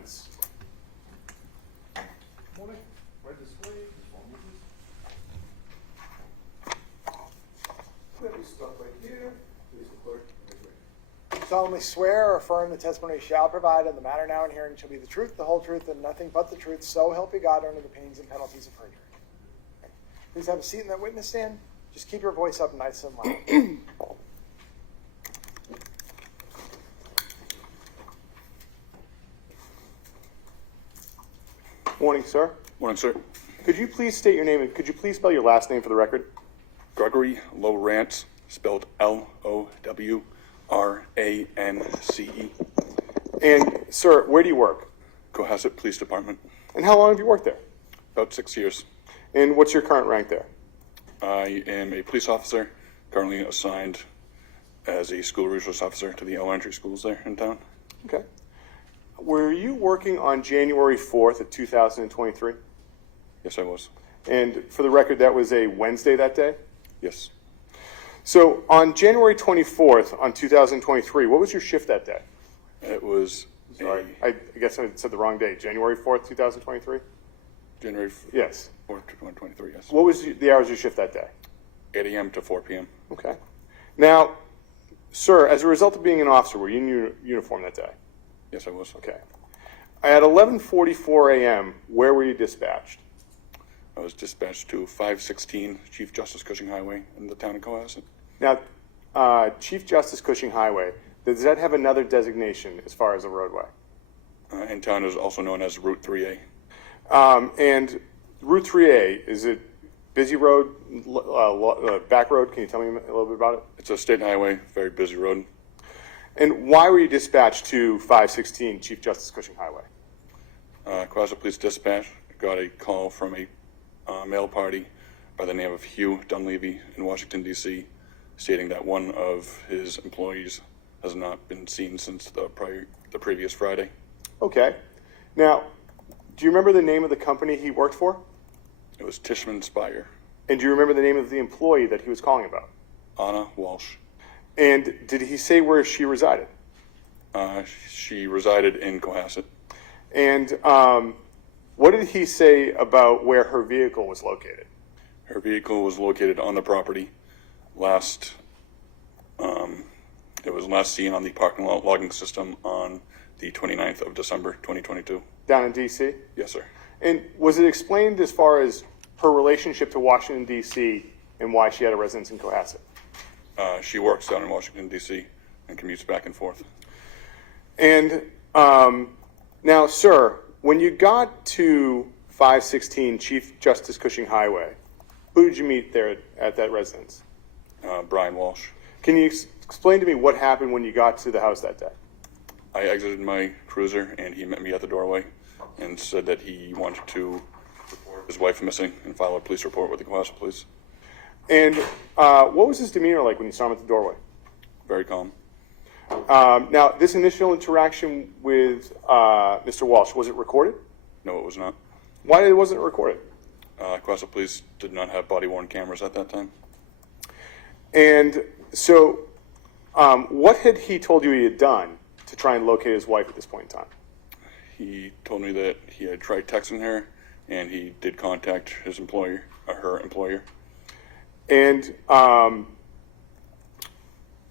defense. Morning. Right this way. Clearly stop right here. Please, the clerk. Solemnly swear or affirm the testimony you shall provide in the matter now in hearing shall be the truth, the whole truth, and nothing but the truth, so help you God under the pains and penalties of perjury. Please have a seat in that witness stand. Just keep your voice up nice and loud. Morning, sir. Morning, sir. Could you please state your name and could you please spell your last name for the record? Gregory Lowrance, spelled Lowrance. And, sir, where do you work? Cohasset Police Department. And how long have you worked there? About 6 years. And what's your current rank there? I am a police officer, currently assigned as a school resource officer to the elementary schools there in town. Okay. Were you working on January 4th of 2023? Yes, I was. And for the record, that was a Wednesday that day? Yes. So on January 24th on 2023, what was your shift that day? It was Sorry, I guess I said the wrong day. January 4th, 2023? January Yes. 4th, 2023, yes. What was the hours of your shift that day? 8 a.m. to 4 p.m. Okay. Now, sir, as a result of being an officer, were you in uniform that day? Yes, I was. Okay. At 11:44 a.m., where were you dispatched? I was dispatched to 516 Chief Justice Cushing Highway in the town of Cohasset. Now, Chief Justice Cushing Highway, does that have another designation as far as a roadway? In town is also known as Route 3A. And Route 3A, is it busy road, back road? Can you tell me a little bit about it? It's a state highway, very busy road. And why were you dispatched to 516 Chief Justice Cushing Highway? Cohasset Police Dispatch got a call from a male party by the name of Hugh Dunleavy in Washington, D.C., stating that one of his employees has not been seen since the previous Friday. Okay. Now, do you remember the name of the company he worked for? It was Tishman Spire. And do you remember the name of the employee that he was calling about? Anna Walsh. And did he say where she resided? She resided in Cohasset. And what did he say about where her vehicle was located? Her vehicle was located on the property. It was last seen on the parking lot logging system on the 29th of December, 2022. Down in D.C.? Yes, sir. And was it explained as far as her relationship to Washington, D.C. and why she had a residence in Cohasset? She works down in Washington, D.C. and commutes back and forth. And now, sir, when you got to 516 Chief Justice Cushing Highway, who did you meet there at that residence? Brian Walsh. Can you explain to me what happened when you got to the house that day? I exited my cruiser and he met me at the doorway and said that he wanted to report his wife missing and file a police report with the Cohasset Police. And what was his demeanor like when you saw him at the doorway? Very calm. Now, this initial interaction with Mr. Walsh, was it recorded? No, it was not. Why wasn't it recorded? Cohasset Police did not have body-worn cameras at that time. And so what had he told you he had done to try and locate his wife at this point in time? He told me that he had tried texting her and he did contact his employer, her employer. And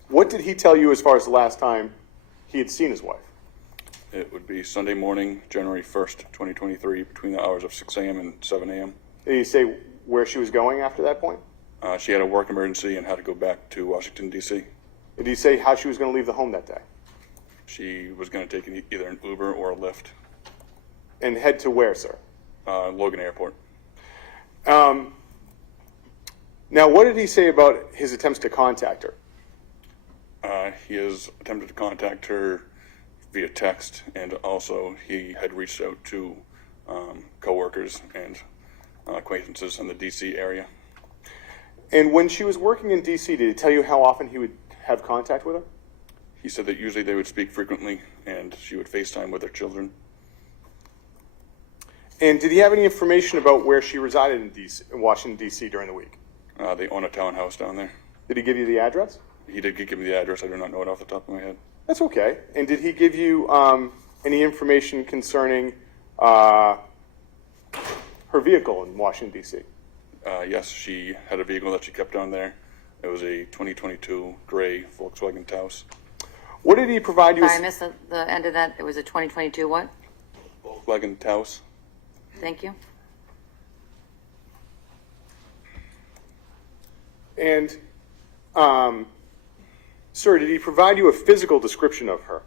what did he tell you as far as the last time he had seen his wife? It would be Sunday morning, January 1st, 2023, between the hours of 6 a.m. and 7 a.m. Did he say where she was going after that point? She had a work emergency and had to go back to Washington, D.C. Did he say how she was going to leave the home that day? She was going to take either an Uber or a Lyft. And head to where, sir? Logan Airport. Now, what did he say about his attempts to contact her? He has attempted to contact her via text, and also he had reached out to coworkers and acquaintances in the D.C. area. And when she was working in D.C., did he tell you how often he would have contact with her? He said that usually they would speak frequently, and she would FaceTime with their children. And did he have any information about where she resided in Washington, D.C. during the week? They own a townhouse down there. Did he give you the address? He did give me the address. I do not know it off the top of my head. That's okay. And did he give you any information concerning her vehicle in Washington, D.C.? Yes, she had a vehicle that she kept on there. It was a 2022 gray Volkswagen Taos. What did he provide you? Sorry, I missed the end of that. It was a 2022 what? Volkswagen Taos. Thank you. And, sir, did he provide you a physical description of her?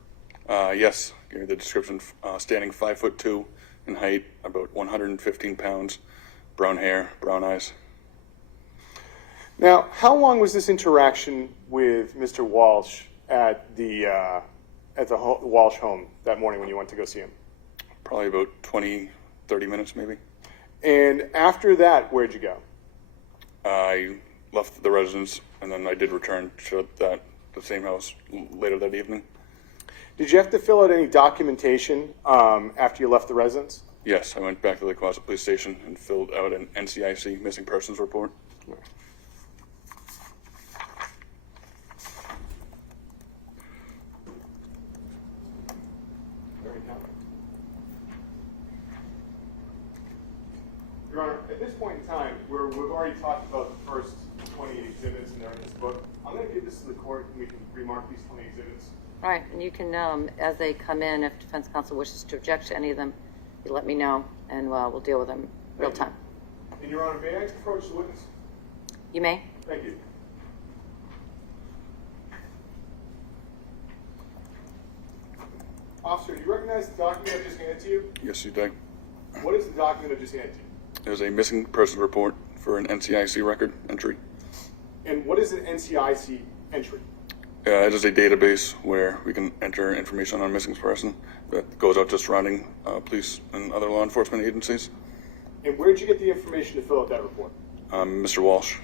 Yes, give me the description. Standing 5'2" in height, about 115 pounds, brown hair, brown eyes. Now, how long was this interaction with Mr. Walsh at the Walsh home that morning when you went to go see him? Probably about 20, 30 minutes maybe. And after that, where'd you go? I left the residence, and then I did return to the same house later that evening. Did you have to fill out any documentation after you left the residence? Yes, I went back to the Quasi Police Station and filled out an NCIC missing persons report. Your Honor, at this point in time, we've already talked about the first 20 exhibits and they're in this book. I'm going to give this to the court and we can remark these 20 exhibits. All right, and you can, as they come in, if defense counsel wishes to object to any of them, you let me know, and we'll deal with them real time. And Your Honor, may I approach the witness? You may. Thank you. Officer, do you recognize the document I just handed to you? Yes, you did. What is the document I just handed to you? There's a missing persons report for an NCIC record entry. And what is an NCIC entry? It is a database where we can enter information on a missing person that goes out to surrounding police and other law enforcement agencies. And where did you get the information to fill out that report? Mr. Walsh.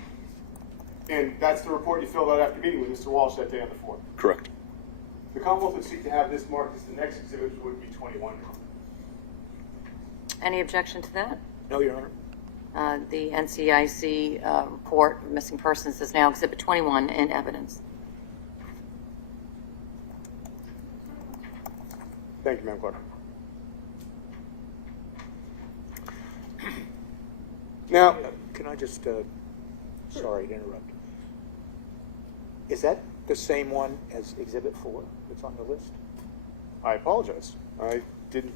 And that's the report you filled out after meeting with Mr. Walsh that day on the 4th? Correct. The Commonwealth would seek to have this marked as the next exhibit, which would be 21. Any objection to that? No, Your Honor. The NCIC report of missing persons is now Exhibit 21 in evidence. Thank you, Madam Clerk. Now, Can I just, sorry to interrupt. Is that the same one as Exhibit 4 that's on the list? I apologize. I didn't.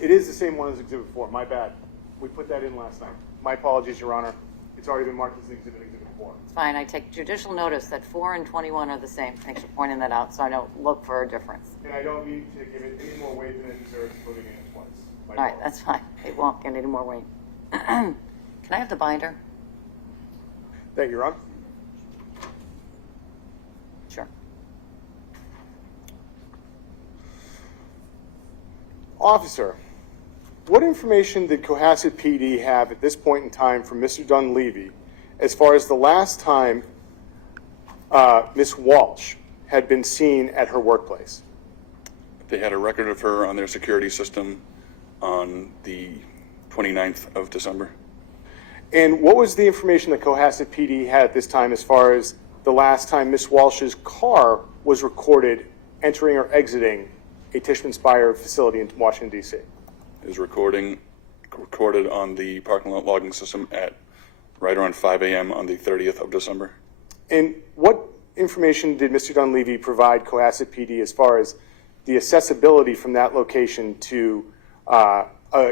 It is the same one as Exhibit 4. My bad. We put that in last night. My apologies, Your Honor. It's already been marked as Exhibit 4. It's fine. I take judicial notice that 4 and 21 are the same. Thanks for pointing that out, so I don't look for a difference. And I don't need to give it any more weight than it deserves, putting it in twice. My All right, apologies. that's fine. It won't get any more weight. Can I have the binder? Thank you, Your Honor. Sure. Officer, what information did Cohasset PD have at this point in time from Mr. Dunleavy as far as the last time Ms. Walsh had been seen at her workplace? They had a record of her on their security system on the 29th of December. And what was the information that Cohasset PD had at this time as far as the last time Ms. Walsh's car was recorded entering or exiting a Tishman Speyer facility in Washington, D.C.? It was recorded on the parking lot logging system at right around 5 a.m. on the 30th of December. And what information did Mr. Dunleavy provide Cohasset PD as far as the accessibility from that location to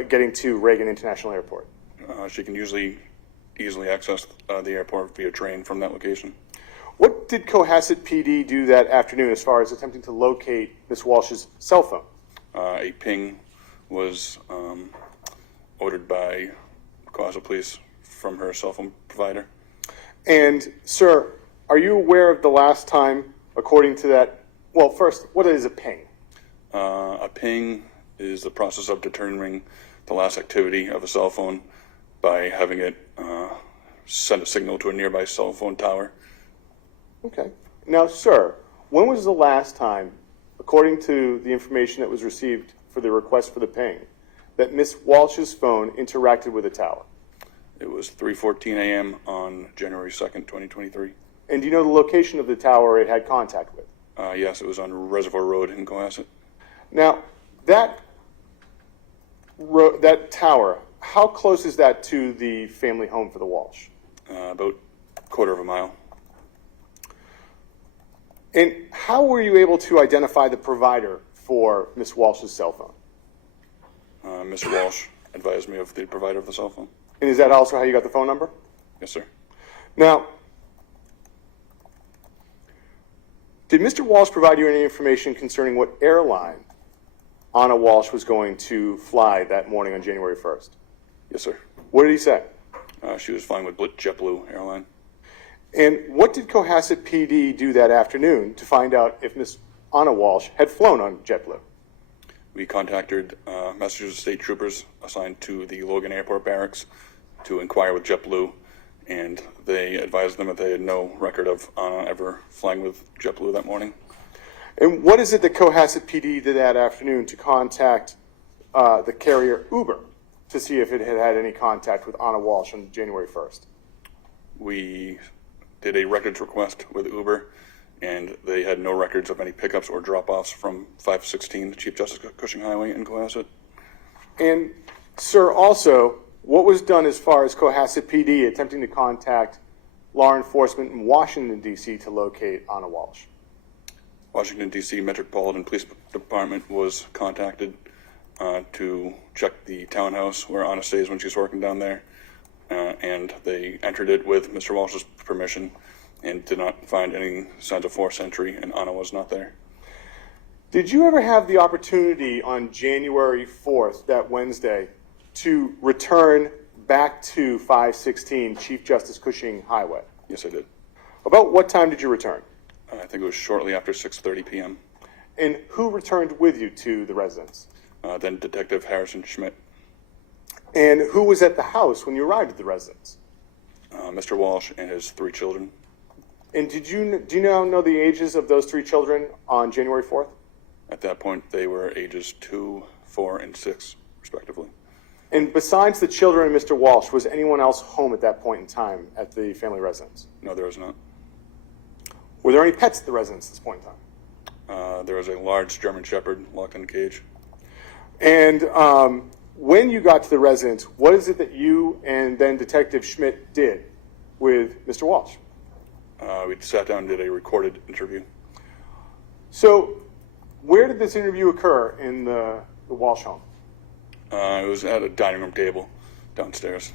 getting to Reagan International Airport? She can usually easily access the airport via train from that location. What did Cohasset PD do that afternoon as far as attempting to locate Ms. Walsh's cell phone? A ping was ordered by Cohasset Police from her cell phone provider. And, sir, are you aware of the last time, according to that? Well, first, what is a ping? A ping is the process of determining the last activity of a cell phone by having it send a signal to a nearby cell phone tower. Okay. Now, sir, when was the last time, according to the information that was received for the request for the ping, that Ms. Walsh's phone interacted with a tower? It was 3:14 a.m. on January 2nd, 2023. And do you know the location of the tower it had contact with? Yes, it was on Reservoir Road in Cohasset. Now, that tower, how close is that to the family home for the Walsh? About a quarter of a mile. And how were you able to identify the provider for Miss Walsh's cell phone? Mr. Walsh advised me of the provider of the cell phone. And is that also how you got the phone number? Yes, sir. Now, did Mr. Walsh provide you any information concerning what airline Anna Walsh was going to fly that morning on January 1st? Yes, sir. What did he say? She was flying with JetBlue airline. And what did Cohasset PD do that afternoon to find out if Miss Anna Walsh had flown on JetBlue? We contacted Massachusetts State Troopers assigned to the Logan Airport barracks to inquire with JetBlue, and they advised them that they had no record of Anna ever flying with JetBlue that morning. And what is it that Cohasset PD did that afternoon to contact the carrier Uber to see if it had had any contact with Anna Walsh on January 1st? We did a records request with Uber, and they had no records of any pickups or drop-offs from 516 Chief Justice Cushing Highway in Cohasset. And, sir, also, what was done as far as Cohasset PD attempting to contact law enforcement in Washington, D.C. to locate Anna Walsh? Washington, D.C. Metropolitan Police Department was contacted to check the townhouse where Anna stays when she's working down there, and they entered it with Mr. Walsh's permission and did not find any signs of forced entry, and Anna was not there. Did you ever have the opportunity on January 4th, that Wednesday, to return back to 516 Chief Justice Cushing Highway? Yes, I did. About what time did you return? I think it was shortly after 6:30 p.m. And who returned with you to the residence? Then Detective Harrison Schmidt. And who was at the house when you arrived at the residence? Mr. Walsh and his 3 children. And do you now know the ages of those 3 children on January 4th? At that point, they were ages 2, 4, and 6, respectively. And besides the children and Mr. Walsh, was anyone else home at that point in time at the family residence? No, there was not. Were there any pets at the residence at this point in time? There was a large German Shepherd locked in a cage. And when you got to the residence, what is it that you and then Detective Schmidt did with Mr. Walsh? We sat down and did a recorded interview. So where did this interview occur in the Walsh home? It was at a dining room table downstairs.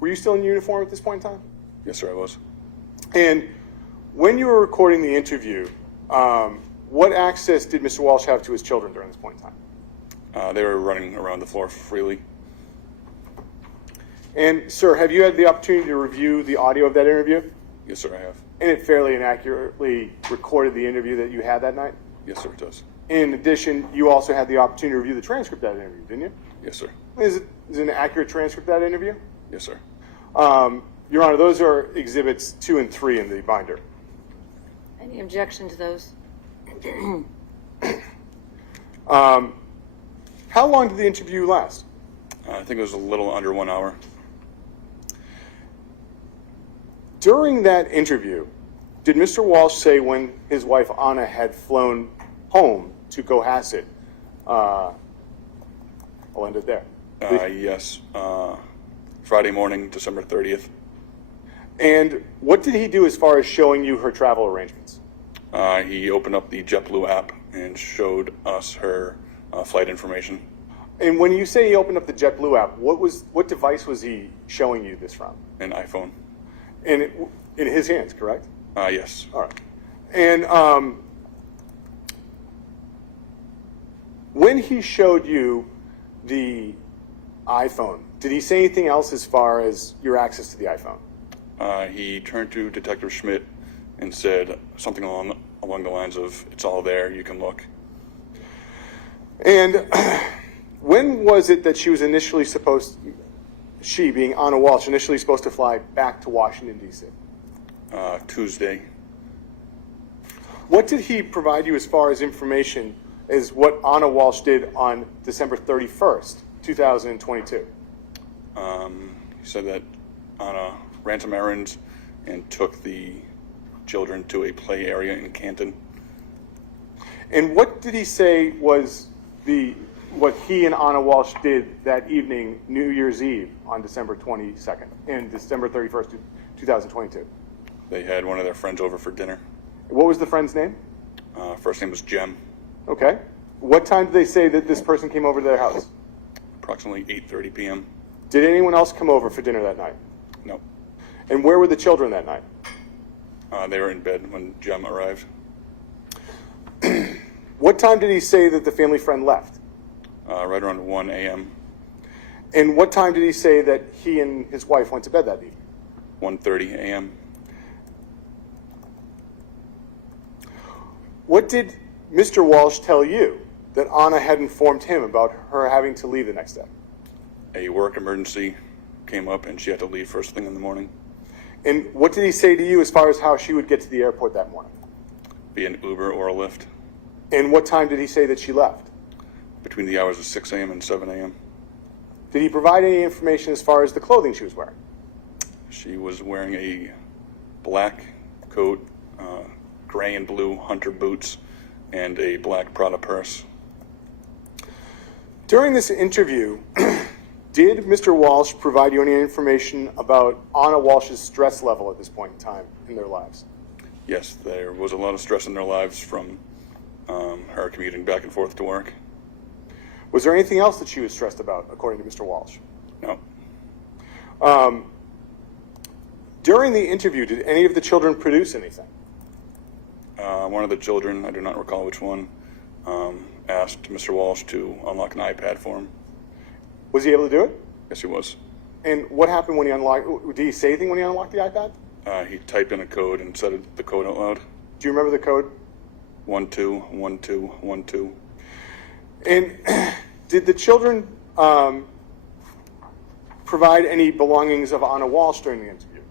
Were you still in uniform at this point in time? Yes, sir, I was. And when you were recording the interview, what access did Mr. Walsh have to his children during this point in time? They were running around the floor freely. And, sir, have you had the opportunity to review the audio of that interview? Yes, sir, I have. And it fairly and accurately recorded the interview that you had that night? Yes, sir, it does. In addition, you also had the opportunity to review the transcript of that interview, didn't you? Yes, sir. Is it an accurate transcript of that interview? Yes, sir. Your Honor, those are exhibits 2 and 3 in the binder. Any objection to those? How long did the interview last? I think it was a little under 1 hour. During that interview, did Mr. Walsh say when his wife Anna had flown home to Cohasset? I'll end it there. Yes. Friday morning, December 30th. And what did he do as far as showing you her travel arrangements? He opened up the JetBlue app and showed us her flight information. And when you say he opened up the JetBlue app, what device was he showing you this from? An iPhone. In his hands, correct? Yes. All right. And when he showed you the iPhone, did he say anything else as far as your access to the iPhone? He turned to Detective Schmidt and said something along the lines of, "It's all there, you can look." And when was it that she was initially she being Anna Walsh, initially supposed to fly back to Washington, D.C.? Tuesday. What did he provide you as far as information as what Anna Walsh did on December 31st, 2022? He said that Anna ran some errands and took the children to a play area in Canton. And what did he say was what he and Anna Walsh did that evening, New Year's Eve, on December 22nd and December 31st, 2022? They had one of their friends over for dinner. What was the friend's name? First name was Jem. Okay. What time did they say that this person came over to their house? Approximately 8:30 p.m. Did anyone else come over for dinner that night? No. And where were the children that night? They were in bed when Jem arrived. What time did he say that the family friend left? Right around 1 a.m. And what time did he say that he and his wife went to bed that evening? 1:30 a.m. What did Mr. Walsh tell you that Anna had informed him about her having to leave the next day? A work emergency came up and she had to leave first thing in the morning. And what did he say to you as far as how she would get to the airport that morning? Be an Uber or a Lyft. And what time did he say that she left? Between the hours of 6 a.m. and 7 a.m. Did he provide any information as far as the clothing she was wearing? She was wearing a black coat, gray and blue hunter boots, and a black Prada purse. During this interview, did Mr. Walsh provide you any information about Anna Walsh's stress level at this point in time in their lives? Yes, there was a lot of stress in their lives from her commuting back and forth to work. Was there anything else that she was stressed about, according to Mr. Walsh? No. During the interview, did any of the children produce anything? One of the children, I do not recall which one, asked Mr. Walsh to unlock an iPad for him. Was he able to do it? Yes, he was. And what happened when he unlocked? Did he say anything when he unlocked the iPad? He typed in a code and said the code out loud. Do you remember the code? 121212. And did the children provide any belongings of Anna Walsh during the interview?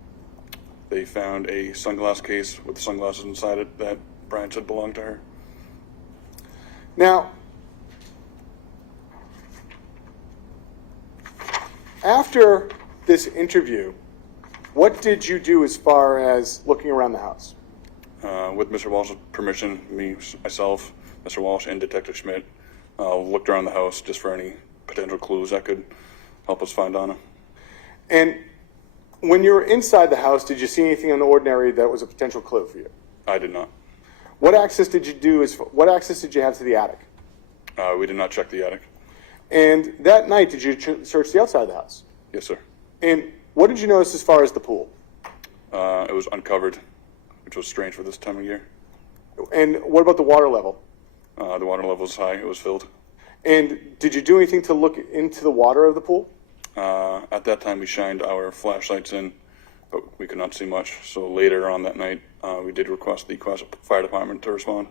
They found a sunglass case with sunglasses inside it that Brian said belonged to her. Now, after this interview, what did you do as far as looking around the house? With Mr. Walsh's permission, myself, Mr. Walsh, and Detective Schmidt looked around the house just for any potential clues that could help us find Anna. And when you were inside the house, did you see anything unordinary that was a potential clue for you? I did not. What access did you do? What access did you have to the attic? We did not check the attic. And that night, did you search the outside of the house? Yes, sir. And what did you notice as far as the pool? It was uncovered, which was strange for this time of year. And what about the water level? The water level was high. It was filled. And did you do anything to look into the water of the pool? At that time, we shined our flashlights in, but we could not see much. So later on that night, we did request the fire department to respond.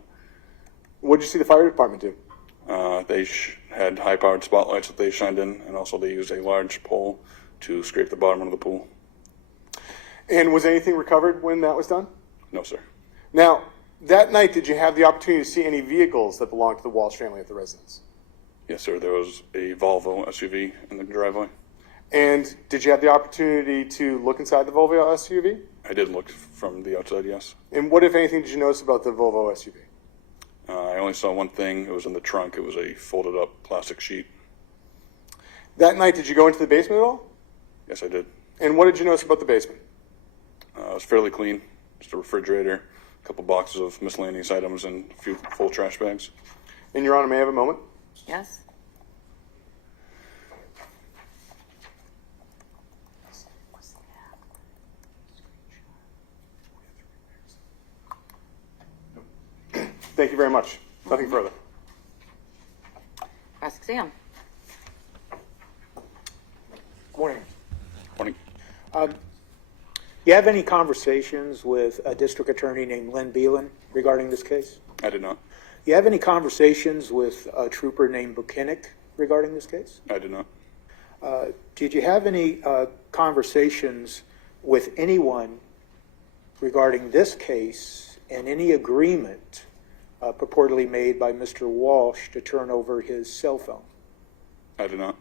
What did you see the fire department do? They had high-powered spotlights that they shined in, and also they used a large pole to scrape the bottom of the pool. And was anything recovered when that was done? No, sir. Now, that night, did you have the opportunity to see any vehicles that belonged to the Walsh family at the residence? Yes, sir. There was a Volvo SUV in the driveway. And did you have the opportunity to look inside the Volvo SUV? I did look from the outside, yes. And what, if anything, did you notice about the Volvo SUV? I only saw one thing. It was in the trunk. It was a folded-up plastic sheet. That night, did you go into the basement at all? Yes, I did. And what did you notice about the basement? It was fairly clean. Just a refrigerator, a couple boxes of miscellaneous items, and a few full trash bags. And Your Honor, may I have a moment? Yes? Thank you very much. Nothing further. Cross-exam. Morning. Morning. You have any conversations with a district attorney named Len Beelan regarding this case? I did not. You have any conversations with a trooper named Buchen regarding this case? I did not. Did you have any conversations with anyone regarding this case and any agreement purportedly made by Mr. Walsh to turn over his cell phone? I did not.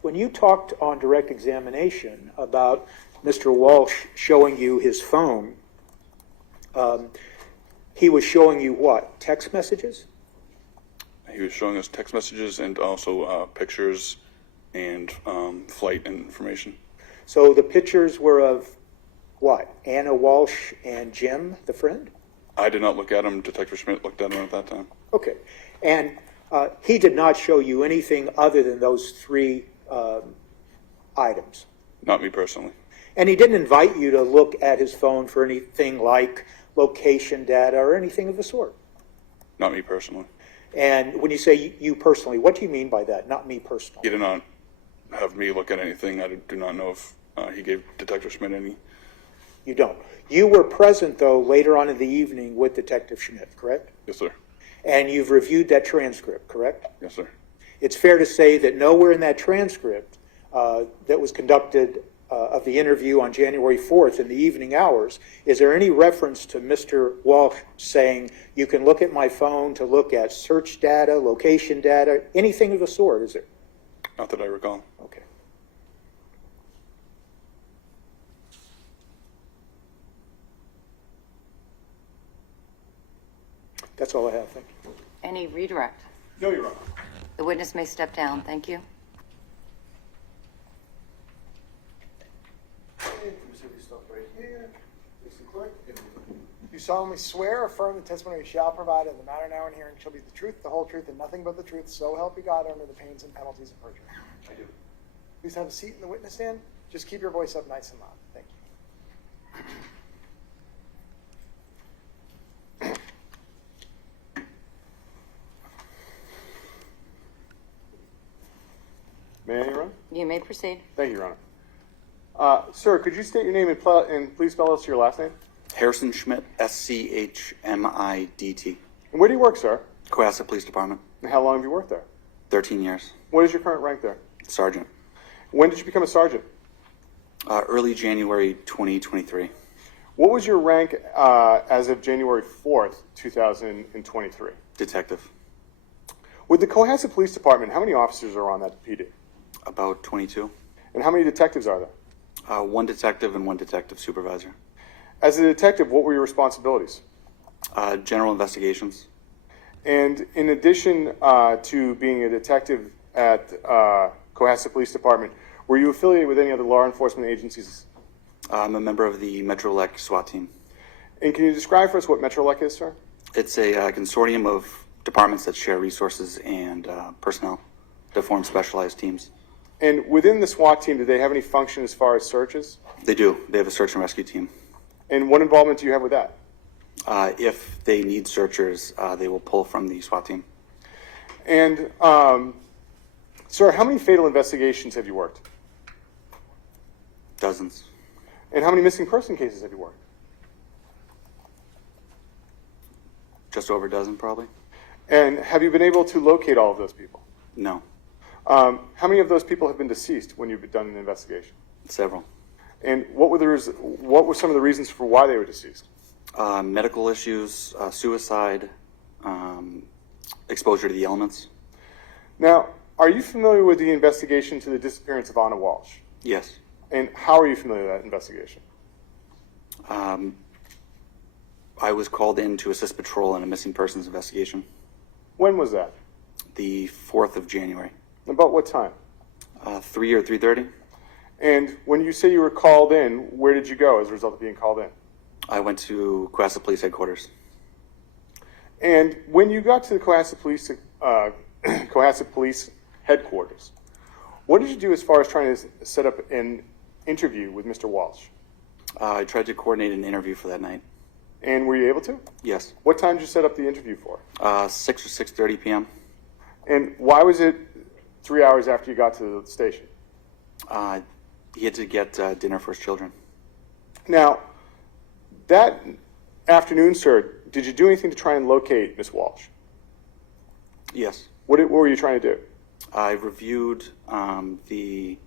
When you talked on direct examination about Mr. Walsh showing you his phone, he was showing you what? Text messages? He was showing us text messages and also pictures and flight information. So the pictures were of what? Anna Walsh and Jim, the friend? I did not look at him. Detective Schmidt looked at him at that time. Okay. And he did not show you anything other than those three items? Not me personally. And he didn't invite you to look at his phone for anything like location data or anything of the sort? Not me personally. And when you say you personally, what do you mean by that? Not me personally. He did not have me look at anything. I do not know if he gave Detective Schmidt any. You don't. You were present, though, later on in the evening with Detective Schmidt, correct? Yes, sir. And you've reviewed that transcript, correct? Yes, sir. It's fair to say that nowhere in that transcript that was conducted of the interview on January 4th in the evening hours, is there any reference to Mr. Walsh saying, you can look at my phone to look at search data, location data, anything of the sort, is there? Not that I recall. Okay. That's all I have, thank you. Any redirect? No, Your Honor. The witness may step down. Thank you. Okay, please have you stop right here. Please the clerk. You solemnly swear or affirm the testimony you shall provide in the matter now in hearing shall be the truth, the whole truth, and nothing but the truth, so help you God under the pains and penalties of perjury. I do. Please have a seat in the witness stand. Just keep your voice up nice and loud. Thank you. May I, Your Honor? You may proceed. Thank you, Your Honor. Sir, could you state your name and please spell us your last name? Harrison Schmidt, Schmidt. And where do you work, sir? Cohasset Police Department, And how long have you worked there? 13 years. What is your current rank there? Sergeant. When did you become a sergeant? Early January 2023. What was your rank as of January 4th, 2023? Detective. With the Cohasset Police Department, how many officers are on that PD? About 22. And how many detectives are there? One detective and one detective supervisor. As a detective, what were your responsibilities? General investigations. And in addition to being a detective at Cohasset Police Department, were you affiliated with any other law enforcement agencies? I'm a member of the Metrolec SWAT team. And can you describe for us what Metrolec is, sir? It's a consortium of departments that share resources and personnel to form specialized teams. And within the SWAT team, do they have any function as far as searches? They do. They have a search and rescue team. And what involvement do you have with that? If they need searchers, they will pull from the SWAT team. And, sir, how many fatal investigations have you worked? Dozens. And how many missing person cases have you worked? Just over a dozen, probably. And have you been able to locate all of those people? No. How many of those people have been deceased when you've done an investigation? Several. And what were some of the reasons for why they were deceased? Medical issues, suicide, exposure to the elements. Now, are you familiar with the investigation to the disappearance of Anna Walsh? Yes. And how are you familiar with that investigation? I was called in to assist patrol in a missing persons investigation. When was that? The 4th of January. About what time? 3 or 3:30. And when you say you were called in, where did you go as a result of being called in? I went to Cohasset Police Headquarters. And when you got to the Cohasset Police Headquarters, what did you do as far as trying to set up an interview with Mr. Walsh? I tried to coordinate an interview for that night. And were you able to? Yes. What time did you set up the interview for? 6 or 6:30 p.m. And why was it 3 hours after you got to the station? He had to get dinner for his children. Now, that afternoon, sir, did you do anything to try and locate Miss Walsh? Yes. What were you trying to do? I reviewed the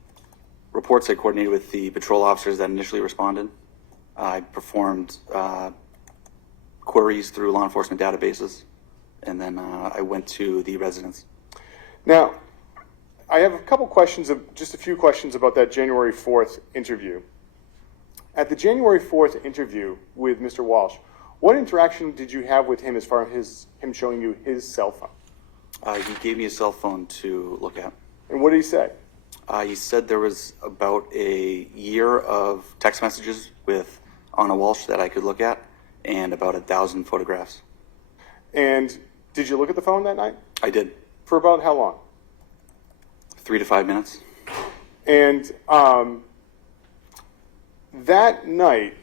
reports I coordinated with the patrol officers that initially responded. I performed queries through law enforcement databases, and then I went to the residence. Now, I have just a few questions about that January 4th interview. At the January 4th interview with Mr. Walsh, what interaction did you have with him as far as him showing you his cell phone? He gave me a cell phone to look at. And what did he say? He said there was about a year of text messages with Anna Walsh that I could look at, and about 1,000 photographs. And did you look at the phone that night? I did. For about how long? 3 to 5 minutes. And that night,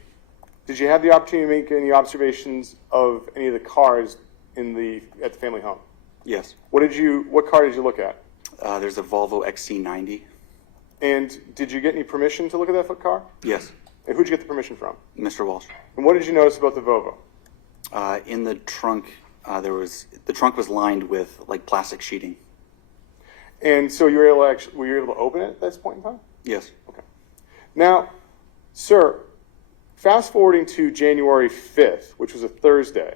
did you have the opportunity to make any observations of any of the cars at the family home? Yes. What car did you look at? There's a Volvo XC90. And did you get any permission to look at that car? Yes. And who'd you get the permission from? Mr. Walsh. And what did you notice about the Volvo? In the trunk, the trunk was lined with like plastic sheeting. And so were you able to open it at this point in time? Yes. Okay. Now, sir, fast forwarding to January 5th, which was a Thursday,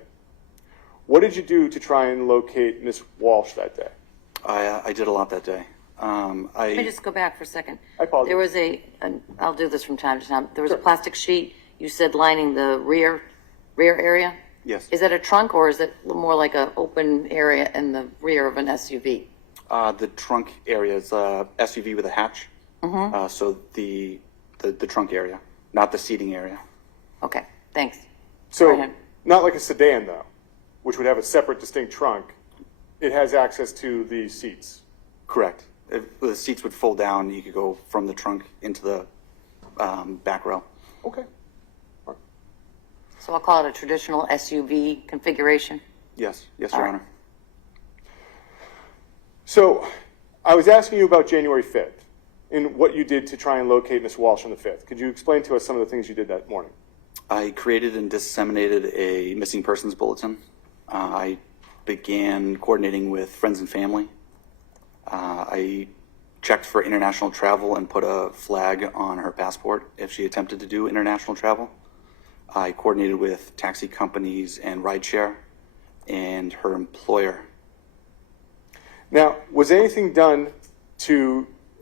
what did you do to try and locate Miss Walsh that day? I did a lot that day. Let me just go back for a second. I apologize. There was I'll do this from time to time. There was a plastic sheet, you said, lining the rear area? Yes. Is that a trunk, or is it more like an open area in the rear of an SUV? The trunk area is a SUV with a hatch. Mm-hmm. So the trunk area, not the seating area. Okay, thanks. Go So, ahead. not like a sedan, though, which would have a separate, distinct trunk. It has access to the seats. Correct. If the seats would fold down, you could go from the trunk into the back row. Okay. So I'll call it a traditional SUV configuration? Yes. Yes, All Your right. Honor. So, I was asking you about January 5th and what you did to try and locate Miss Walsh on the 5th. Could you explain to us some of the things you did that morning? I created and disseminated a missing persons bulletin. I began coordinating with friends and family. I checked for international travel and put a flag on her passport if she attempted to do international travel. I coordinated with taxi companies and rideshare and her employer. Now, was anything done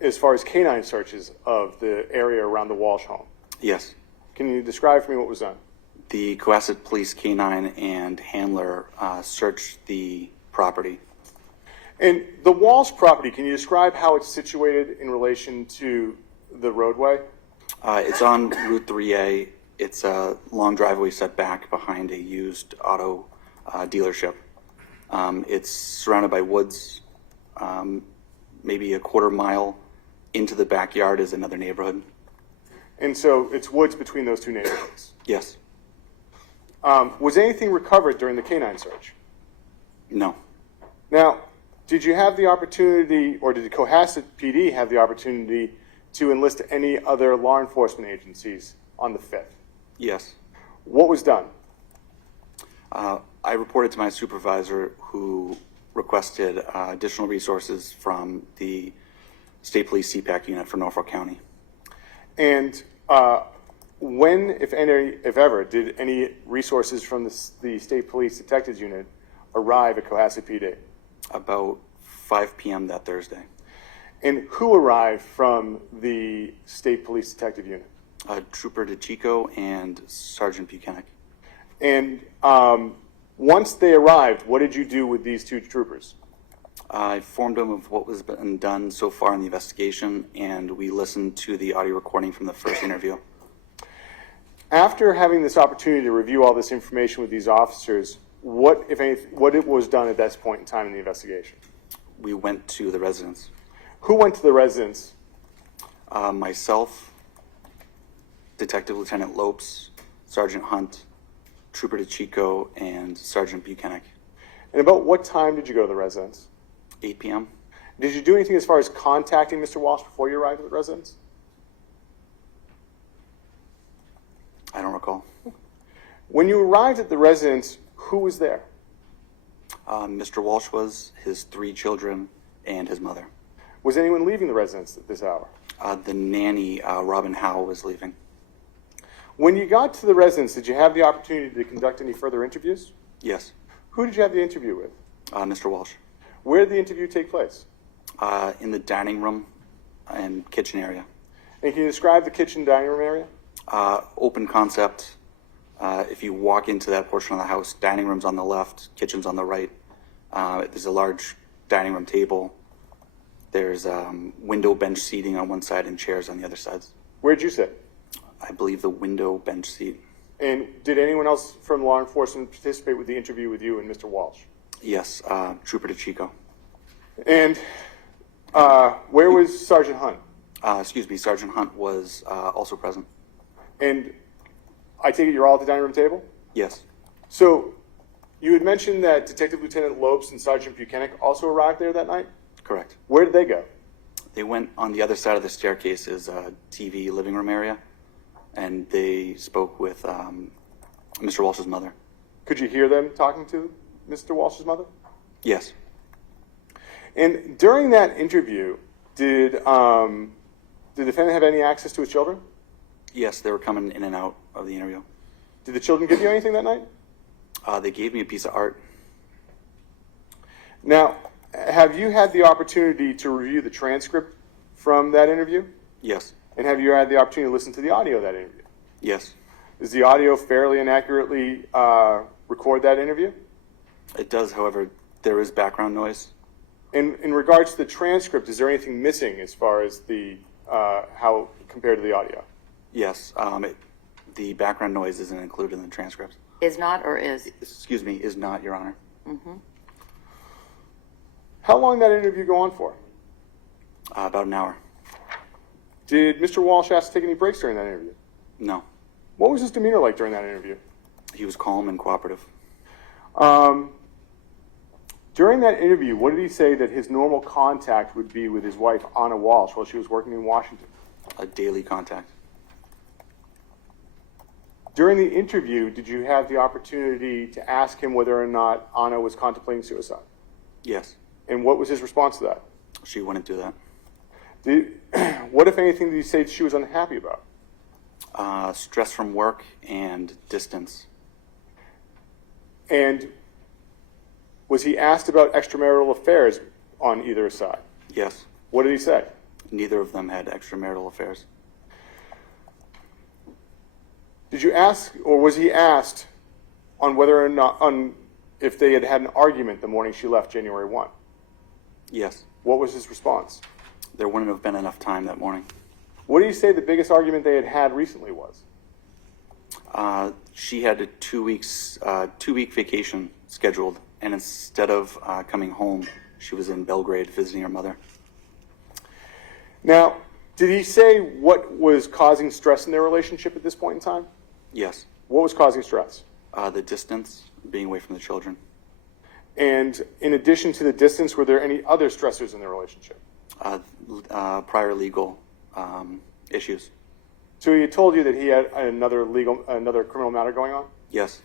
as far as canine searches of the area around the Walsh home? Yes. Can you describe for me what was done? The Cohasset Police Canine and handler searched the property. And the Walsh property, can you describe how it's situated in relation to the roadway? It's on Route 3A. It's a long driveway set back behind a used auto dealership. It's surrounded by woods. Maybe a quarter mile into the backyard is another neighborhood. And so it's woods between those two neighborhoods. Yes. Was anything recovered during the canine search? No. Now, did you have the opportunity, or did the Cohasset PD have the opportunity to enlist any other law enforcement agencies on the 5th? Yes. What was done? I reported to my supervisor, who requested additional resources from the State Police CPAC unit for Norfolk County. And when, if any, if ever, did any resources from the State Police Detectives Unit arrive at Cohasset PD? About 5 p.m. that Thursday. And who arrived from the State Police Detective Unit? Trooper DeChico and Sergeant Buchen. And once they arrived, what did you do with these two troopers? I informed them of what was been done so far in the investigation, and we listened to the audio recording from the first interview. After having this opportunity to review all this information with these officers, what, if anything, what was done at this point in time in the investigation? We went to the residence. Who went to the residence? Myself, Detective Lieutenant Lopes, Sergeant Hunt, Trooper DeChico, and Sergeant Buchen. And about what time did you go to the residence? 8 p.m. Did you do anything as far as contacting Mr. Walsh before you arrived at the residence? I don't recall. When you arrived at the residence, who was there? Mr. Walsh was, his 3 children, and his mother. Was anyone leaving the residence at this hour? The nanny, Robin Howe, was leaving. When you got to the residence, did you have the opportunity to conduct any further interviews? Yes. Who did you have the interview with? Mr. Walsh. Where did the interview take place? In the dining room and kitchen area. And can you describe the kitchen dining room area? Open concept. If you walk into that portion of the house, dining room's on the left, kitchen's on the right. There's a large dining room table. There's window bench seating on one side and chairs on the other sides. Where'd you sit? I believe the window bench seat. And did anyone else from law enforcement participate with the interview with you and Mr. Walsh? Yes, Trooper DeChico. And where was Sergeant Hunt? Sergeant Hunt was also present. And I take it you're all at the dining room table? Yes, So you had mentioned that Detective Lieutenant Lopes and Sergeant Buchanan also arrived there that night? correct. Where did they go? They went on the other side of the staircase is TV living room area, and they spoke with Mr. Walsh's mother. Could you hear them talking to Mr. Walsh's mother? Yes, And during that interview, did the defendant have any access to his children? yes, they were coming in and out of the interview. Did the children give you anything that night? They gave me a piece of art. Now, have you had the opportunity to review the transcript from that interview? Yes, And have you had the opportunity to listen to the audio of that interview? yes, Does the audio fairly and accurately record that interview? it does. However, there is background noise. In regards to the transcript, is there anything missing as far as the how compared to the audio? Yes, the background noise isn't included in the transcript. Is not or is? Excuse me, is not, Your Honor. How long did that interview go on for? About an hour. Did Mr. Walsh ask to take any breaks during that interview? No, What was his demeanor like during that interview? he was calm and cooperative. During that interview, what did he say that his normal contact would be with his wife, Anna Walsh, while she was working in Washington? A daily contact. During the interview, did you have the opportunity to ask him whether or not Anna was contemplating suicide? Yes, And what was his response to that? she wouldn't do that. What, if anything, did he say she was unhappy about? Stress from work and distance. And was he asked about extramarital affairs on either side? Yes, What did he say? neither of them had extramarital affairs. Did you ask, or was he asked on whether or not, on if they had had an argument the morning she left January 1? Yes, What was his response? there wouldn't have been enough time that morning. What do you say the biggest argument they had had recently was? She had a 2-week vacation scheduled, and instead of coming home, she was in Belgrade visiting her mother. Now, did he say what was causing stress in their relationship at this point in time? Yes, What was causing stress? the distance, being away from the children. And in addition to the distance, were there any other stressors in their relationship? Prior legal issues. So he had told you that he had another criminal matter going on? Yes,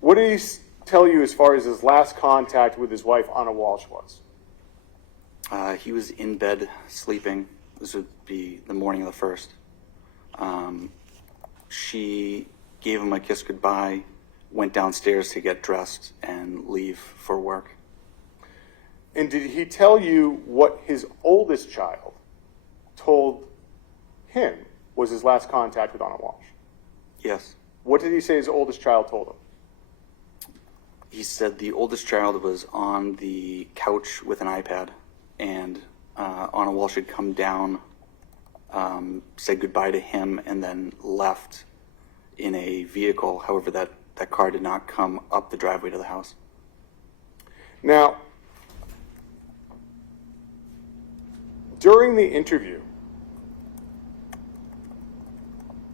What did he tell you as far as his last contact with his wife, Anna Walsh, was? he was in bed sleeping. This would be the morning of the 1st. She gave him a kiss goodbye, went downstairs to get dressed and leave for work. And did he tell you what his oldest child told him was his last contact with Anna Walsh? Yes, What did he say his oldest child told him? he said the oldest child was on the couch with an iPad, and Anna Walsh had come down, said goodbye to him, and then left in a vehicle. However, that car did not come up the driveway to the house. Now, during the interview,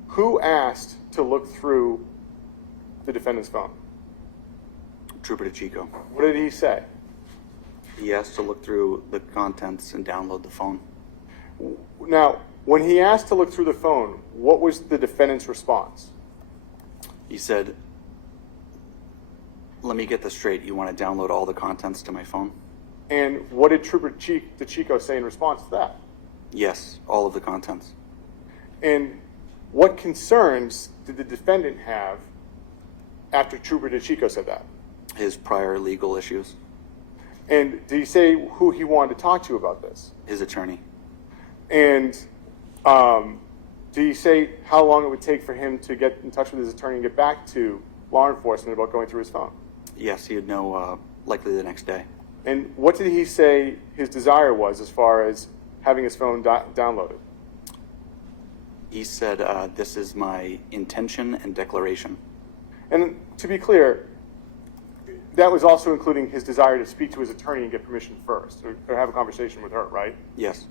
who asked to look through the defendant's phone? Trooper DeChico. What did he say? He asked to look through the contents and download the phone. Now, when he asked to look through the phone, what was the defendant's response? He said, "Let me get this straight. You want to download all the contents to my phone?" And what did Trooper DeChico say in response to that? Yes, all of the contents. And what concerns did the defendant have after Trooper DeChico said that? His prior legal issues. And did he say who he wanted to talk to about this? His attorney. And did he say how long it would take for him to get in touch with his attorney and get back to law enforcement about going through his phone? Yes, he had no likely the next day. And what did he say his desire was as far as having his phone downloaded? He said, this is my intention and declaration. And to be clear, that was also including his desire to speak to his attorney and get permission first, or have a conversation with her, right? Yes.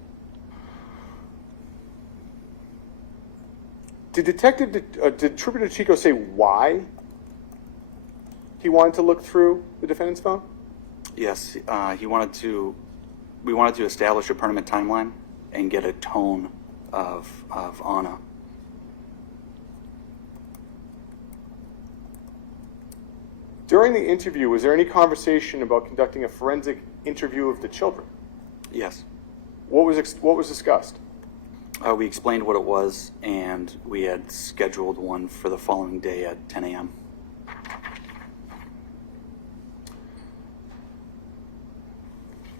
Did Trooper DeChico say why he wanted to look through the defendant's phone? Yes, we wanted to establish a permanent timeline and get a tone of Anna. During the interview, was there any conversation about conducting a forensic interview of the children? Yes. What was discussed? We explained what it was, and we had scheduled one for the following day at 10 a.m.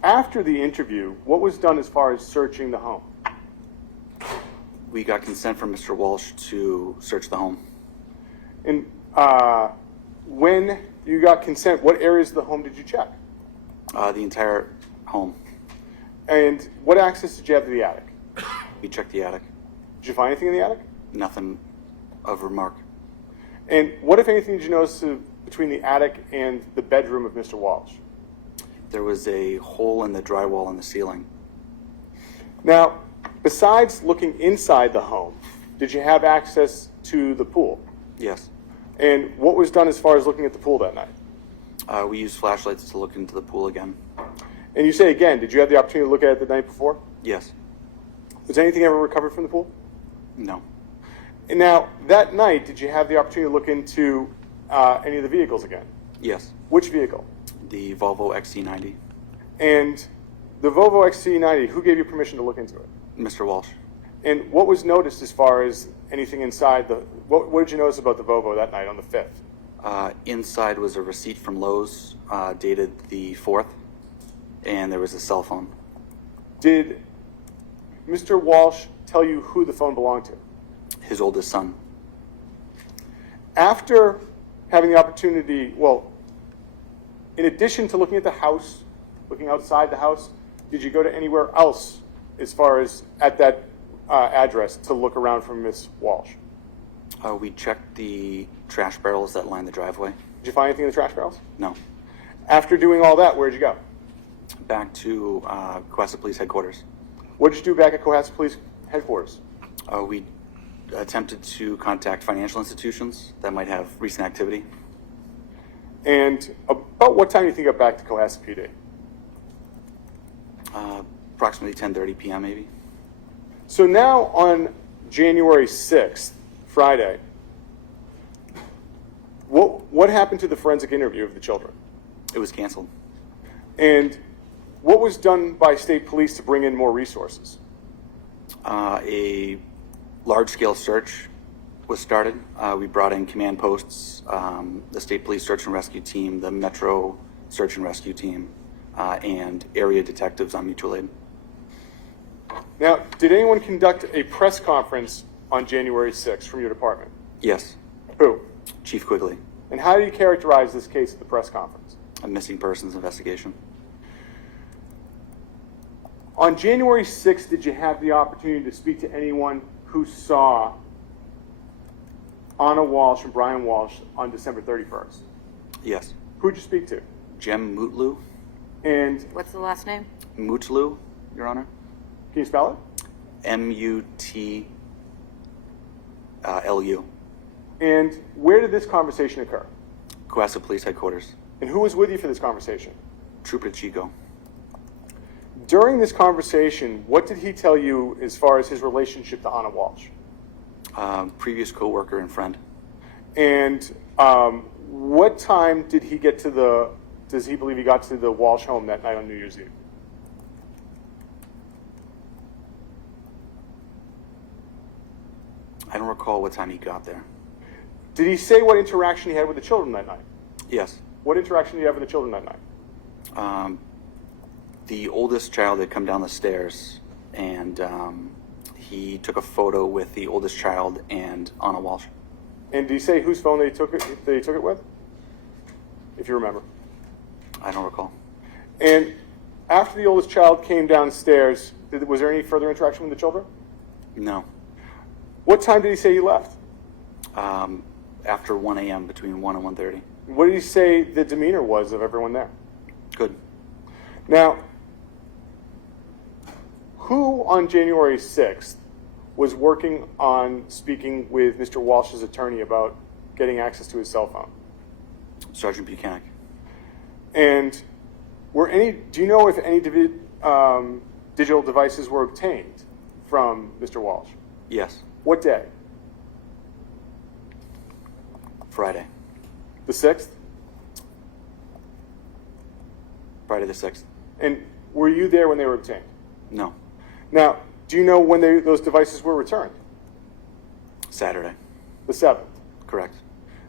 After the interview, what was done as far as searching the home? We got consent from Mr. Walsh to search the home. And when you got consent, what areas of the home did you check? The entire home. And what access did you have to the attic? We checked the attic. Did you find anything in the attic? Nothing of remark. And what, if anything, did you notice between the attic and the bedroom of Mr. Walsh? There was a hole in the drywall on the ceiling. Now, besides looking inside the home, did you have access to the pool? Yes. And what was done as far as looking at the pool that night? We used flashlights to look into the pool again. And you say again, did you have the opportunity to look at it the night before? Yes. Was anything ever recovered from the pool? No. And now, that night, did you have the opportunity to look into any of the vehicles again? Yes. Which vehicle? The Volvo XC90. And the Volvo XC90, who gave you permission to look into it? Mr. Walsh. And what was noticed as far as anything inside the... What did you notice about the Volvo that night on the 5th? Inside was a receipt from Lowe's dated the 4th, and there was a cell phone. Did Mr. Walsh tell you who the phone belonged to? His oldest son. After having the opportunity, well, in addition to looking at the house, looking outside the house, did you go to anywhere else as far as at that address to look around for Miss Walsh? We checked the trash barrels that line the driveway. Did you find anything in the trash barrels? No. After doing all that, where'd you go? Back to Cohasset Police Headquarters. What did you do back at Cohasset Police Headquarters? We attempted to contact financial institutions that might have recent activity. And about what time do you think you got back to Cohasset PD? Approximately 10:30 p.m. maybe. So now on January 6th, Friday, what happened to the forensic interview of the children? It was canceled. And what was done by state police to bring in more resources? A large-scale search was started. We brought in command posts, the State Police Search and Rescue Team, the Metro Search and Rescue Team, and area detectives on mutual aid. Now, did anyone conduct a press conference on January 6th from your department? Yes. Who? Chief Quigley. And how do you characterize this case at the press conference? A missing persons investigation. On January 6th, did you have the opportunity to speak to anyone who saw Anna Walsh and Brian Walsh on December 31st? Yes. Who'd you speak to? Jem Mutlu. And What's the last name? Mutlu, Your Honor. can you spell it? M-U-T-L-U. And where did this conversation occur? Cohasset Police Headquarters. And who was with you for this conversation? Trooper Chico. During this conversation, what did he tell you as far as his relationship to Anna Walsh? Previous co-worker and friend. And what time did he get to does he believe he got to the Walsh home that night on New Year's Eve? I don't recall what time he got there. Did he say what interaction he had with the children that night? Yes. What interaction did he have with the children that night? The oldest child had come down the stairs, and he took a photo with the oldest child and Anna Walsh. And did he say whose phone they took it with? If you remember. I don't recall. And after the oldest child came downstairs, was there any further interaction with the children? No. What time did he say he left? After 1 a.m., between 1 and 1:30. What did he say the demeanor was of everyone there? Good. Now, who on January 6th was working on speaking with Mr. Walsh's attorney about getting access to his cell phone? Sergeant Buchen. And do you know if any digital devices were obtained from Mr. Walsh? Yes. What day? Friday. The 6th? Friday the 6th. And were you there when they were obtained? No. Now, do you know when those devices were returned? Saturday. The 7th. Correct.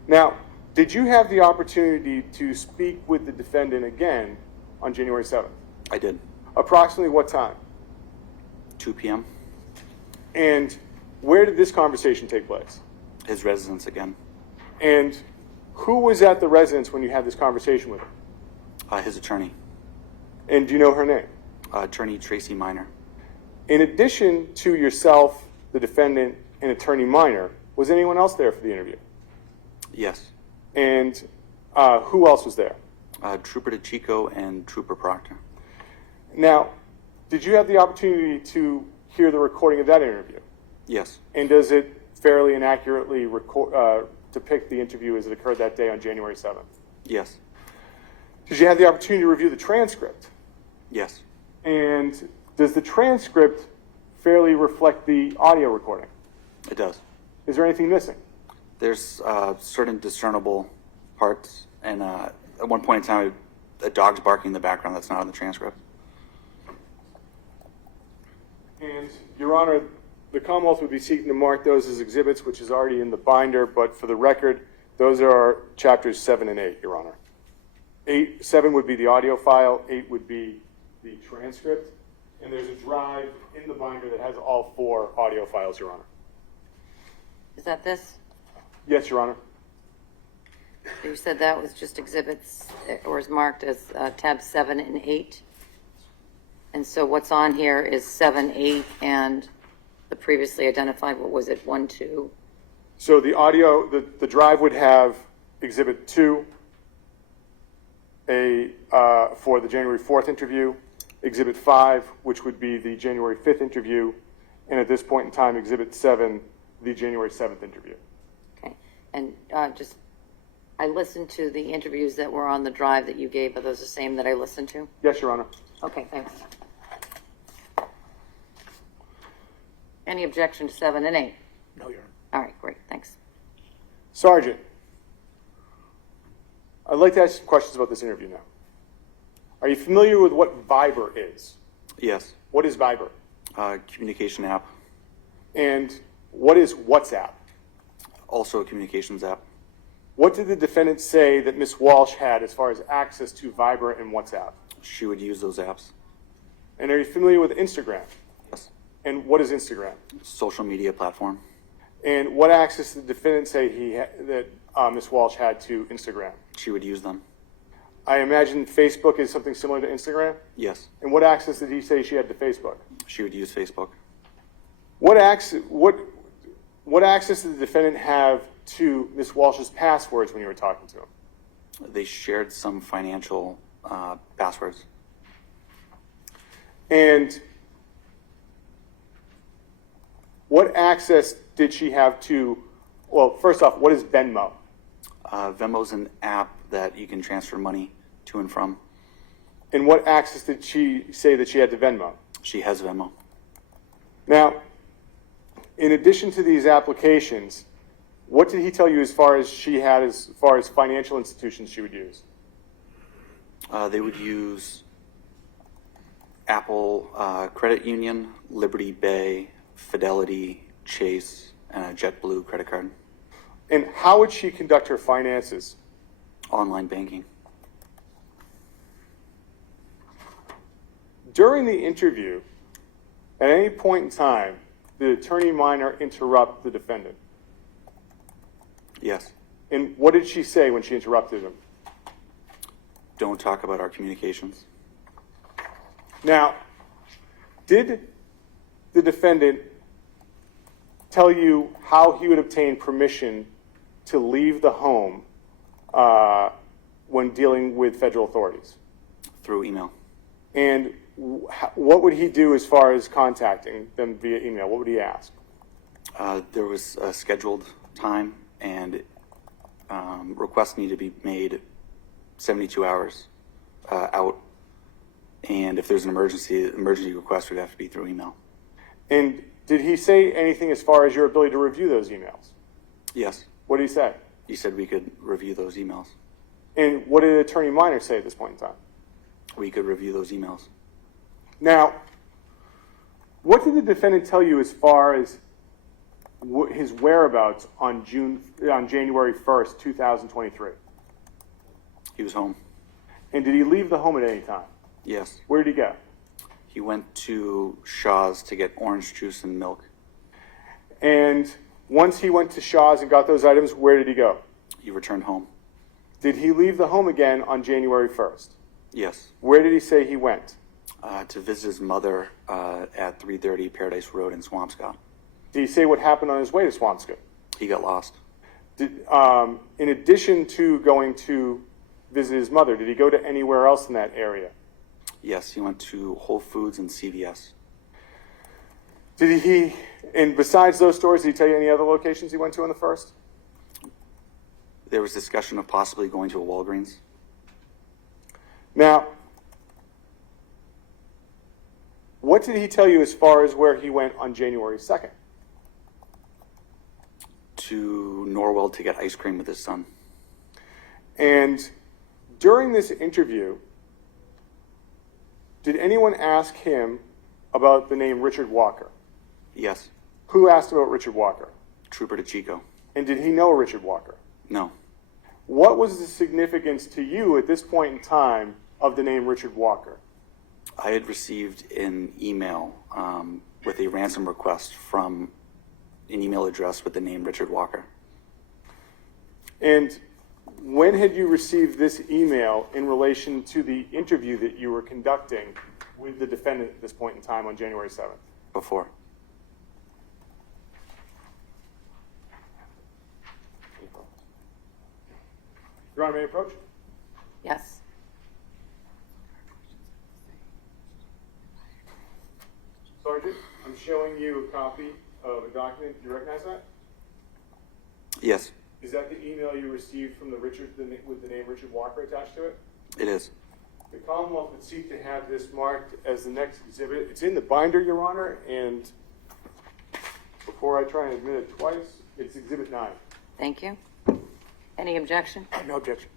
Now, did you have the opportunity to speak with the defendant again on January 7th? I did. Approximately what time? 2 p.m. And where did this conversation take place? His residence again. And who was at the residence when you had this conversation with him? His attorney. And do you know her name? Attorney Tracy Minor. In addition to yourself, the defendant, and Attorney Minor, was anyone else there for the interview? Yes. And who else was there? Trooper DeChico and Trooper Proctor. Now, did you have the opportunity to hear the recording of that interview? Yes. And does it fairly and accurately depict the interview as it occurred that day on January 7th? Yes. Did you have the opportunity to review the transcript? Yes. And does the transcript fairly reflect the audio recording? It does. Is there anything missing? There's certain discernible parts, and at one point in time, a dog's barking in the background that's not in the transcript. And, Your Honor, the Commonwealth would be seeking to mark those as exhibits, which is already in the binder, but for the record, those are chapters 7 and 8, Your Honor. 7 would be the audio file, 8 would be the transcript, and there's a drive in the binder that has all 4 audio files, Your Honor. Is that this? Yes, Your Honor. So you said that was just exhibits, or is marked as tab 7 and 8? And so what's on here is 7, 8, and the previously identified, what was it, 1, 2? So the audio, the drive would have exhibit 2, for the January 4th interview, exhibit 5, which would be the January 5th interview, and at this point in time, exhibit 7, the January 7th interview. Okay. And I listened to the interviews that were on the drive that you gave. Are those the same that I listened to? Yes, Your Honor. Okay, thanks. Any objection to 7 and 8? No, Your Honor. All right, great, thanks. Sergeant, I'd like to ask some questions about this interview now. Are you familiar with what Viber is? Yes. What is Viber? Communication app. And what is WhatsApp? Also a communications app. What did the defendant say that Ms. Walsh had as far as access to Viber and WhatsApp? She would use those apps. And are you familiar with Instagram? Yes. And what is Instagram? Social media platform. And what access did the defendant say that Ms. Walsh had to Instagram? She would use them. I imagine Facebook is something similar to Instagram? Yes. And what access did he say she had to Facebook? She would use Facebook. What access did the defendant have to Ms. Walsh's passwords when you were talking to him? They shared some financial passwords. And what access did she have to, well, first off, what is Venmo? Venmo's an app that you can transfer money to and from. And what access did she say that she had to Venmo? She has Venmo. Now, in addition to these applications, what did he tell you as far as financial institutions she would use? They would use Apple Credit Union, Liberty Bay, Fidelity, Chase, and a JetBlue credit card. And how would she conduct her finances? Online banking. During the interview, at any point in time, did Attorney Minor interrupt the defendant? Yes. And what did she say when she interrupted him? don't talk about our communications. Now, did the defendant tell you how he would obtain permission to leave the home when dealing with federal authorities? Through email. And what would he do as far as contacting them via email? What would he ask? There was a scheduled time, and requests need to be made 72 hours out. And if there's an emergency request would have to be through email. And did he say anything as far as your ability to review those emails? Yes. What did he say? He said we could review those emails. And what did Attorney Minor say at this point in time? We could review those emails. Now, what did the defendant tell you as far as his whereabouts on January 1st, 2023? He was home. And did he leave the home at any time? Yes. Where did he go? He went to Shaw's to get orange juice and milk. And once he went to Shaw's and got those items, where did he go? He returned home. Did he leave the home again on January 1st? Yes. Where did he say he went? To visit his mother at 330 Paradise Road in Swampscott. Did he say what happened on his way to Swampscott? He got lost. In addition to going to visit his mother, did he go to anywhere else in that area? Yes, he went to Whole Foods and CVS. Did he, and besides those stores, did he tell you any other locations he went to on the 1st? There was discussion of possibly going to a Walgreens. Now, what did he tell you as far as where he went on January 2nd? To Norwell to get ice cream with his son. And during this interview, did anyone ask him about the name Richard Walker? Yes. Who asked about Richard Walker? Trooper DeChico. And did he know Richard Walker? No. What was the significance to you at this point in time of the name Richard Walker? I had received an email with a ransom request from an email address with the name Richard Walker. And when had you received this email in relation to the interview that you were conducting with the defendant at this point in time on January 7th? Before. Your Honor, may I approach? Yes. Sergeant, I'm showing you a copy of a document. Do you recognize that? Yes, Is that the email you received from with the name Richard Walker attached to it? it is. The Commonwealth would seek to have this marked as the next exhibit. It's in the binder, Your Honor, and before I try and admit it twice, it's Exhibit 9. Thank you. Any objection? No objection.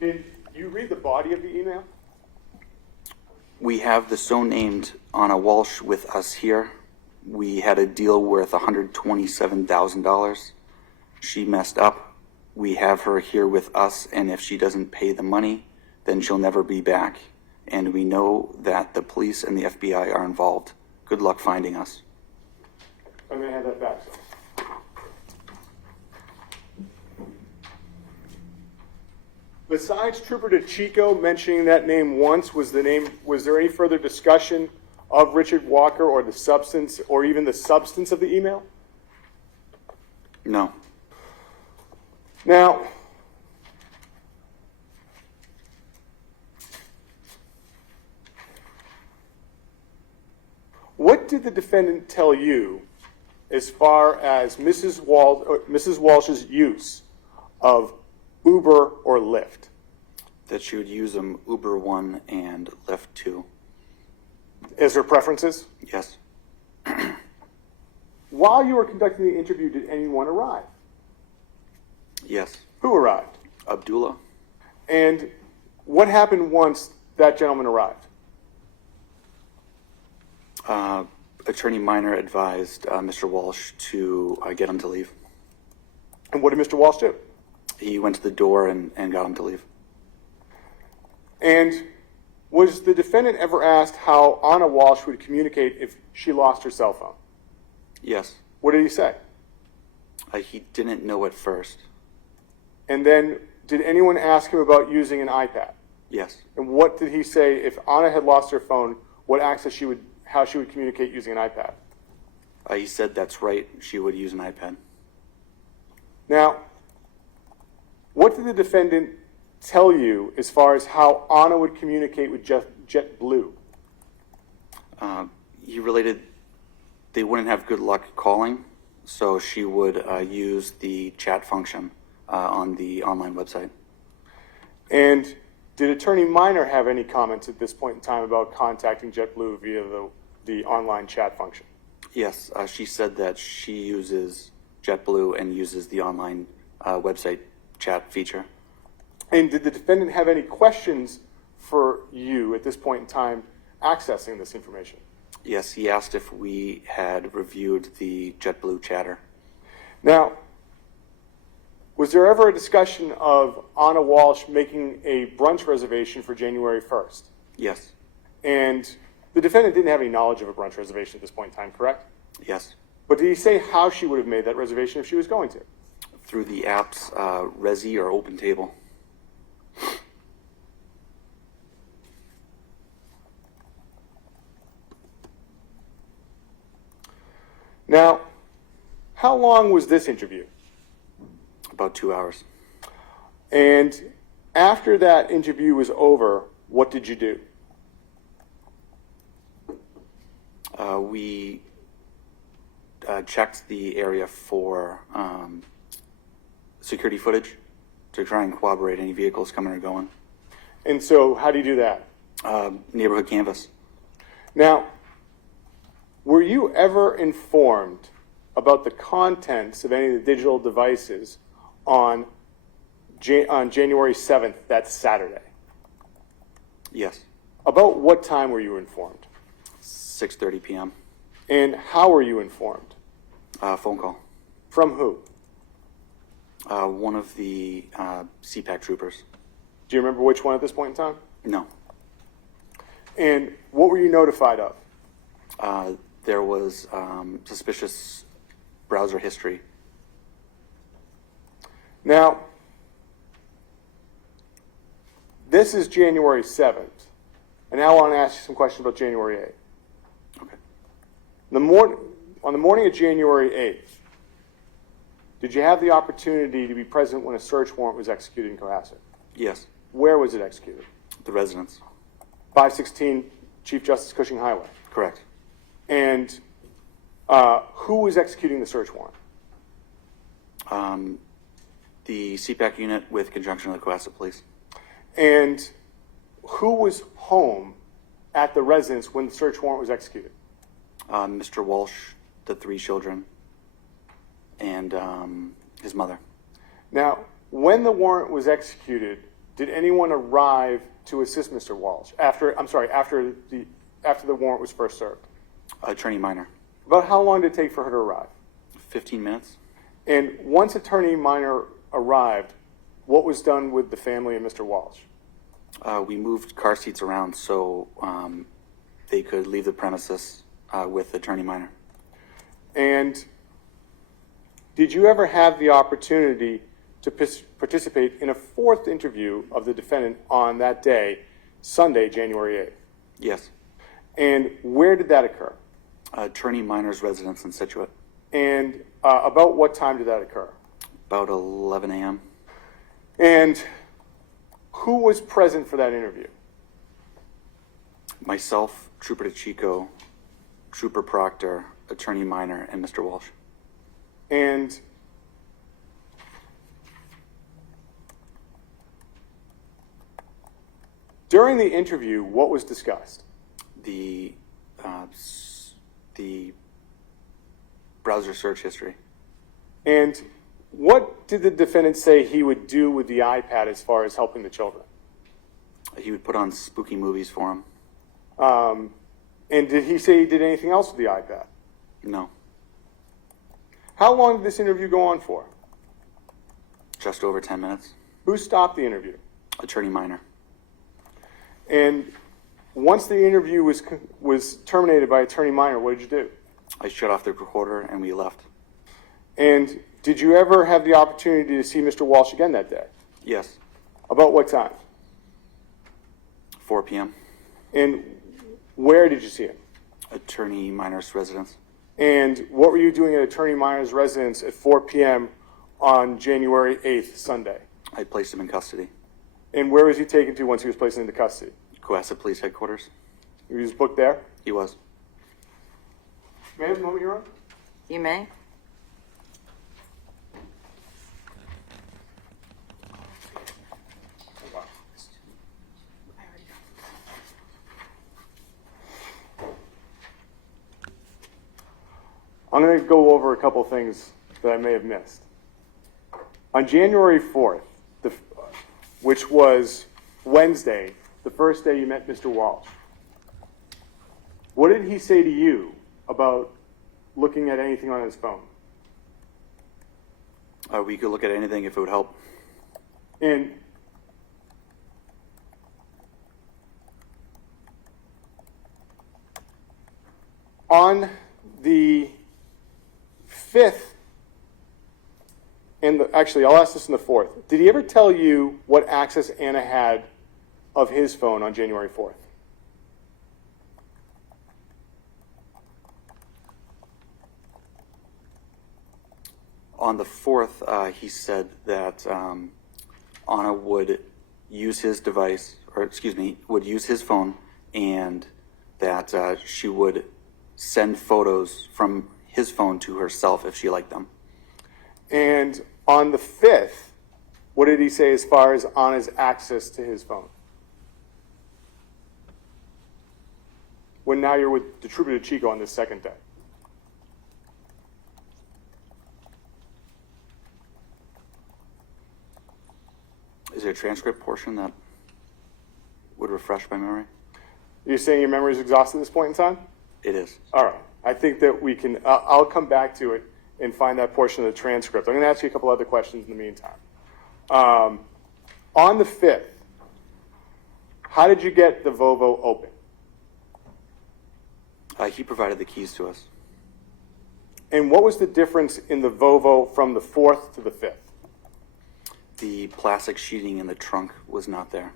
Did you read the body of the email? We have the so named Anna Walsh with us here. We had a deal worth $127,000. She messed up. We have her here with us, and if she doesn't pay the money, then she'll never be back. And we know that the police and the FBI are involved. Good luck finding us. I'm going to have that back, sir. Besides Trooper DeChico mentioning that name once, was there any further discussion of Richard Walker or the substance, or even the substance of the email? No. Now, what did the defendant tell you as far as Mrs. Walsh's use of Uber or Lyft? That she would use them Uber 1 and Lyft 2. As her preferences? Yes. While you were conducting the interview, did anyone arrive? Yes. Who arrived? Abdullah. And what happened once that gentleman arrived? Attorney Minor advised Mr. Walsh to get him to leave. And what did Mr. Walsh do? He went to the door and got him to leave. And was the defendant ever asked how Anna Walsh would communicate if she lost her cell phone? Yes. What did he say? He didn't know at first. And then did anyone ask him about using an iPad? Yes. And what did he say if Anna had lost her phone, what access how she would communicate using an iPad? He said that's right. She would use an iPad. Now, what did the defendant tell you as far as how Anna would communicate with JetBlue? He related they wouldn't have good luck calling, so she would use the chat function on the online website. And did Attorney Minor have any comments at this point in time about contacting JetBlue via the online chat function? Yes, she said that she uses JetBlue and uses the online website chat feature. And did the defendant have any questions for you at this point in time accessing this information? Yes, he asked if we had reviewed the JetBlue chatter. Now, was there ever a discussion of Anna Walsh making a brunch reservation for January 1st? Yes. And the defendant didn't have any knowledge of a brunch reservation at this point in time, correct? Yes. But did he say how she would have made that reservation if she was going to? Through the app's Resi or Open Table. Now, how long was this interview? About 2 hours. And after that interview was over, what did you do? We checked the area for security footage to try and corroborate any vehicles coming or going. And so how do you do that? Neighborhood canvas. Now, were you ever informed about the contents of any of the digital devices on January 7th, that's Saturday? Yes. About what time were you informed? 6:30 p.m. And how were you informed? Phone call. From who? One of the CPAC troopers. Do you remember which one at this point in time? No. And what were you notified of? There was suspicious browser history. Now, this is January 7th. And now I want to ask you some questions about January 8th. Okay. On the morning of January 8th, did you have the opportunity to be present when a search warrant was executed in Cohasset? Yes. Where was it executed? The residence. 516 Chief Justice Cushing Highway. Correct. And who was executing the search warrant? The CPAC unit with conjunction with the Cohasset Police. And who was home at the residence when the search warrant was executed? Mr. Walsh, the 3 children, and his mother. Now, when the warrant was executed, did anyone arrive to assist Mr. Walsh after the warrant was first served? Attorney Minor. About how long did it take for her to arrive? 15 minutes. And once Attorney Minor arrived, what was done with the family and Mr. Walsh? We moved car seats around so they could leave the premises with Attorney Minor. And did you ever have the opportunity to participate in a 4th interview of the defendant on that day, Sunday, January 8th? Yes. And where did that occur? Attorney Minor's residence in Situate. And about what time did that occur? About 11 a.m. And who was present for that interview? Myself, Trooper DeChico, Trooper Proctor, Attorney Minor, and Mr. Walsh. And during the interview, what was discussed? The browser search history. And what did the defendant say he would do with the iPad as far as helping the children? He would put on spooky movies for him. And did he say he did anything else with the iPad? No. How long did this interview go on for? Just over 10 minutes. Who stopped the interview? Attorney Minor. And once the interview was terminated by Attorney Minor, what did you do? I shut off the recorder and we left. And did you ever have the opportunity to see Mr. Walsh again that day? Yes. About what time? 4 p.m. And where did you see him? Attorney Minor's residence. And what were you doing at Attorney Minor's residence at 4 p.m. on January 8th, Sunday? I placed him in custody. And where was he taken to once he was placed into custody? Cohasset Police Headquarters. He was booked there? He was. May I have a moment, Your Honor? You may. I'm going to go over a couple things that I may have missed. On January 4th, which was Wednesday, the first day you met Mr. Walsh, what did he say to you about looking at anything on his phone? We could look at anything if it would help. And on the 5th, actually, I'll ask this in the 4th. Did he ever tell you what access Anna had of his phone on January 4th? On the 4th, he said that Anna would use his device, or excuse me, would use his phone, and that she would send photos from his phone to herself if she liked them. And on the 5th, what did he say as far as Anna's access to his phone? When now you're with Distributor Chico on this second day. Is there a transcript portion that would refresh my memory? You're saying your memory is exhausted at this point in time? It is. All right. I think that we can, I'll come back to it and find that portion of the transcript. I'm going to ask you a couple other questions in the meantime. On the 5th, how did you get the Volvo open? He provided the keys to us. And what was the difference in the Volvo from the 4th to the 5th? The plastic sheeting in the trunk was not there.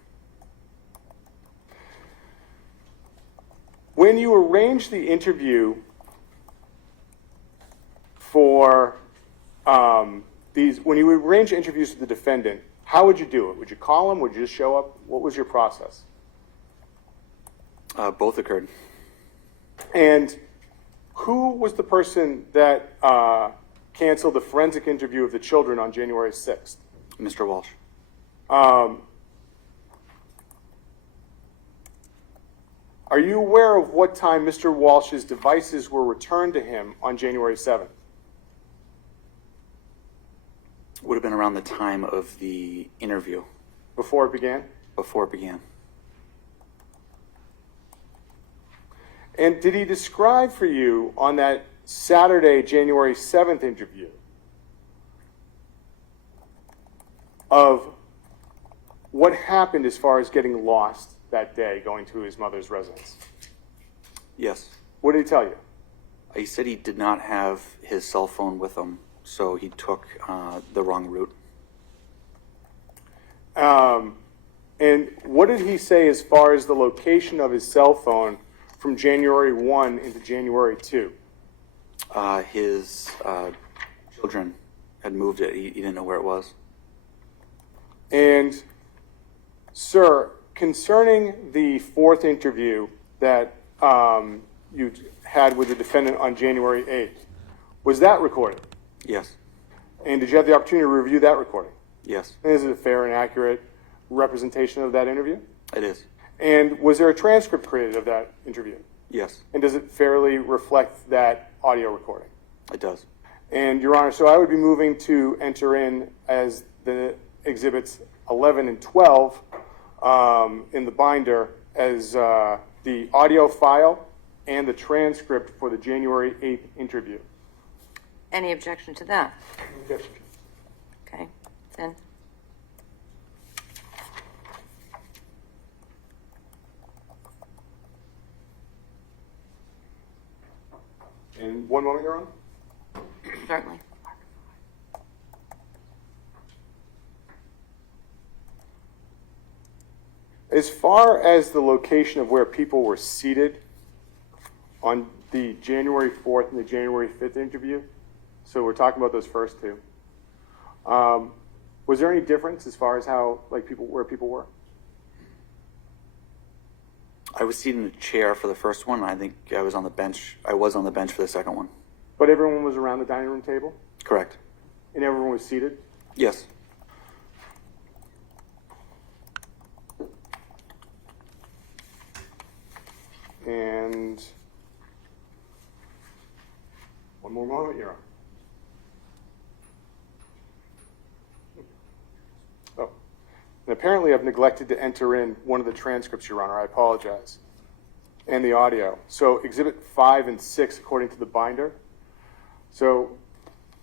When you arranged the interview for when you arrange interviews with the defendant, how would you do it? Would you call him? Would you just show up? What was your process? Both occurred. And who was the person that canceled the forensic interview of the children on January 6th? Mr. Walsh. Are you aware of what time Mr. Walsh's devices were returned to him on January 7th? Would have been around the time of the interview, Before it began? before it began. And did he describe for you on that Saturday, January 7th interview of what happened as far as getting lost that day going to his mother's residence? Yes. What did he tell you? He said he did not have his cell phone with him, so he took the wrong route. And what did he say as far as the location of his cell phone from January 1 into January 2? His children had moved it. He didn't know where it was. And, sir, concerning the 4th interview that you had with the defendant on January 8th, was that recorded? Yes. And did you have the opportunity to review that recording? Yes, And is it a fair and accurate representation of that interview? it is. And was there a transcript created of that interview? Yes, And does it fairly reflect that audio recording? it does. And, Your Honor, so I would be moving to enter in as the exhibits 11 and 12 in the binder as the audio file and the transcript for the January 8th interview. Any objection to that? Objection. Okay, then. And one moment, Your Honor. Certainly. As far as the location of where people were seated on the January 4th and the January 5th interview, so we're talking about those first two, was there any difference as far as how, like, where people were? I was seated in a chair for the first one. I think I was on the bench. I was on the bench for the second one. But everyone was around the dining room table? Correct. And everyone was seated? Yes. And one more moment, Your Honor. Oh, and apparently I've neglected to enter in one of the transcripts, Your Honor. I apologize. And the audio. So Exhibit 5 and 6, according to the binder. So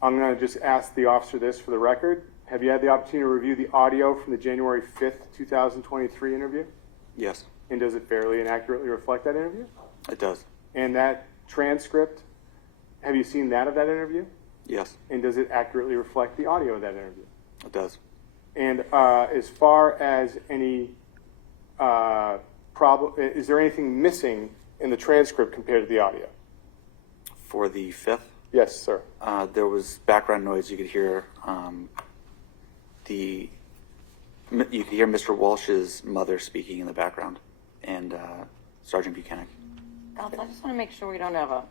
I'm going to just ask the officer this for the record. Have you had the opportunity to review the audio from the January 5th, 2023 interview? Yes. And does it fairly and accurately reflect that interview? It does. And that transcript, have you seen that of that interview? Yes. And does it accurately reflect the audio of that interview? It does. And as far as any problem, is there anything missing in the transcript compared to the audio? For the 5th, Yes, sir. there was background noise. You could hear you could hear Mr. Walsh's mother speaking in the background, and Sergeant Buchanan. Counsel, I just want to make sure we don't have a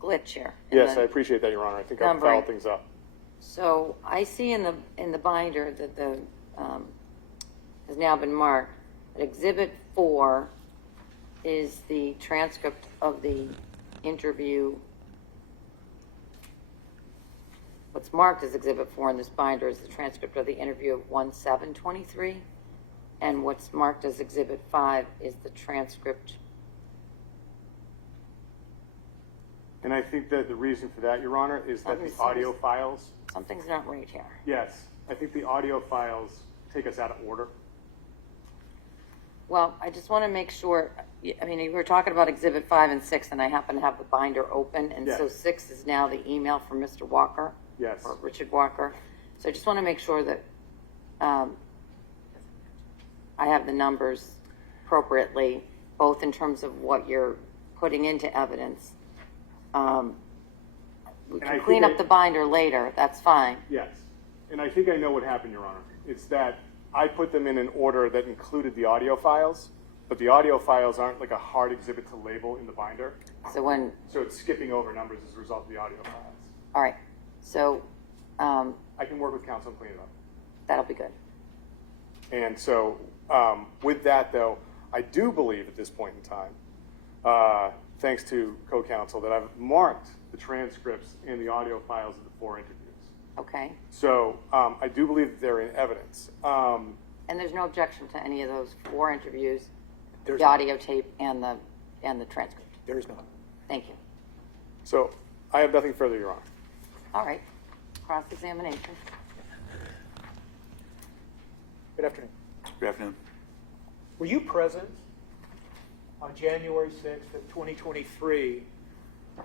glitch here. in Yes, the- I appreciate that, Your Honor. I think I've numbering. fouled things up. So I see in the binder that has now been marked that Exhibit 4 is the transcript of the interview. What's marked as Exhibit 4 in this binder is the transcript of the interview of 1/7/23, and what's marked as Exhibit 5 is the transcript. And I think that the reason for that, Your Honor, is that the Something's- audio files, Something's not right here. yes, I think the audio files take us out of order. Well, I just want to make sure, I mean, we were talking about Exhibit 5 and 6, and I happen to have the binder open, and so Yes. 6 is now the email from Mr. Walker. Yes. Or Richard Walker. So I just want to make sure that I have the numbers appropriately, both in terms of what you're putting into evidence. We And I can think clean up I- the binder later, that's fine. Yes, and I think I know what happened, Your Honor. It's that I put them in an order that included the audio files, but the audio files aren't like a hard exhibit to label in the binder, So when, so it's skipping over numbers as a result of the audio files. all right, so I can work with counsel and clean it up. that'll be good. And so, with that though, I do believe at this point in time, thanks to co-counsel, that I've marked the transcripts and the audio files of the 4 interviews. Okay, So I do believe that they're in evidence. and there's no objection to any of those 4 interviews, There's the audio tape and the transcript. There is not. Thank you. So I have nothing further, Your Honor. All right, cross-examination. Good afternoon. Good afternoon. Were you present on January 6th of 2023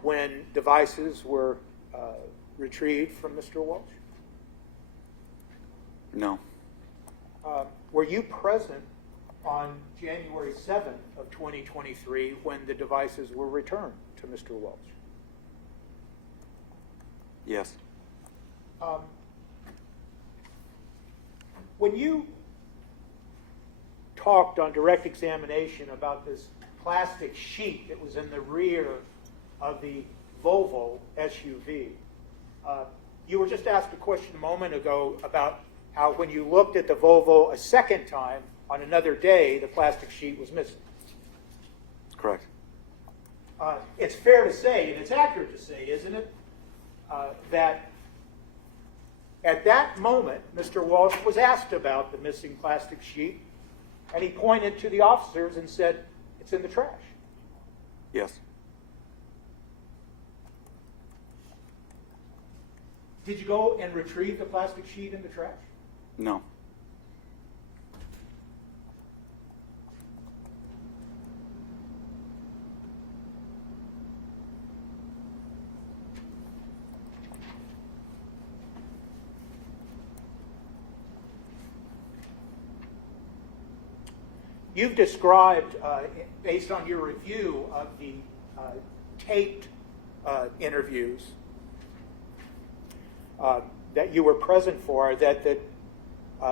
when devices were retrieved from Mr. Walsh? No. Were you present on January 7th of 2023 when the devices were returned to Mr. Walsh? Yes. When you talked on direct examination about this plastic sheet that was in the rear of the Volvo SUV, you were just asked a question a moment ago about how when you looked at the Volvo a second time on another day, the plastic sheet was missing. Correct. It's fair to say, and it's accurate to say, isn't it, that at that moment, Mr. Walsh was asked about the missing plastic sheet, and he pointed to the officers and said, "It's in the trash." Yes. Did you go and retrieve the plastic sheet in the trash? No. You've described, based on your review of the taped interviews that you were present for, that the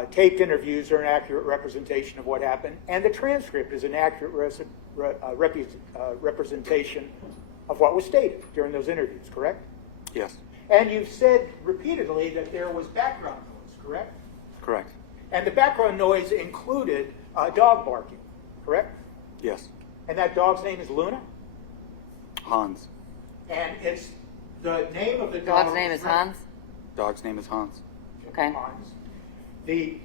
taped interviews are an accurate representation of what happened, and the transcript is an accurate representation of what was stated during those interviews, correct? Yes. And you've said repeatedly that there was background noise, correct? Correct. And the background noise included dog barking, correct? Yes. And that dog's name is Luna? Hans. And it's the name of the dog. Dog's name is Hans? Dog's name is Hans. Okay. Hans. The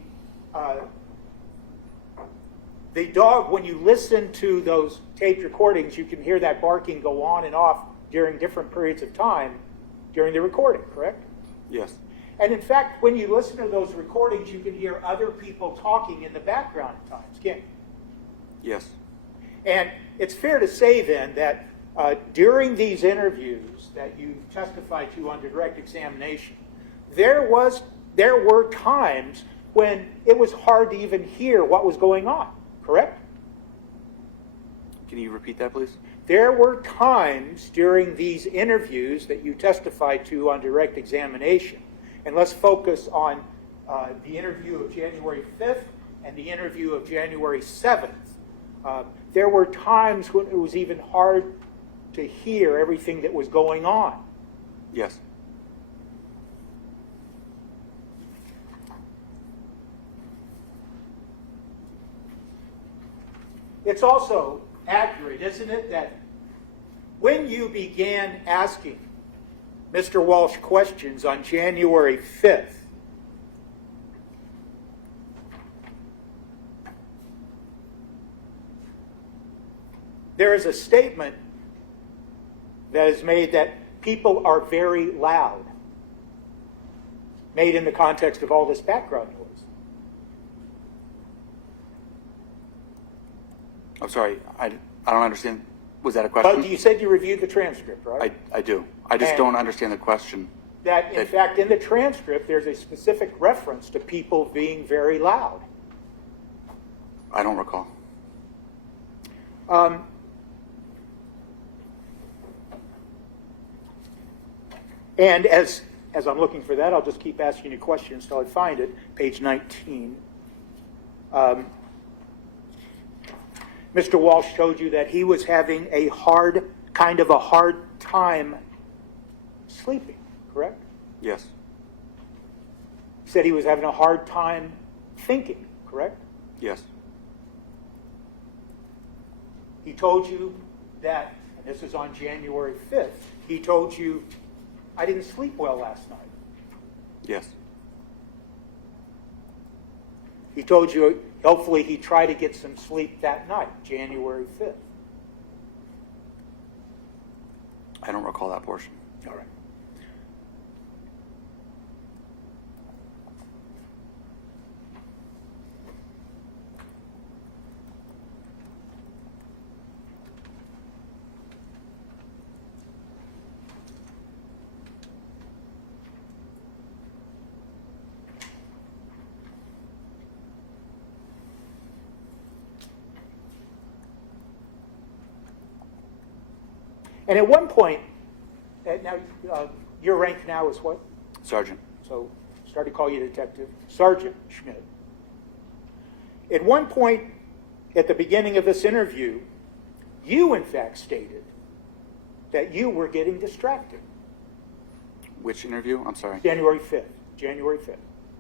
dog, when you listen to those taped recordings, you can hear that barking go on and off during different periods of time during the recording, correct? Yes. And in fact, when you listen to those recordings, you can hear other people talking in the background at times, can't you? Yes. And it's fair to say then that during these interviews that you testified to under direct examination, there were times when it was hard to even hear what was going on, correct? Can you repeat that, please? There were times during these interviews that you testified to on direct examination, and let's focus on the interview of January 5th and the interview of January 7th. There were times when it was even hard to hear everything that was going on. Yes. It's also accurate, isn't it, that when you began asking Mr. Walsh questions on January 5th, there is a statement that is made that people are very loud, made in the context of all this background noise. I'm sorry, I don't understand. Was that a question? But you said you reviewed the transcript, right? I do. I just And- don't understand the question. That, in fact, in the transcript, there's a specific reference to people being very loud. I don't recall. And as I'm looking for that, I'll just keep asking you questions until I find it. Page 19. Mr. Walsh told you that he was having a hard time sleeping, correct? Yes. He said he was having a hard time thinking, correct? Yes. He told you that, and this is on January 5th, he told you, I didn't sleep well last night. Yes. He told you, hopefully he tried to get some sleep that night, January 5th. I don't recall that portion. All right. And at one point, now your rank now is what? Sergeant. So started to call you Detective Sergeant Schmidt. At one point at the beginning of this interview, you in fact stated that you were getting distracted. Which interview? I'm sorry. January 5th.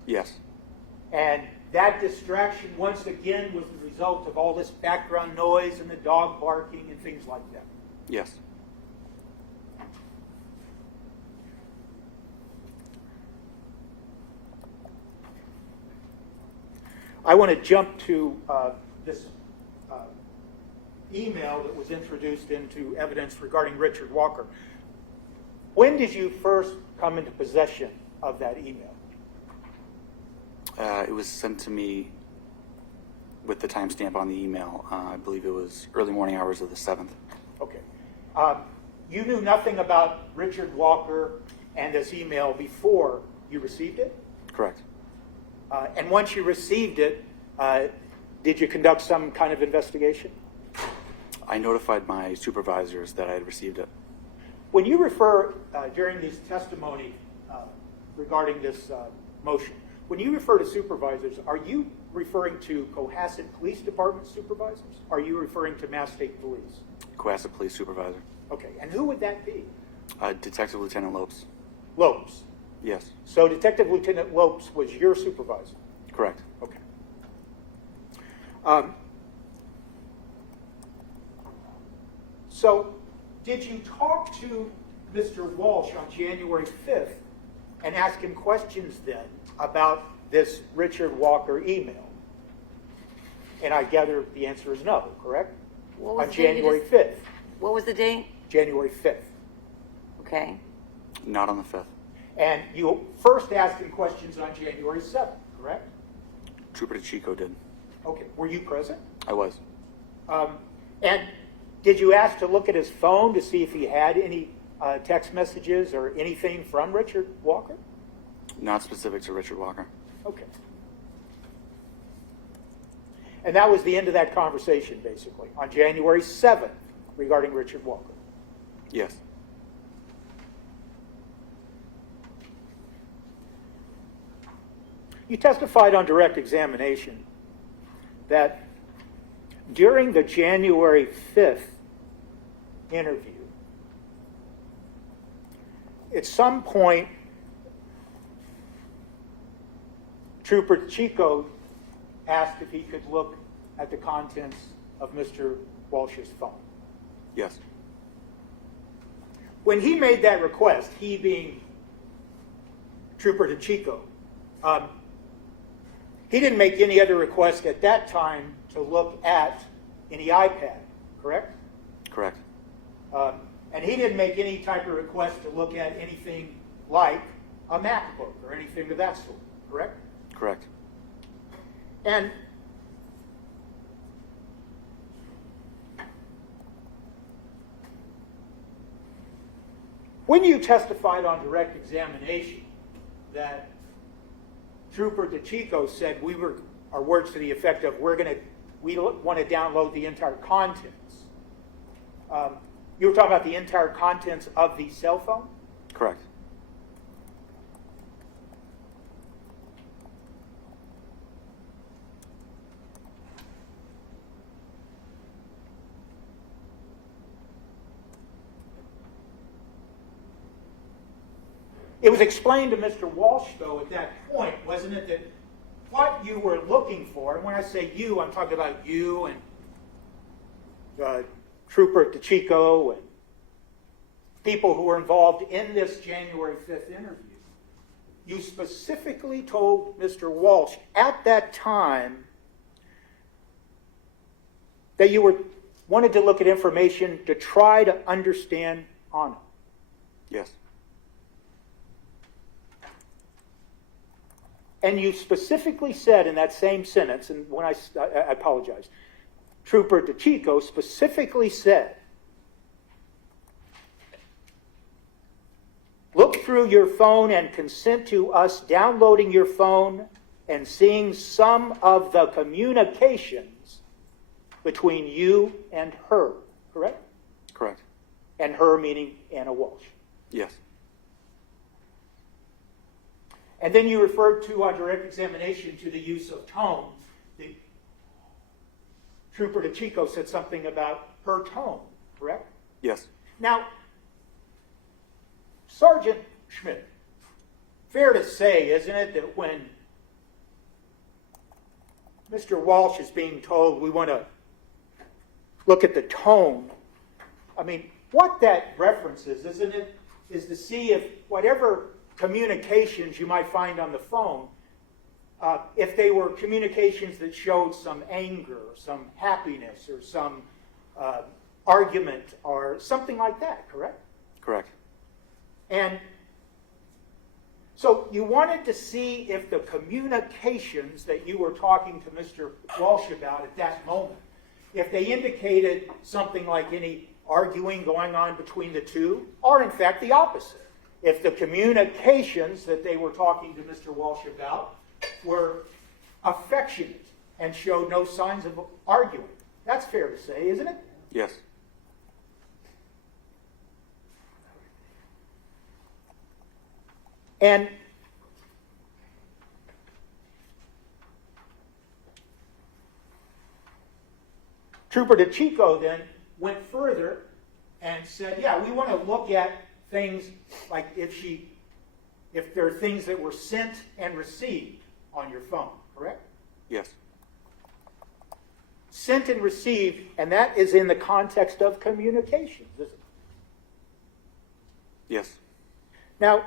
Yes. And that distraction, once again, was the result of all this background noise and the dog barking and things like that. Yes. I want to jump to this email that was introduced into evidence regarding Richard Walker. When did you first come into possession of that email? It was sent to me with the timestamp on the email. I believe it was early morning hours of the 7th. Okay. You knew nothing about Richard Walker and this email before you received it? Correct. And once you received it, Did you conduct some kind of investigation? I notified my supervisors that I had received it. When you refer during this testimony regarding this motion, when you refer to supervisors, are you referring to Cohasset Police Department supervisors? Are you referring to Mass State Police? Cohasset Police Supervisor. Okay, and who would that be? Detective Lieutenant Lopes. Lopes. Yes, So Detective Lieutenant Lopes was your supervisor? correct. Okay. So did you talk to Mr. Walsh on January 5th and ask him questions then about this Richard Walker email? And I gather the answer is no, correct? What was On the date you January just- 5th. What was the date? January 5th. Okay. Not on the 5th. And you first asked him questions on January 7th, correct? Trooper DeChico did. Okay. Were you present? I was. And did you ask to look at his phone to see if he had any text messages or anything from Richard Walker? Not specific to Richard Walker. Okay. And that was the end of that conversation, basically, on January 7th regarding Richard Walker. Yes. You testified on direct examination that during the January 5th interview, at some point, Trooper Chico asked if he could look at the contents of Mr. Walsh's phone. Yes. When he made that request, he being Trooper DeChico, he didn't make any other request at that time to look at any iPad, correct? Correct. And he didn't make any type of request to look at anything like a MacBook or anything of that sort, correct? Correct. And when you testified on direct examination that Trooper DeChico said our words to the effect of we want to download the entire contents. You were talking about the entire contents of the cell phone? Correct. It was explained to Mr. Walsh, though, at that point, wasn't it, that what you were looking for, and when I say you, I'm talking about you and Trooper DeChico and people who were involved in this January 5th interview. You specifically told Mr. Walsh at that time that you wanted to look at information to try to understand on it. Yes. And you specifically said in that same sentence, and when I apologize, Trooper DeChico specifically said, look through your phone and consent to us downloading your phone and seeing some of the communications between you and her, correct? Correct. And her meaning Anna Walsh. Yes. And then you referred to on direct examination to the use of tone. The Trooper DeChico said something about her tone, correct? Yes. Now, Sergeant Schmidt, fair to say, isn't it, that when Mr. Walsh is being told we want to look at the tone, I mean, what that references, isn't it, is to see if whatever communications you might find on the phone, if they were communications that showed some anger or some happiness or some argument or something like that, correct? Correct. And so you wanted to see if the communications that you were talking to Mr. Walsh about at that moment, if they indicated something like any arguing going on between the two, or in fact the opposite. If the communications that they were talking to Mr. Walsh about were affectionate and showed no signs of arguing. That's fair to say, isn't it? Yes. And Trooper DeChico then went further and said, yeah, we want to look at things like if there are things that were sent and received on your phone, correct? Yes. Sent and received, and that is in the context of communications, isn't it? Yes. Now,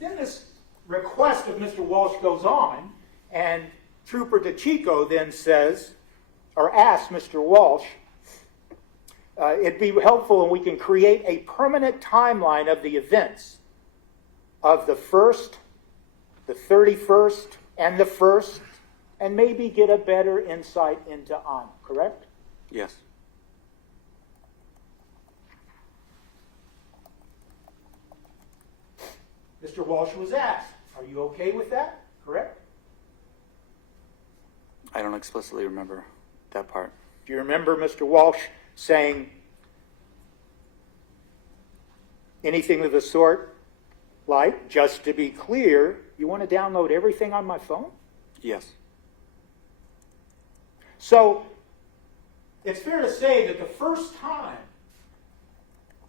then this request of Mr. Walsh goes on, and Trooper DeChico then says, or asks Mr. Walsh, it'd be helpful and we can create a permanent timeline of the events of the 1st, the 31st, and the 1st, and maybe get a better insight into Anna, correct? Yes. Mr. Walsh was asked, are you okay with that, correct? I don't explicitly remember that part. Do you remember Mr. Walsh saying anything of the sort like, just to be clear, you want to download everything on my phone? Yes. So it's fair to say that the first time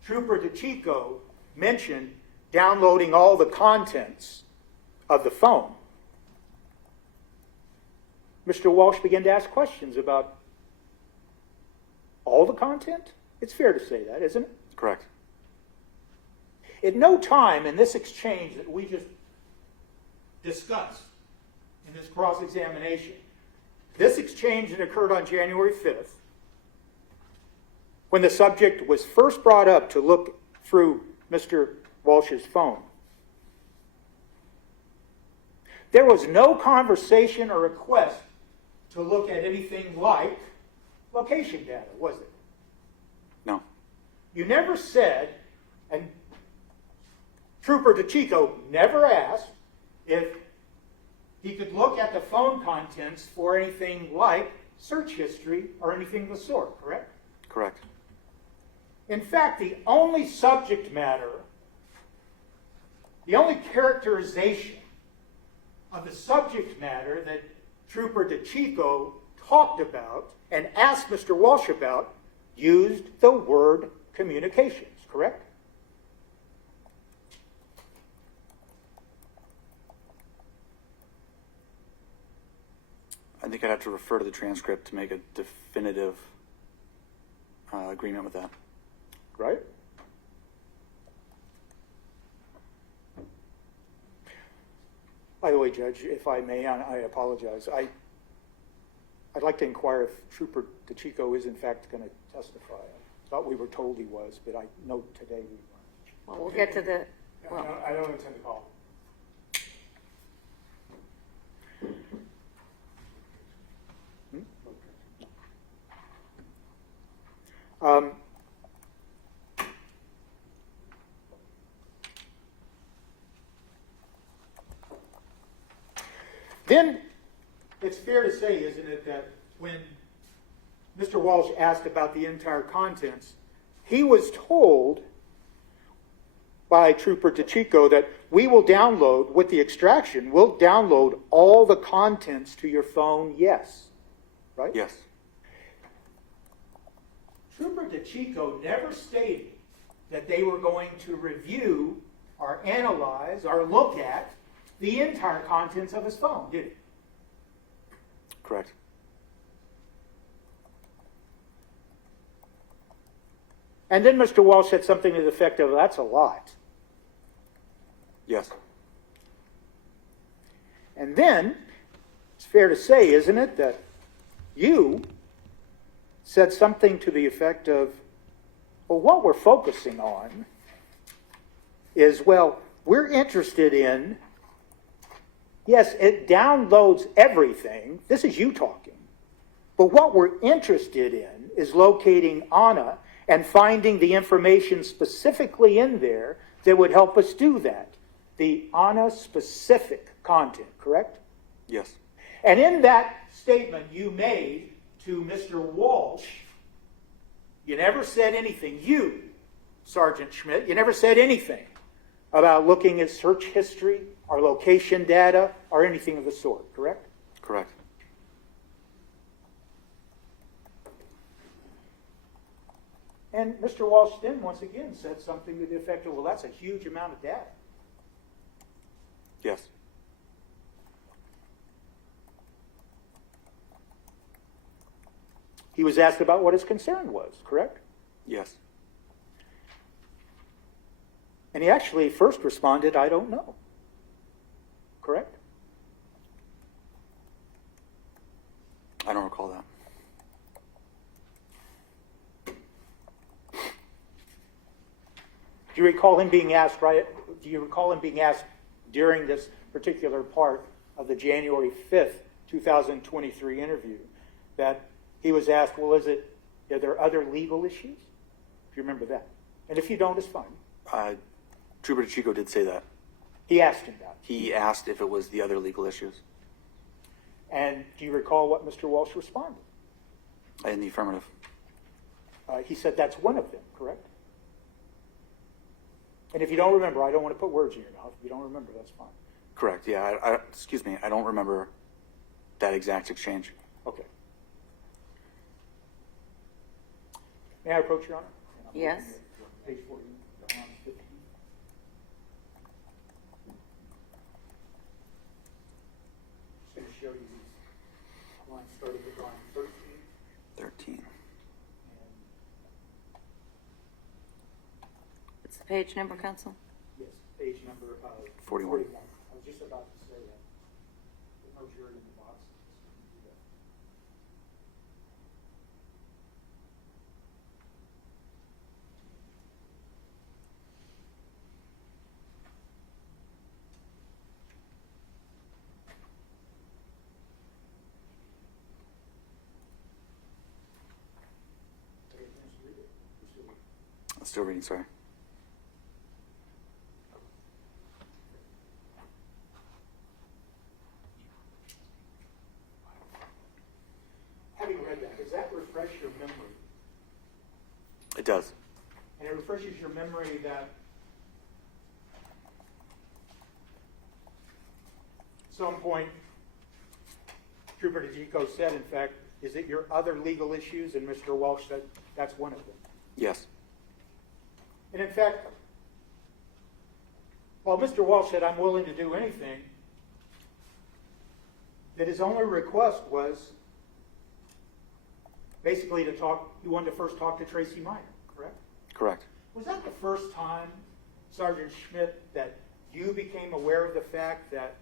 Trooper DeChico mentioned downloading all the contents of the phone, Mr. Walsh began to ask questions about all the content? It's fair to say that, isn't it? Correct. At no time in this exchange that we just discussed in this cross-examination, this exchange that occurred on January 5th, when the subject was first brought up to look through Mr. Walsh's phone, there was no conversation or request to look at anything like location data, was there? No. You never said, and Trooper DeChico never asked if he could look at the phone contents for anything like search history or anything of the sort, correct? Correct. In fact, the only subject matter, the only characterization of the subject matter that Trooper DeChico talked about and asked Mr. Walsh about used the word communications, correct? I think I'd have to refer to the transcript to make a definitive agreement with that. Right? By the way, Judge, if I may, I apologize. I'd like to inquire if Trooper DeChico is in fact going to testify. I thought we were told he was, but I know today we weren't. Well, we'll get to the, well, I don't intend to call. Then it's fair to say, isn't it, that when Mr. Walsh asked about the entire contents, he was told by Trooper DeChico that we will download, with the extraction, we'll download all the contents to your phone, yes. Right? Yes. Trooper DeChico never stated that they were going to review or analyze or look at the entire contents of his phone, did he? Correct. And then Mr. Walsh said something to the effect of, that's a lot. Yes. And then, it's fair to say, isn't it, that you said something to the effect of, well, what we're focusing on is, well, we're interested in, yes, it downloads everything. This is you talking. But what we're interested in is locating Anna and finding the information specifically in there that would help us do that. the ANA specific content, correct? Yes. And in that statement you made to Mr. Walsh, you never said anything, you, Sergeant Schmidt, you never said anything about looking at search history or location data or anything of the sort, correct? Correct. And Mr. Walsh then once again said something to the effect of, well, that's a huge amount of data. Yes. He was asked about what his concern was, correct? Yes. And he actually first responded, I don't know. Correct? I don't recall that. Do you recall him being asked during this particular part of the January 5th, 2023 interview that he was asked, well, are there other legal issues? If you remember that. And if you don't, it's fine. Trooper DeChico did say that. He asked him that. He asked if it was the other legal issues. And do you recall what Mr. Walsh responded? In the affirmative. He said that's one of them, correct? And if you don't remember, I don't want to put words in your mouth. If you don't remember, that's fine. Correct. Yeah. Excuse me. I don't remember that exact exchange. Okay. May I approach, Your Honor? Yes. Page 40, line 15. Just going to show you these lines starting with line 13. 13. What's the page number, Counsel? Yes, page number 41. I was just about to say that. There's no jury in the box. Do that. Take a chance to read it. We're still reading. I'm still reading, sorry. Having read that, does that refresh your memory? It does. And it refreshes your memory that at some point, Trooper DeGico said, in fact, is it your other legal issues? And Mr. Walsh said, that's one of them. Yes. And in fact, while Mr. Walsh said, I'm willing to do anything, that his only request was basically to talk, he wanted to first talk to Tracy Minor, correct? Correct. Was that the first time, Sergeant Schmidt, that you became aware of the fact that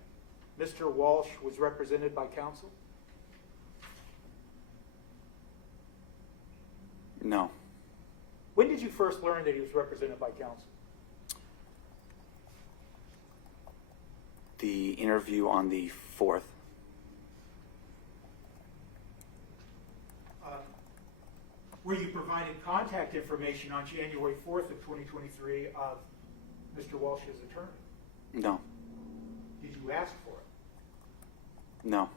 Mr. Walsh was represented by counsel? No. When did you first learn that he was represented by counsel? The interview on the 4th. Were you provided contact information on January 4th of 2023 of Mr. Walsh's attorney? No. Did you ask for it? No.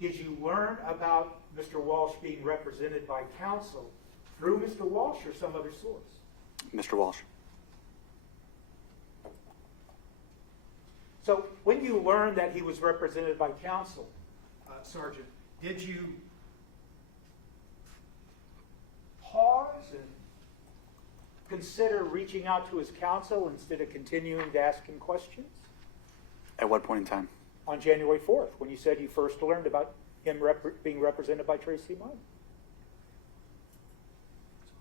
Did you learn about Mr. Walsh being represented by counsel through Mr. Walsh or some other source? Mr. Walsh. So when you learned that he was represented by counsel, Sergeant, did you pause and consider reaching out to his counsel instead of continuing to ask him questions? At what point in time? On January 4th, when you said you first learned about him being represented by Tracy Minor?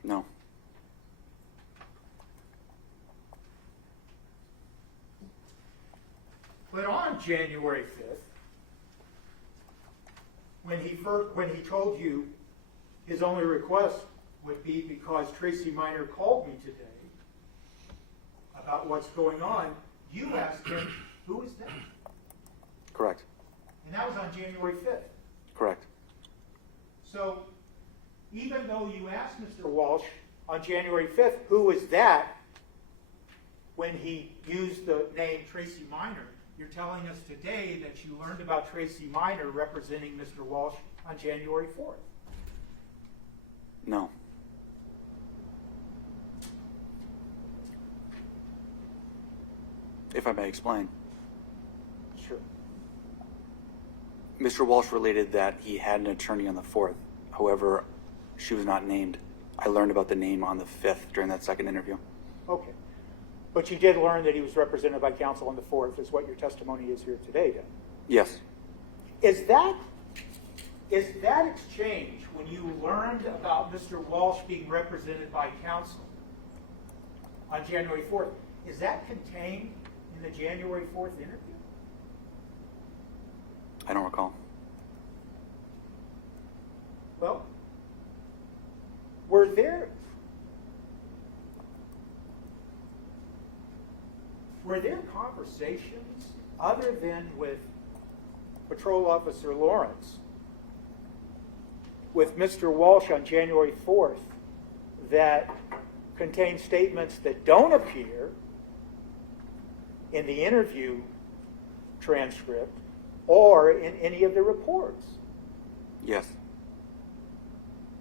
No. But on January 5th, when he told you his only request would be because Tracy Minor called me today about what's going on, you asked him, who is that? Correct. And that was on January 5th. Correct. So even though you asked Mr. Walsh on January 5th, who is that, when he used the name Tracy Minor. You're telling us today that you learned about Tracy Minor representing Mr. Walsh on January 4th. No. If I may explain. Sure. Mr. Walsh related that he had an attorney on the 4th. However, she was not named. I learned about the name on the 5th during that second interview. Okay. But you did learn that he was represented by counsel on the 4th, is what your testimony is here today, then? Yes. Is that exchange, when you learned about Mr. Walsh being represented by counsel on January 4th, is that contained in the January 4th interview? I don't recall. Well, were there conversations other than with Patrol Officer Lawrence with Mr. Walsh on January 4th that contain statements that don't appear in the interview transcript or in any of the reports? Yes.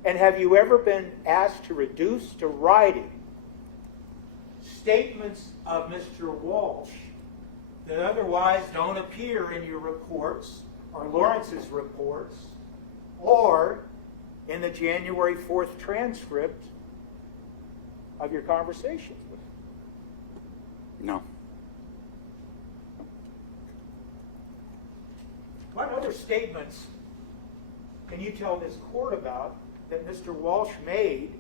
And have you ever been asked to reduce to writing statements of Mr. Walsh that otherwise don't appear in your reports or Lawrence's reports or in the January 4th transcript of your conversations with him? No. What other statements can you tell this court about that Mr. Walsh made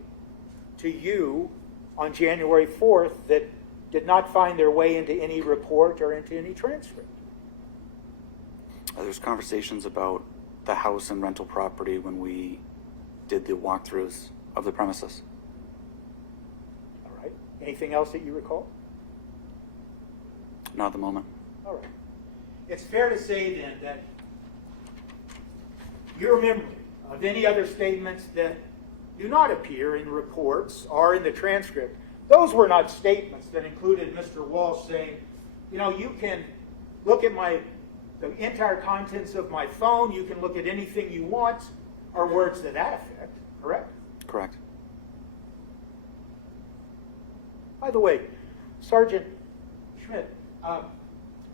to you on January 4th that did not find their way into any report or into any transcript? There's conversations about the house and rental property when we did the walkthroughs of the premises. All right. Anything else that you recall? Not at the moment. All right. It's fair to say then that your memory of any other statements that do not appear in reports or in the transcript, those were not statements that included Mr. Walsh saying, you know, you can look at the entire contents of my phone, you can look at anything you want, or words to that effect, correct? Correct. By the way, Sergeant Schmidt,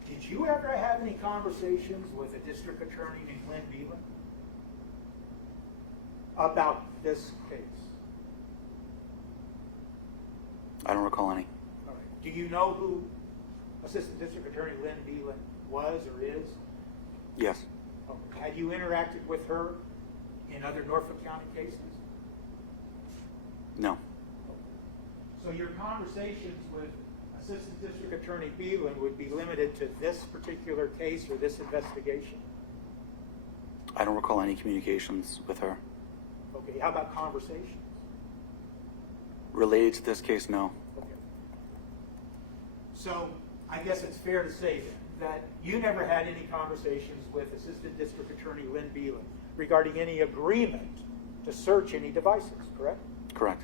did you ever have any conversations with a district attorney named Lynn Beelan about this case? I don't recall any. All right. Do you know who Assistant District Attorney Lynn Beelan was or is? Yes. Okay. Had you interacted with her in other Norfolk County cases? No. So your conversations with Assistant District Attorney Beelan would be limited to this particular case or this investigation? I don't recall any communications with her. Okay. How about conversations? Related to this case, no. Okay. So I guess it's fair to say then that you never had any conversations with Assistant District Attorney Lynn Beelan regarding any agreement to search any devices, correct? Correct.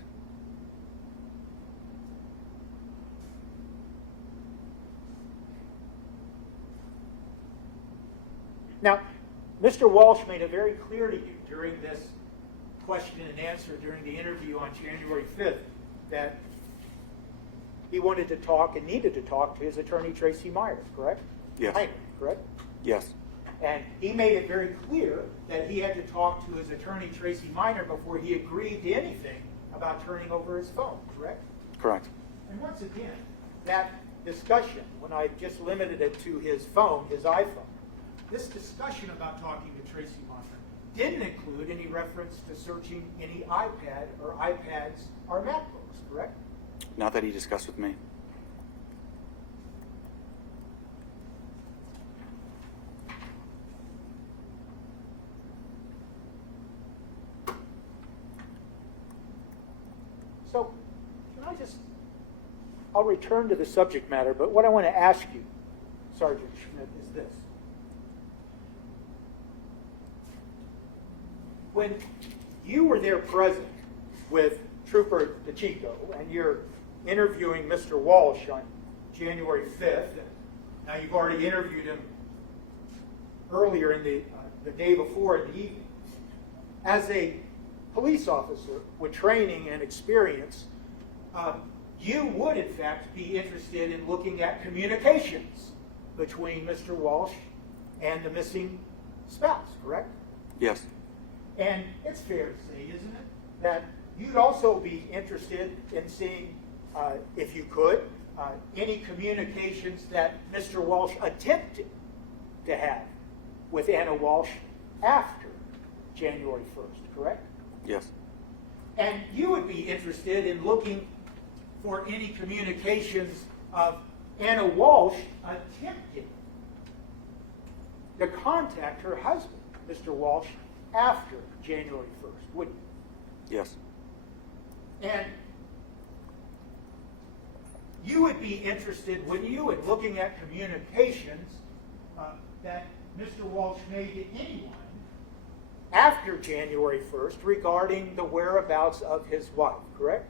Now, Mr. Walsh made it very clear to you during this question and answer during the interview on January 5th that he wanted to talk and needed to talk to his attorney, Tracy Myers, correct? Yes. Minor, correct? Yes. And he made it very clear that he had to talk to his attorney, Tracy Minor, before he agreed to anything about turning over his phone, correct? Correct. And once again, that discussion, when I just limited it to his phone, his iPhone, this discussion about talking to Tracy Minor didn't include any reference to searching any iPad or iPads or MacBooks, correct? Not that he discussed with me. So, I'll return to the subject matter, but what I want to ask you, Sergeant Schmidt, is this. When you were there present with Trooper DeChico and you're interviewing Mr. Walsh on January 5th. And now you've already interviewed him earlier in the day before in the evening. As a police officer with training and experience, you would in fact be interested in looking at communications between Mr. Walsh and the missing spouse, correct? Yes. And it's fair to say, isn't it, that you'd also be interested in seeing, if you could, any communications that Mr. Walsh attempted to have with Anna Walsh after January 1st, correct? Yes. And you would be interested in looking for any communications of Anna Walsh attempting to contact her husband, Mr. Walsh, after January 1st, wouldn't you? Yes. And you would be interested, wouldn't you, in looking at communications that Mr. Walsh made to anyone after January 1st regarding the whereabouts of his wife, correct?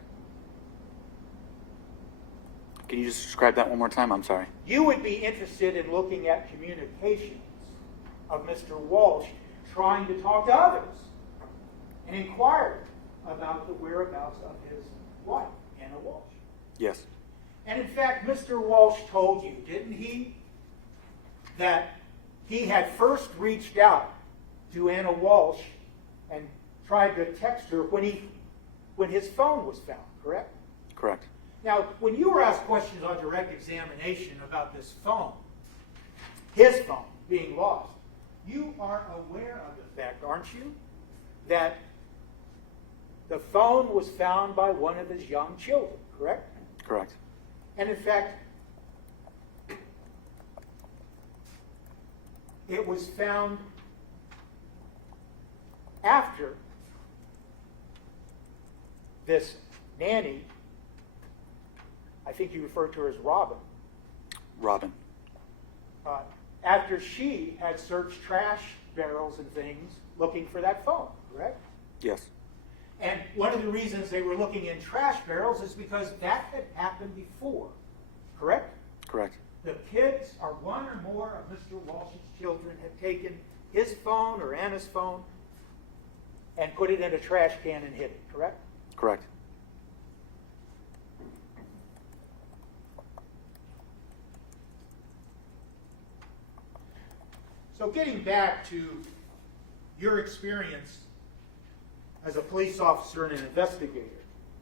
Can you just describe that one more time? I'm sorry. You would be interested in looking at communications of Mr. Walsh trying to talk to others and inquire about the whereabouts of his wife, Anna Walsh. Yes. And in fact, Mr. Walsh told you, didn't he, that he had first reached out to Anna Walsh and tried to text her when his phone was found, correct? Correct. Now, when you were asked questions on direct examination about this phone, his phone being lost, you are aware of the fact, aren't you, that the phone was found by one of his young children, correct? Correct. And in fact, it was found after this nanny, I think you referred to her as Robin, after she had searched trash barrels and things looking for that phone, correct? Yes. And one of the reasons they were looking in trash barrels is because that had happened before, correct? Correct. The kids, or one or more of Mr. Walsh's children, had taken his phone or Anna's phone and put it in a trash can and hid it, correct? Correct. So getting back to your experience as a police officer and an investigator,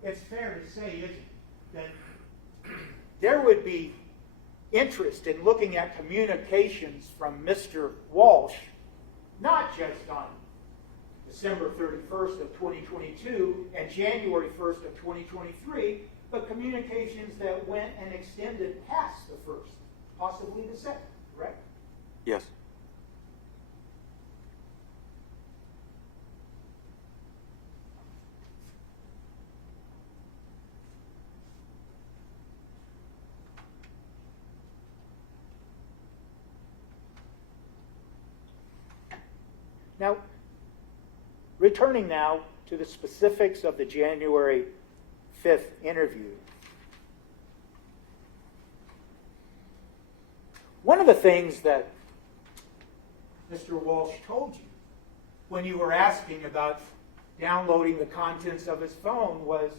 it's fair to say, isn't it, that there would be interest in looking at communications from Mr. Walsh, not just on December 31st of 2022 and January 1st of 2023, but communications that went and extended past the 1st, possibly the 2nd, correct? Yes. Now, returning now to the specifics of the January 5th interview. One of the things that Mr. Walsh told you when you were asking about downloading the contents of his phone was,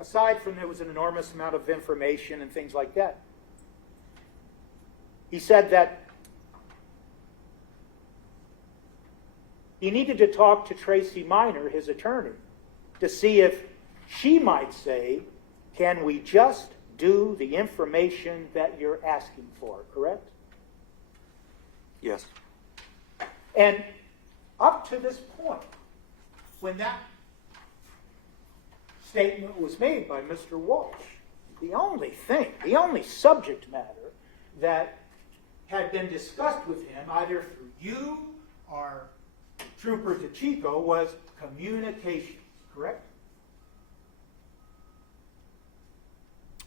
aside from there was an enormous amount of information and things like that, he said that he needed to talk to Tracy Minor, his attorney, to see if she might say, can we just do the information that you're asking for, correct? Yes. And up to this point, when that statement was made by Mr. Walsh, the only subject matter that had been discussed with him, either through you or Trooper DeChico, was communications, correct?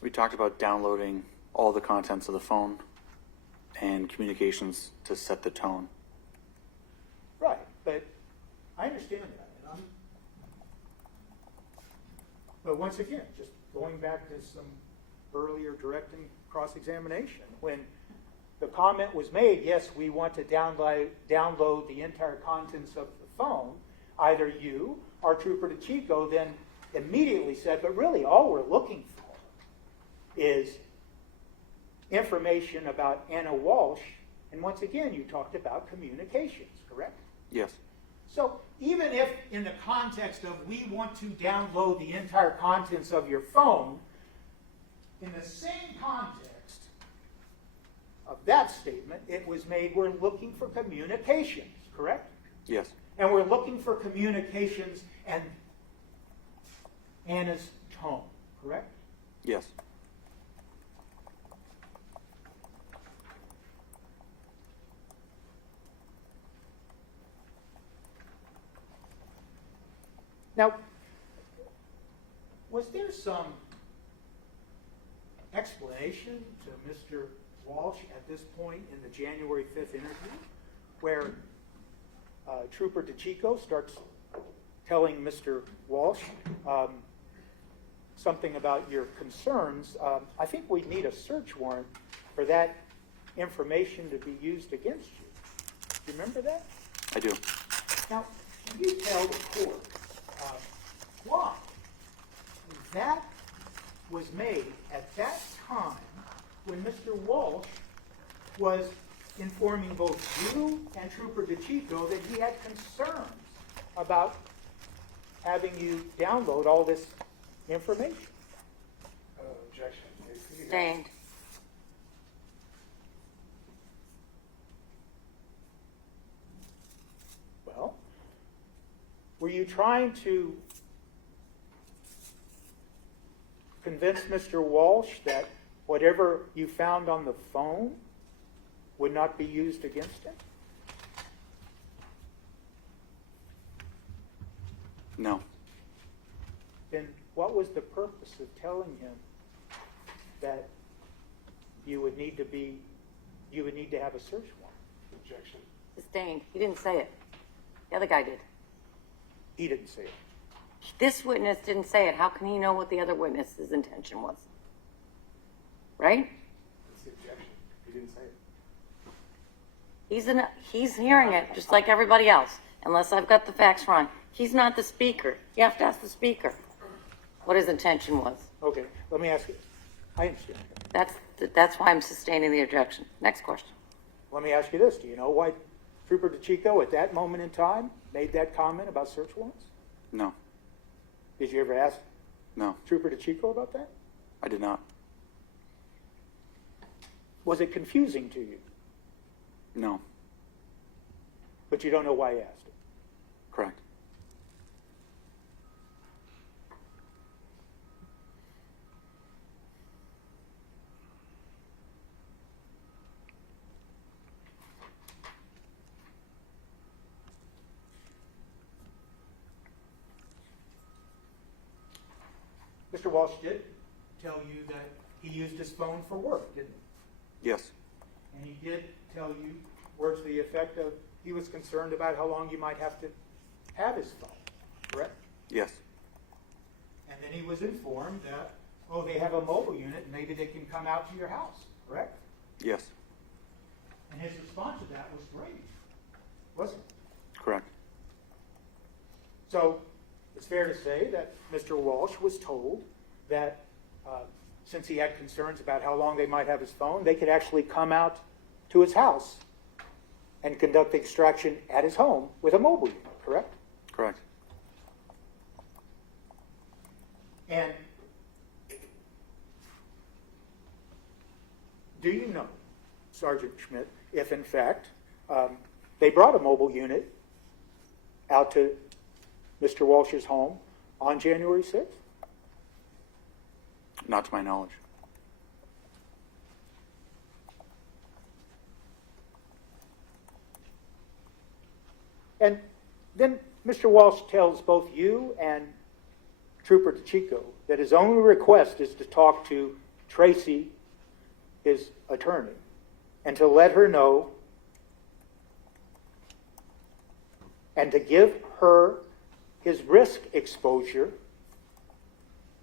We talked about downloading all the contents of the phone and communications to set the tone. Right, but I understand that. But once again, just going back to some earlier direct and cross-examination. When the comment was made, yes, we want to download the entire contents of the phone, either you or Trooper DeChico then immediately said, but really all we're looking for is information about Anna Walsh. And once again, you talked about communications, correct? Yes. So even if in the context of we want to download the entire contents of your phone, in the same context of that statement, it was made, we're looking for communications, correct? Yes. And we're looking for communications and Anna's tone, correct? Yes. Now, was there some explanation to Mr. Walsh at this point in the January 5th interview where Trooper DeChico starts telling Mr. Walsh something about your concerns? I think we need a search warrant for that information to be used against you. Do you remember that? I do. Now, can you tell the court why that was made at that time when Mr. Walsh was informing both you and Trooper DeChico that he had concerns about having you download all this information? Objection. Sustained. Well, were you trying to convince Mr. Walsh that whatever you found on the phone would not be used against him? No. Then what was the purpose of telling him that you would need to have a search warrant? Objection. Sustained. He didn't say it. The other guy did. He didn't say it. This witness didn't say it. How can he know what the other witness's intention was? Right? That's the objection. He didn't say it. He's hearing it just like everybody else, unless I've got the facts wrong. He's not the speaker. You have to ask the speaker what his intention was. Okay, let me ask you. I understand. That's why I'm sustaining the objection. Next question. Let me ask you this. Do you know why Trooper DeChico at that moment in time made that comment about search warrants? No. Did you ever ask No. Trooper DeChico about that? I did not. Was it confusing to you? No. But you don't know why he asked it? Correct. Mr. Walsh did tell you that he used his phone for work, didn't he? Yes. And he did tell you words to the effect of he was concerned about how long you might have to have his phone, correct? Yes. And then he was informed that, oh, they have a mobile unit and maybe they can come out to your house, correct? Yes. And his response to that was great, wasn't it? Correct. So it's fair to say that Mr. Walsh was told that since he had concerns about how long they might have his phone, they could actually come out to his house and conduct the extraction at his home with a mobile unit, correct? Correct. And do you know, Sergeant Schmidt, if in fact they brought a mobile unit out to Mr. Walsh's home on January 6th? Not to my knowledge. And then Mr. Walsh tells both you and Trooper DeChico that his only request is to talk to Tracy, his attorney, and to let her know and to give her his risk exposure,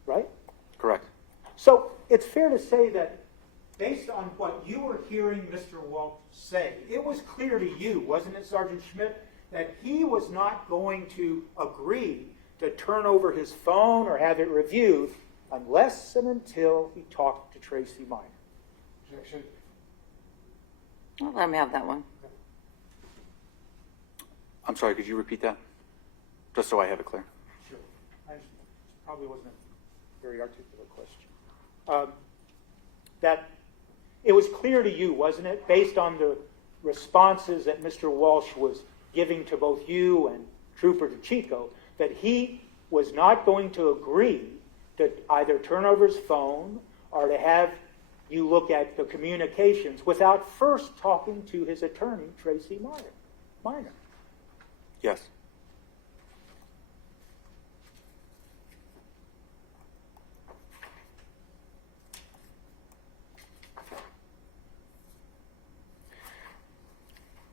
right? Correct. So it's fair to say that based on what you were hearing Mr. Walsh say, it was clear to you, wasn't it, Sergeant Schmidt, that he was not going to agree to turn over his phone or have it reviewed unless and until he talked to Tracy Minor. Objection. Well, let me have that one. I'm sorry, could you repeat that? Just so I have it clear. Sure. I understand. It probably wasn't a very articulate question. That it was clear to you, wasn't it, based on the responses that Mr. Walsh was giving to both you and Trooper DeChico, that he was not going to agree to either turn over his phone or to have you look at the communications without first talking to his attorney, Tracy Minor. Yes.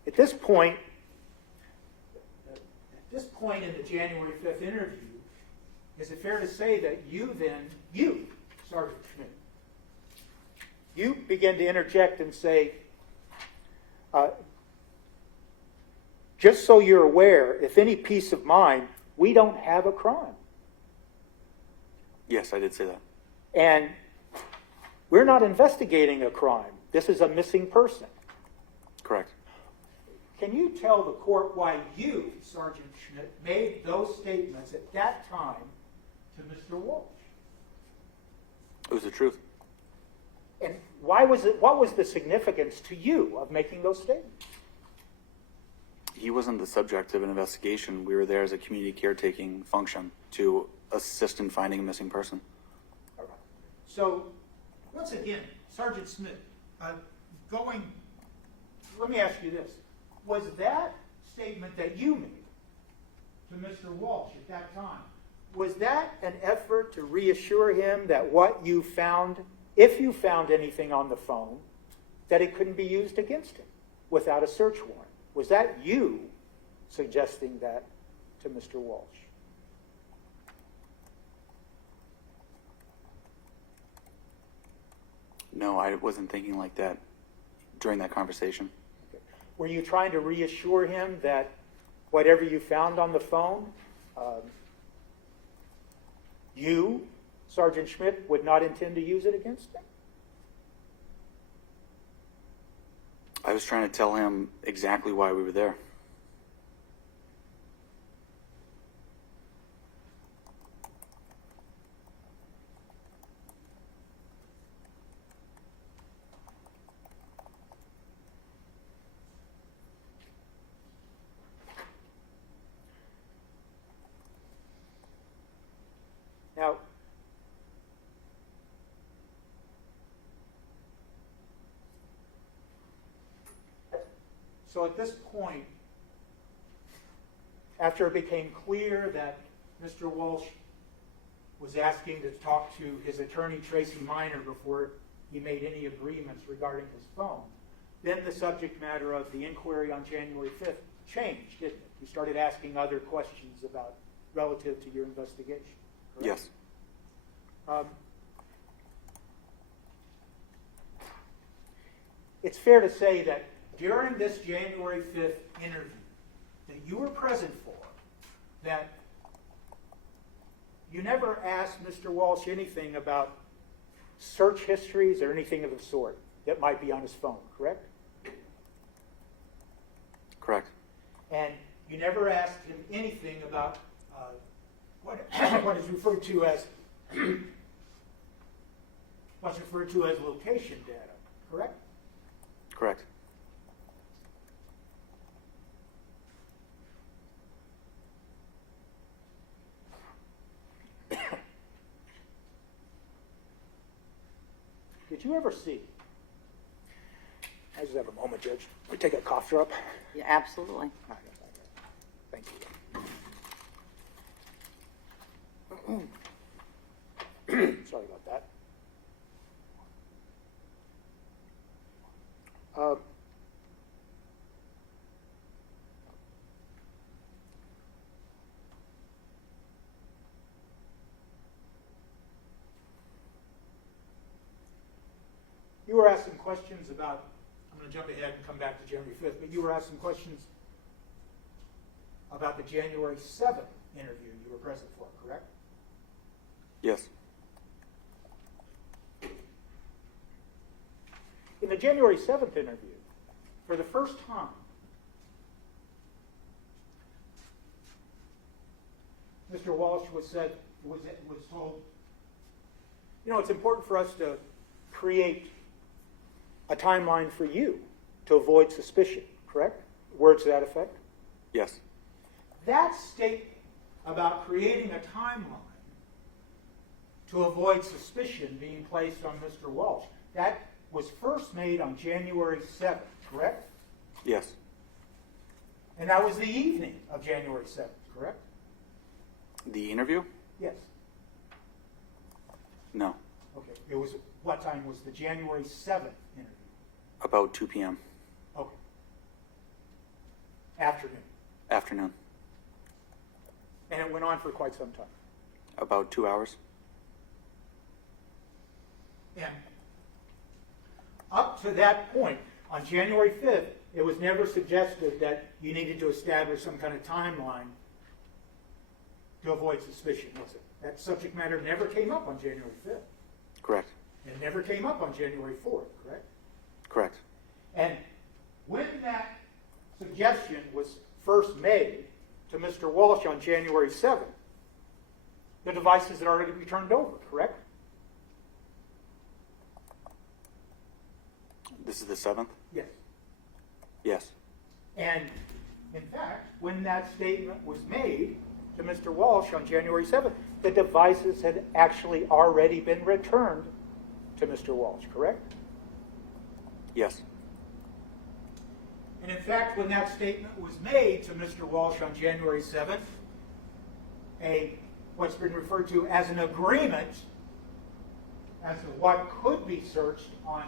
At this point in the January 5th interview, is it fair to say that you, Sergeant Schmidt, you begin to interject and say, just so you're aware, if any peace of mind, we don't have a crime. Yes, I did say that. And we're not investigating a crime. This is a missing person. Correct. Can you tell the court why you, Sergeant Schmidt, made those statements at that time to Mr. Walsh? It was the truth. And why was it? What was the significance to you of making those statements? He wasn't the subject of an investigation. We were there as a community caretaking function to assist in finding a missing person. All right. So, once again, Sergeant Schmidt, let me ask you this. Was that statement that you made to Mr. Walsh at that time, was that an effort to reassure him that what you found, if you found anything on the phone, that it couldn't be used against him without a search warrant? Was that you suggesting that to Mr. Walsh? No, I wasn't thinking like that during that conversation. Were you trying to reassure him that whatever you found on the phone, you, Sergeant Schmidt, would not intend to use it against him? I was trying to tell him exactly why we were there. Now, so at this point, after it became clear that Mr. Walsh was asking to talk to his attorney, Tracy Minor, before he made any agreements regarding his phone, then the subject matter of the inquiry on January 5th changed, didn't it? You started asking other questions about relative to your investigation. Correct? Yes. It's fair to say that during this January 5th interview that you were present for, that you never asked Mr. Walsh anything about search histories or anything of the sort that might be on his phone, correct? Correct. And you never asked him anything about what is referred to as what's referred to as location data, correct? Correct. Did you ever see? I just have a moment, Judge. We take a cough drop. Yeah, absolutely. Thank you. Sorry about that. questions about, I'm going to jump ahead and come back to January 5th, but you were asking questions about the January 7th interview you were present for, correct? Yes. In the January 7th interview, for the first time, Mr. Walsh was told, you know, it's important for us to create a timeline for you to avoid suspicion, correct? Words to that effect? Yes. That statement about creating a timeline to avoid suspicion being placed on Mr. Walsh, that was first made on January 7th, correct? Yes. And that was the evening of January 7th, correct? The interview? Yes. No. Okay. It was, what time was the January 7th interview? About 2 p.m. Okay. Afternoon. Afternoon. And it went on for quite some time. About 2 hours. And up to that point, on January 5th, it was never suggested that you needed to establish some kind of timeline to avoid suspicion, was it? That subject matter never came up on January 5th. Correct. It never came up on January 4th, correct? Correct. And when that suggestion was first made to Mr. Walsh on January 7th, the devices had already been turned over, correct? This is the 7th? Yes. Yes. And in fact, when that statement was made to Mr. Walsh on January 7th, the devices had actually already been returned to Mr. Walsh, correct? Yes. And in fact, when that statement was made to Mr. Walsh on January 7th, what's been referred to as an agreement as to what could be searched on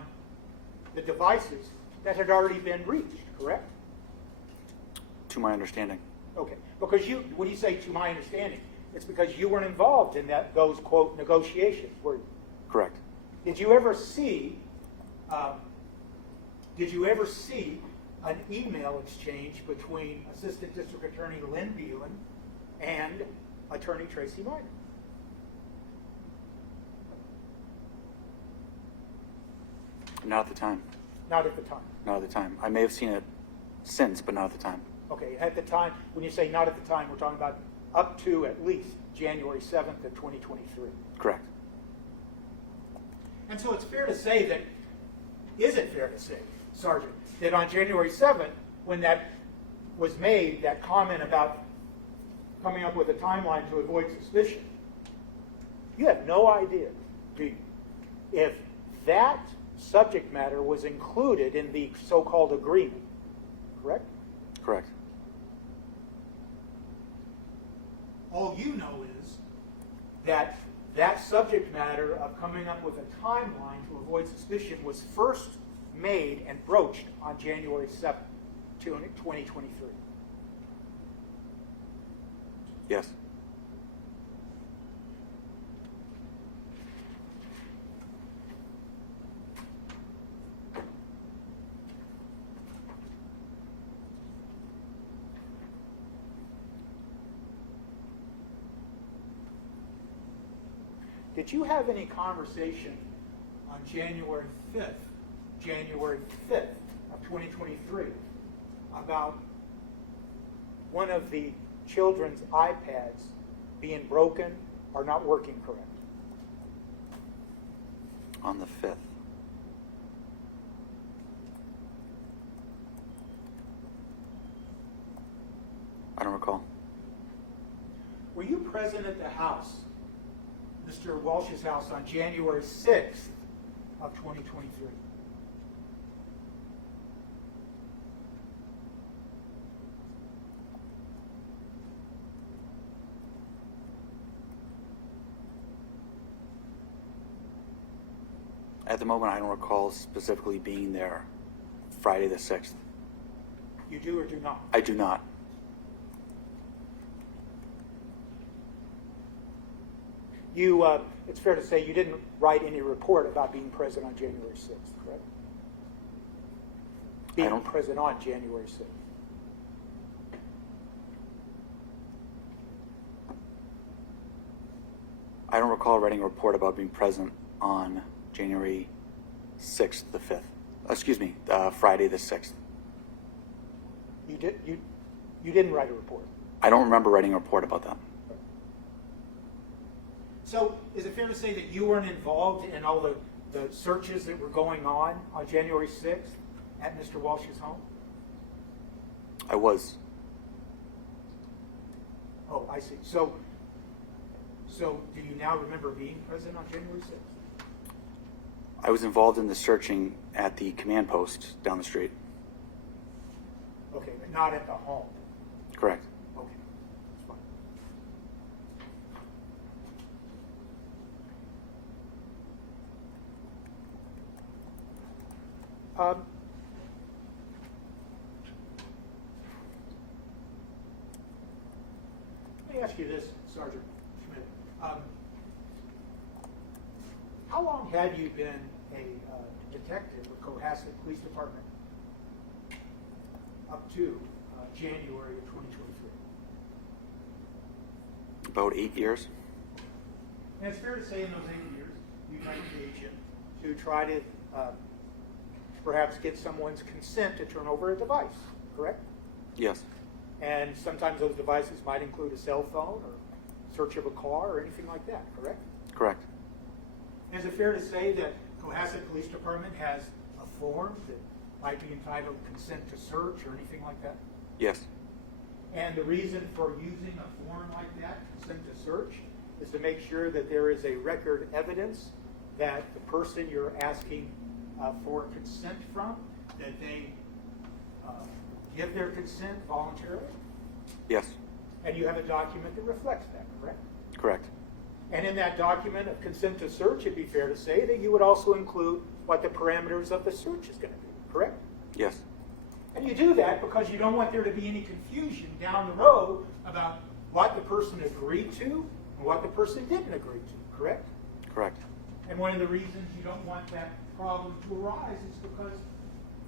the devices that had already been reached, correct? To my understanding. Okay, because when you say to my understanding, it's because you weren't involved in those, quote, negotiations, were you? Correct. Did you ever see an email exchange between Assistant District Attorney Lynn Buchen and Attorney Tracy Minor? Not at the time. Not at the time. Not at the time. I may have seen it since, but not at the time. Okay, at the time, when you say not at the time, we're talking about up to at least January 7th of 2023. Correct. And so it's fair to say that, is it fair to say, Sergeant, that on January 7th, when that was made, that comment about coming up with a timeline to avoid suspicion, you have no idea, do you, if that subject matter was included in the so-called agreement, correct? Correct. All you know is that that subject matter of coming up with a timeline to avoid suspicion was first made and broached on January 7th, 2023. Yes. Did you have any conversation on January 5th of 2023 about one of the children's iPads being broken or not working correct? On the 5th. I don't recall. Were you present at the house, Mr. Walsh's house, on January 6th of 2023? At the moment, I don't recall specifically being there Friday the 6th. You do or do not? I do not. It's fair to say you didn't write any report about being present on January 6th, correct? being present on January 6th? I don't recall writing a report about being present on January 6th, the 5th. Excuse me, Friday the 6th. You didn't write a report. I don't remember writing a report about that. So is it fair to say that you weren't involved in all the searches that were going on January 6th at Mr. Walsh's home? I was. Oh, I see. So do you now remember being present on January 6th? I was involved in the searching at the command post down the street. Okay, but not at the home. Correct. Okay, that's fine. Let me ask you this, Sergeant Schmidt. How long had you been a detective with Cohasset Police Department up to January of 2023? About 8 years. And it's fair to say in those 8 years, you might engage in to try to perhaps get someone's consent to turn over a device, correct? Yes. And sometimes those devices might include a cell phone or search of a car or anything like that, correct? Correct. Is it fair to say that Cohasset Police Department has a form that might be entitled consent to search or anything like that? Yes. And the reason for using a form like that, consent to search, is to make sure that there is a record evidence that the person you're asking for consent from, that they give their consent voluntarily? Yes. And you have a document that reflects that, correct? Correct. And in that document of consent to search, it'd be fair to say that you would also include what the parameters of the search is going to be, correct? Yes. And you do that because you don't want there to be any confusion down the road about what the person agreed to and what the person didn't agree to, correct? Correct. And one of the reasons you don't want that problem to arise is because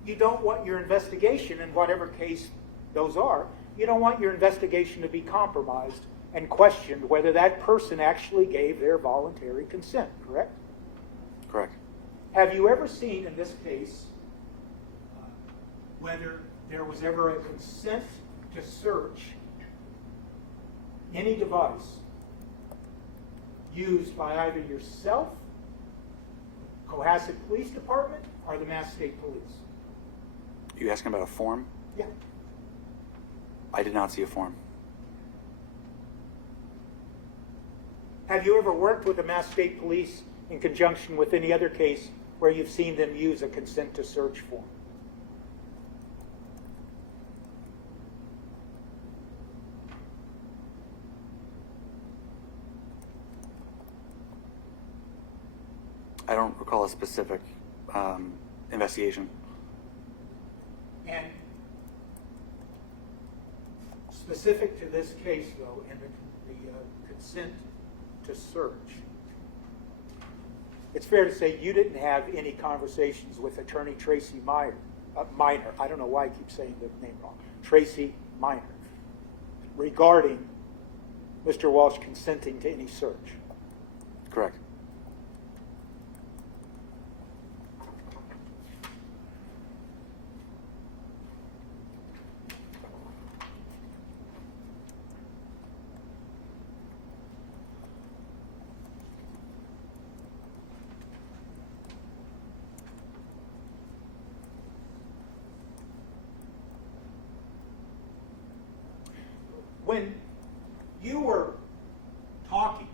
you don't want your investigation, in whatever case those are, you don't want your investigation to be compromised and questioned whether that person actually gave their voluntary consent, correct? Correct. Have you ever seen in this case whether there was ever a consent to search any device used by either yourself, Cohasset Police Department, or the Mass State Police? You asking about a form? Yeah. I did not see a form. Have you ever worked with the Mass State Police in conjunction with any other case where you've seen them use a consent to search form? I don't recall a specific investigation. And specific to this case, though, and the consent to search, it's fair to say you didn't have any conversations with Attorney Tracy Minor. I don't know why I keep saying the name wrong. Tracy Minor, regarding Mr. Walsh consenting to any search. Correct. When you were talking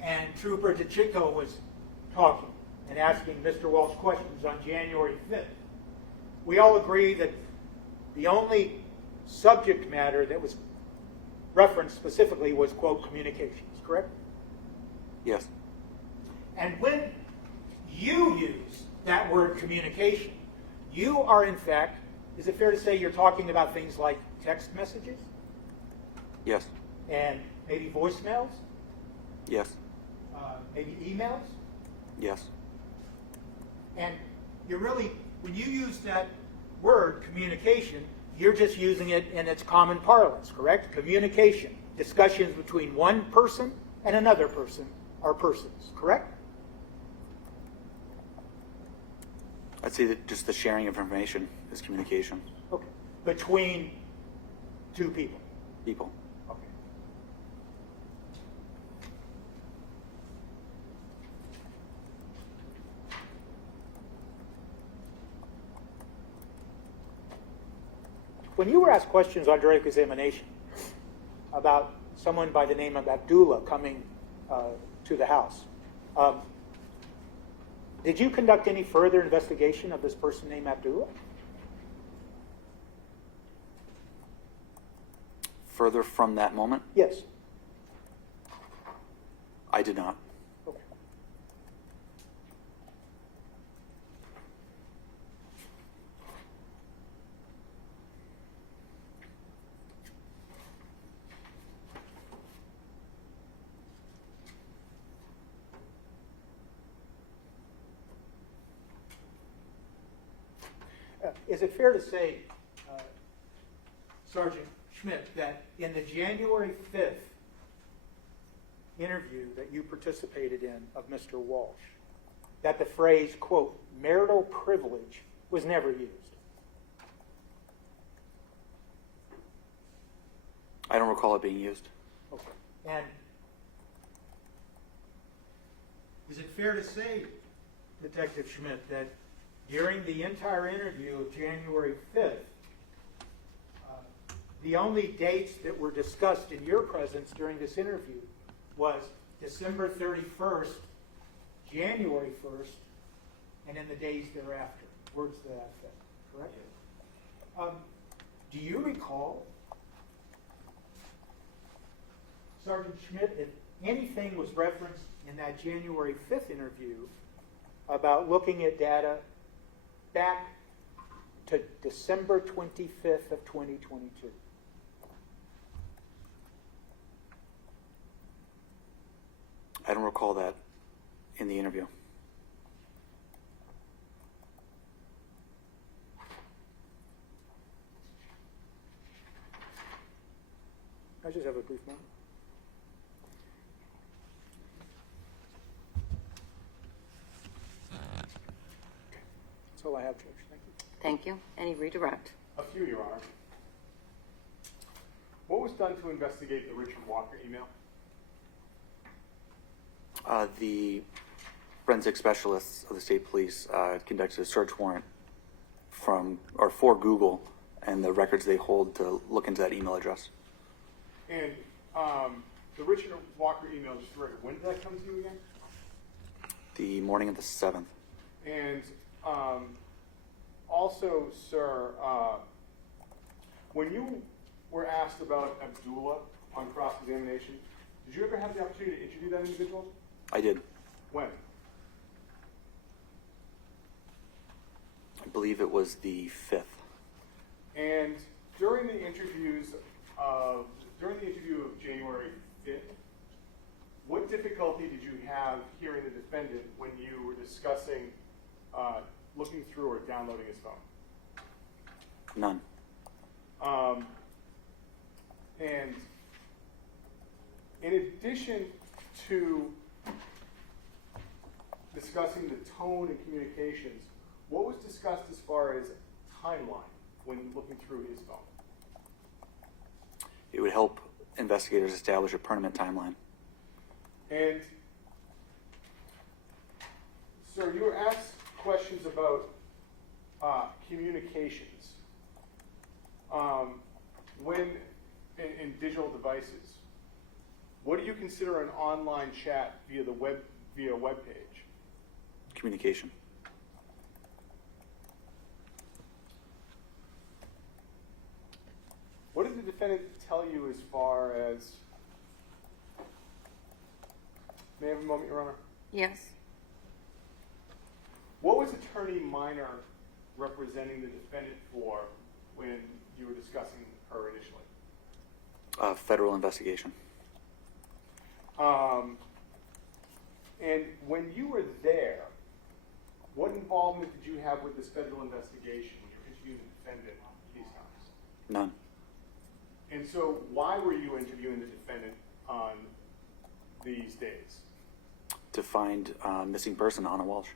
and Trooper DeCicco was talking and asking Mr. Walsh questions on January 5th, we all agree that the only subject matter that was referenced specifically was, quote, communications, correct? Yes. And when you use that word communication, you are in fact, is it fair to say you're talking about things like text messages? Yes. And maybe voicemails, Yes. maybe emails? Yes. And you're really, when you use that word, communication, you're just using it in its common parlance, correct? Communication, discussions between one person and another person are persons, correct? I'd say that just the sharing of information is communication. Okay. Between two people. People. Okay. When you were asked questions on direct examination about someone by the name of Abdullah coming to the house, did you conduct any further investigation of this person named Abdullah? Further from that moment, Yes. I did not. Okay. Is it fair to say, Sergeant Schmidt, that in the January 5th interview that you participated in of Mr. Walsh, that the phrase, quote, marital privilege was never used? I don't recall it being used. Okay. And is it fair to say, Detective Schmidt, that during the entire interview of January 5th, the only dates that were discussed in your presence during this interview was December 31st, January 1st, and in the days thereafter, words to that effect, correct? Do you recall, Sergeant Schmidt, if anything was referenced in that January 5th interview about looking at data back to December 25th of 2022? I don't recall that in the interview. I just have a brief moment. That's all I have, Judge. Thank you. Thank you. Any redirect? A few, Your Honor. What was done to investigate the Richard Walker email? The forensic specialists of the state police conducted a search warrant for Google and the records they hold to look into that email address. And the Richard Walker email, just for record, when did that come to you again? The morning of the 7th. And also, sir, when you were asked about Abdullah on cross-examination, did you ever have the opportunity to interview that individual? I did. When? I believe it was the 5th. And during the interview of January 5th, what difficulty did you have hearing the defendant when you were discussing looking through or downloading his phone? None. And in addition to discussing the tone and communications, what was discussed as far as timeline when looking through his phone? It would help investigators establish a permanent timeline. And, sir, you were asked questions about communications. When in digital devices, what do you consider an online chat via a web page? Communication. What did the defendant tell you as far as... May I have a moment, Your Honor? Yes. What was Attorney Minor representing the defendant for when you were discussing her initially? Federal investigation. And when you were there, what involvement did you have with this federal investigation when you were interviewing the defendant these times? None. And so why were you interviewing the defendant on these days? To find a missing person, Anna Walsh.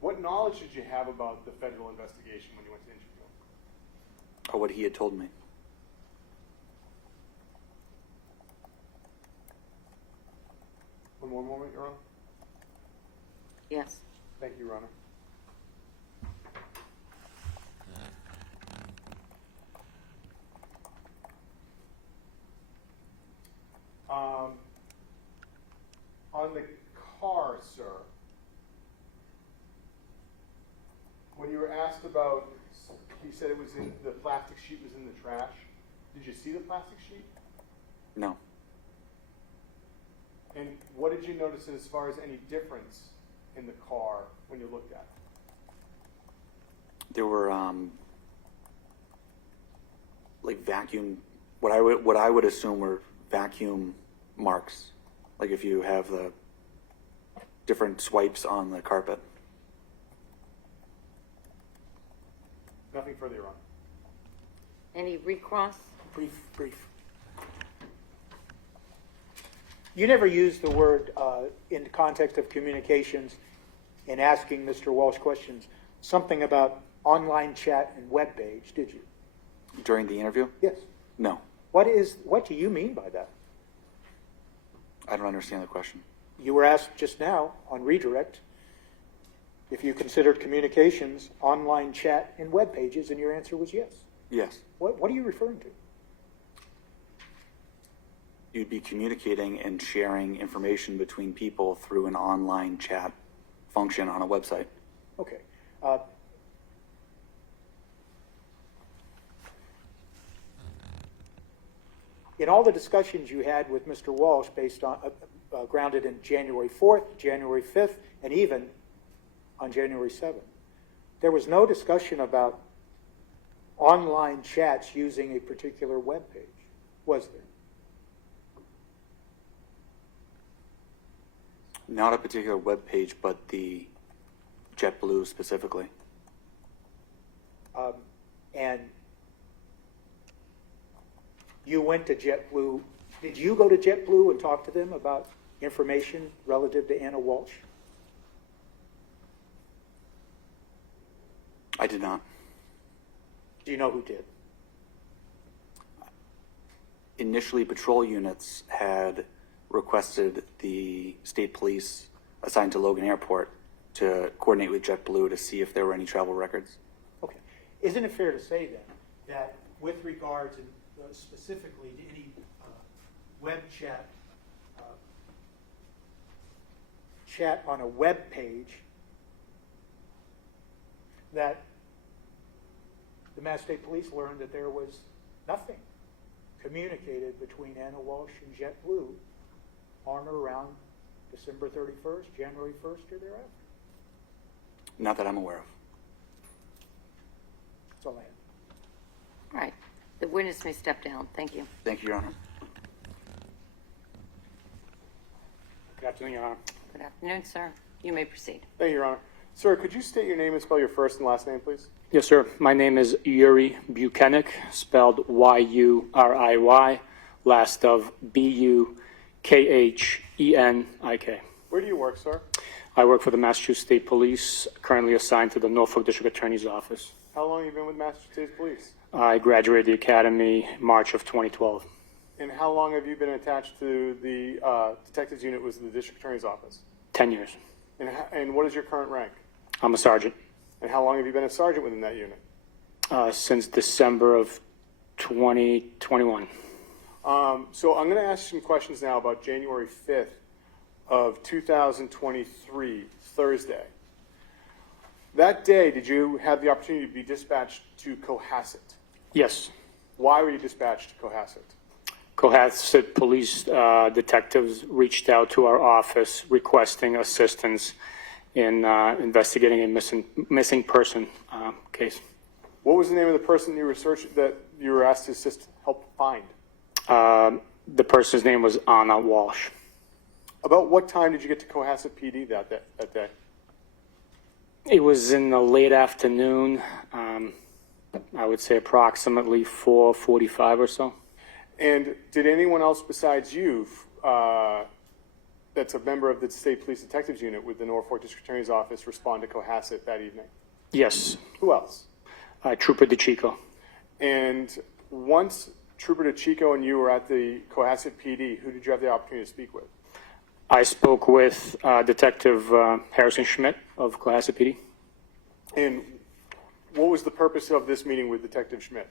What knowledge did you have about the federal investigation when you went to interview him? Or what he had told me. One more moment, Your Honor. Yes. Thank you, Your Honor. On the car, sir, when you were asked about, he said it was in, the plastic sheet was in the trash. Did you see the plastic sheet? No. And what did you notice as far as any difference in the car when you looked at it? There were like vacuum, what I would assume were vacuum marks, like if you have the different swipes on the carpet. Nothing further, Your Honor. Any recross? Brief. You never used the word in the context of communications in asking Mr. Walsh questions, something about online chat and web page, did you? During the interview? Yes. No. What do you mean by that? I don't understand the question. You were asked just now on redirect if you considered communications, online chat, and web pages, and your answer was yes. Yes. What are you referring to? You'd be communicating and sharing information between people through an online chat function on a website. Okay. In all the discussions you had with Mr. Walsh based on, grounded in January 4th, January 5th, and even on January 7th, there was no discussion about online chats using a particular web page, was there? Not a particular web page, but the JetBlue specifically. And you went to JetBlue. Did you go to JetBlue and talk to them about information relative to Anna Walsh? I did not. Do you know who did? Initially, patrol units had requested the state police assigned to Logan Airport to coordinate with JetBlue to see if there were any travel records. Okay. Isn't it fair to say then that with regards specifically to any web chat, chat on a web page, that the Mass State Police learned that there was nothing communicated between Anna Walsh and JetBlue on or around December 31st, January 1st, or thereafter? Not that I'm aware of. That's all I have. All right. The witness may step down. Thank you. Thank you, Your Honor. Good afternoon, Your Honor. Good afternoon, sir. You may proceed. Thank you, Your Honor. Sir, could you state your name and spell your first and last name, please? Yes, sir. My name is Yuri Buchenik, spelled Y-U-R-I-Y, last of B-U-K-H-E-N-I-K. Where do you work, sir? I work for the Massachusetts State Police, currently assigned to the Norfolk District Attorney's Office. How long have you been with Massachusetts Police? I graduated the academy March of 2012. And how long have you been attached to the detectives unit was the District Attorney's Office? 10 years. And what is your current rank? I'm a sergeant. And how long have you been a sergeant within that unit? Since December of 2021. So I'm going to ask some questions now about January 5th of 2023, Thursday. That day, did you have the opportunity to be dispatched to Cohasset? Yes. Why were you dispatched to Cohasset? Cohasset police detectives reached out to our office requesting assistance in investigating a missing person case. What was the name of the person you were that you were asked to help find? The person's name was Anna Walsh. About what time did you get to Cohasset PD that day? It was in the late afternoon, I would say approximately 4:45 or so. And did anyone else besides you, that's a member of the State Police Detectives Unit with the Norfolk District Attorney's Office, respond to Cohasset that evening? Yes, Who else? Trooper DeChico. And once Trooper DeChico and you were at the Cohasset PD, who did you have the opportunity to speak with? I spoke with Detective Harrison Schmidt of Cohasset PD. And what was the purpose of this meeting with Detective Schmidt?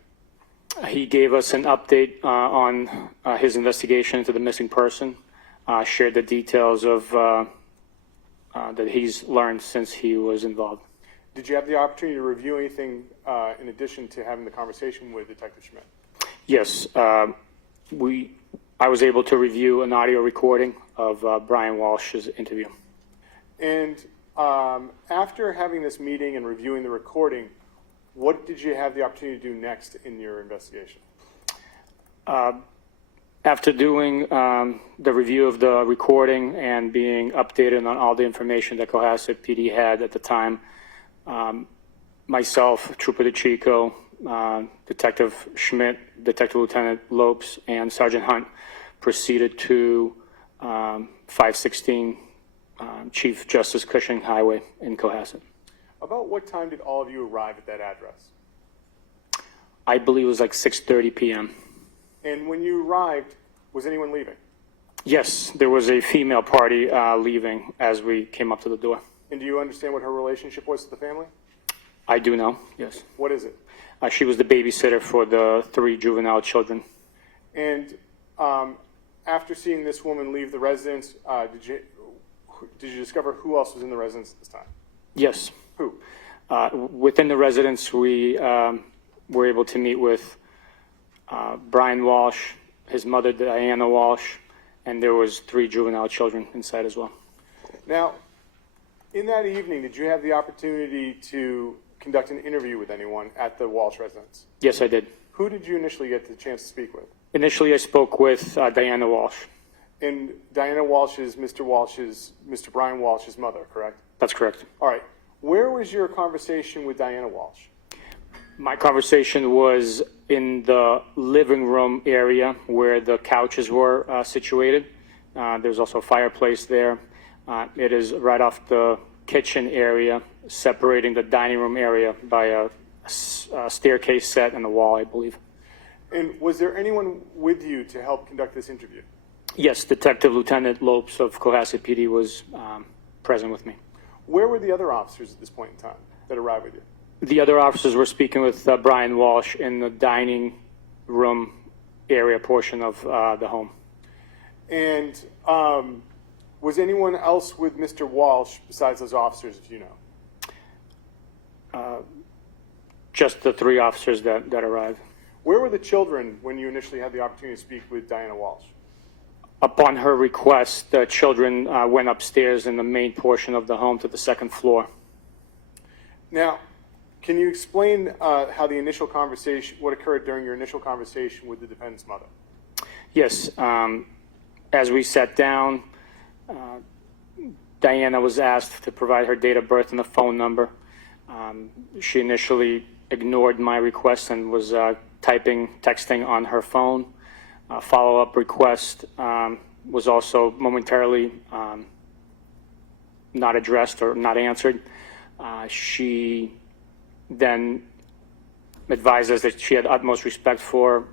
He gave us an update on his investigation into the missing person, shared the details of that he's learned since he was involved. Did you have the opportunity to review anything in addition to having the conversation with Detective Schmidt? Yes, I was able to review an audio recording of Brian Walsh's interview. And after having this meeting and reviewing the recording, what did you have the opportunity to do next in your investigation? After doing the review of the recording and being updated on all the information that Cohasset PD had at the time, myself, Trooper DeChico, Detective Schmidt, Detective Lieutenant Lopes, and Sergeant Hunt proceeded to 516 Chief Justice Cushing Highway in Cohasset. About what time did all of you arrive at that address? I believe it was like 6:30 p.m. And when you arrived, was anyone leaving? Yes, there was a female party leaving as we came up to the door. And do you understand what her relationship was to the family? I do know, yes. What is it? She was the babysitter for the 3 juvenile children. And after seeing this woman leave the residence, did you discover who else was in the residence at this time? Yes. Who? Within the residence, we were able to meet with Brian Walsh, his mother, Diane Walsh, and there was 3 juvenile children inside as well. Now, in that evening, did you have the opportunity to conduct an interview with anyone at the Walsh residence? Yes, I did. Who did you initially get the chance to speak with? Initially, I spoke with Diane Walsh. And Diana Walsh is Mr. Brian Walsh's mother, correct? That's correct. All right. Where was your conversation with Diana Walsh? My conversation was in the living room area where the couches were situated. There's also a fireplace there. It is right off the kitchen area, separating the dining room area by a staircase set and a wall, I believe. And was there anyone with you to help conduct this interview? Yes, Detective Lieutenant Lopes of Cohasset PD was present with me. Where were the other officers at this point in time that arrived with you? The other officers were speaking with Brian Walsh in the dining room area portion of the home. And was anyone else with Mr. Walsh besides those officers, if you know? Just the 3 officers that arrived. Where were the children when you initially had the opportunity to speak with Diana Walsh? Upon her request, the children went upstairs in the main portion of the home to the 2nd floor. Now, can you explain how the initial conversation, what occurred during your initial conversation with the defendant's mother? Yes, as we sat down, Diana was asked to provide her date of birth and a phone number. She initially ignored my request and was texting on her phone. Follow-up request was also momentarily not addressed or not answered. She then advised us that she had utmost respect for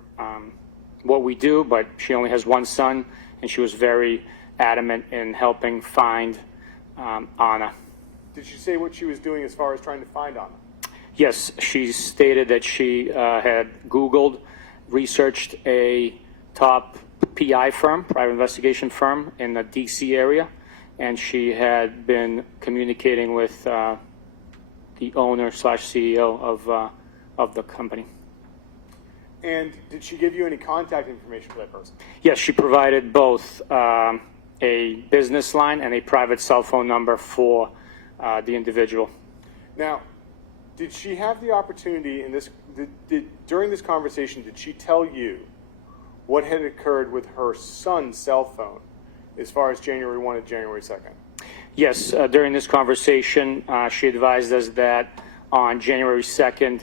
what we do, but she only has 1 son, and she was very adamant in helping find Anna. Did she say what she was doing as far as trying to find Anna? Yes, she stated that she had Googled, researched a top PI firm, private investigation firm in the DC area, and she had been communicating with the owner/CEO of the company. And did she give you any contact information for that person? Yes, she provided both a business line and a private cell phone number for the individual. Now, did she have the opportunity in this, during this conversation, did she tell you what had occurred with her son's cell phone as far as January 1 and January 2nd? Yes, during this conversation, she advised us that on January 2nd,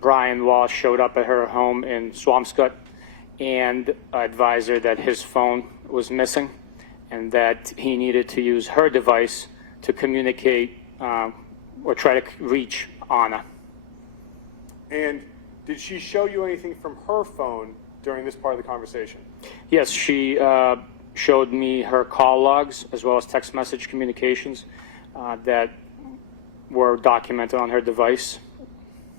Brian Walsh showed up at her home in Swampscott and advised her that his phone was missing and that he needed to use her device to communicate or try to reach Anna. And did she show you anything from her phone during this part of the conversation? Yes, she showed me her call logs as well as text message communications that were documented on her device.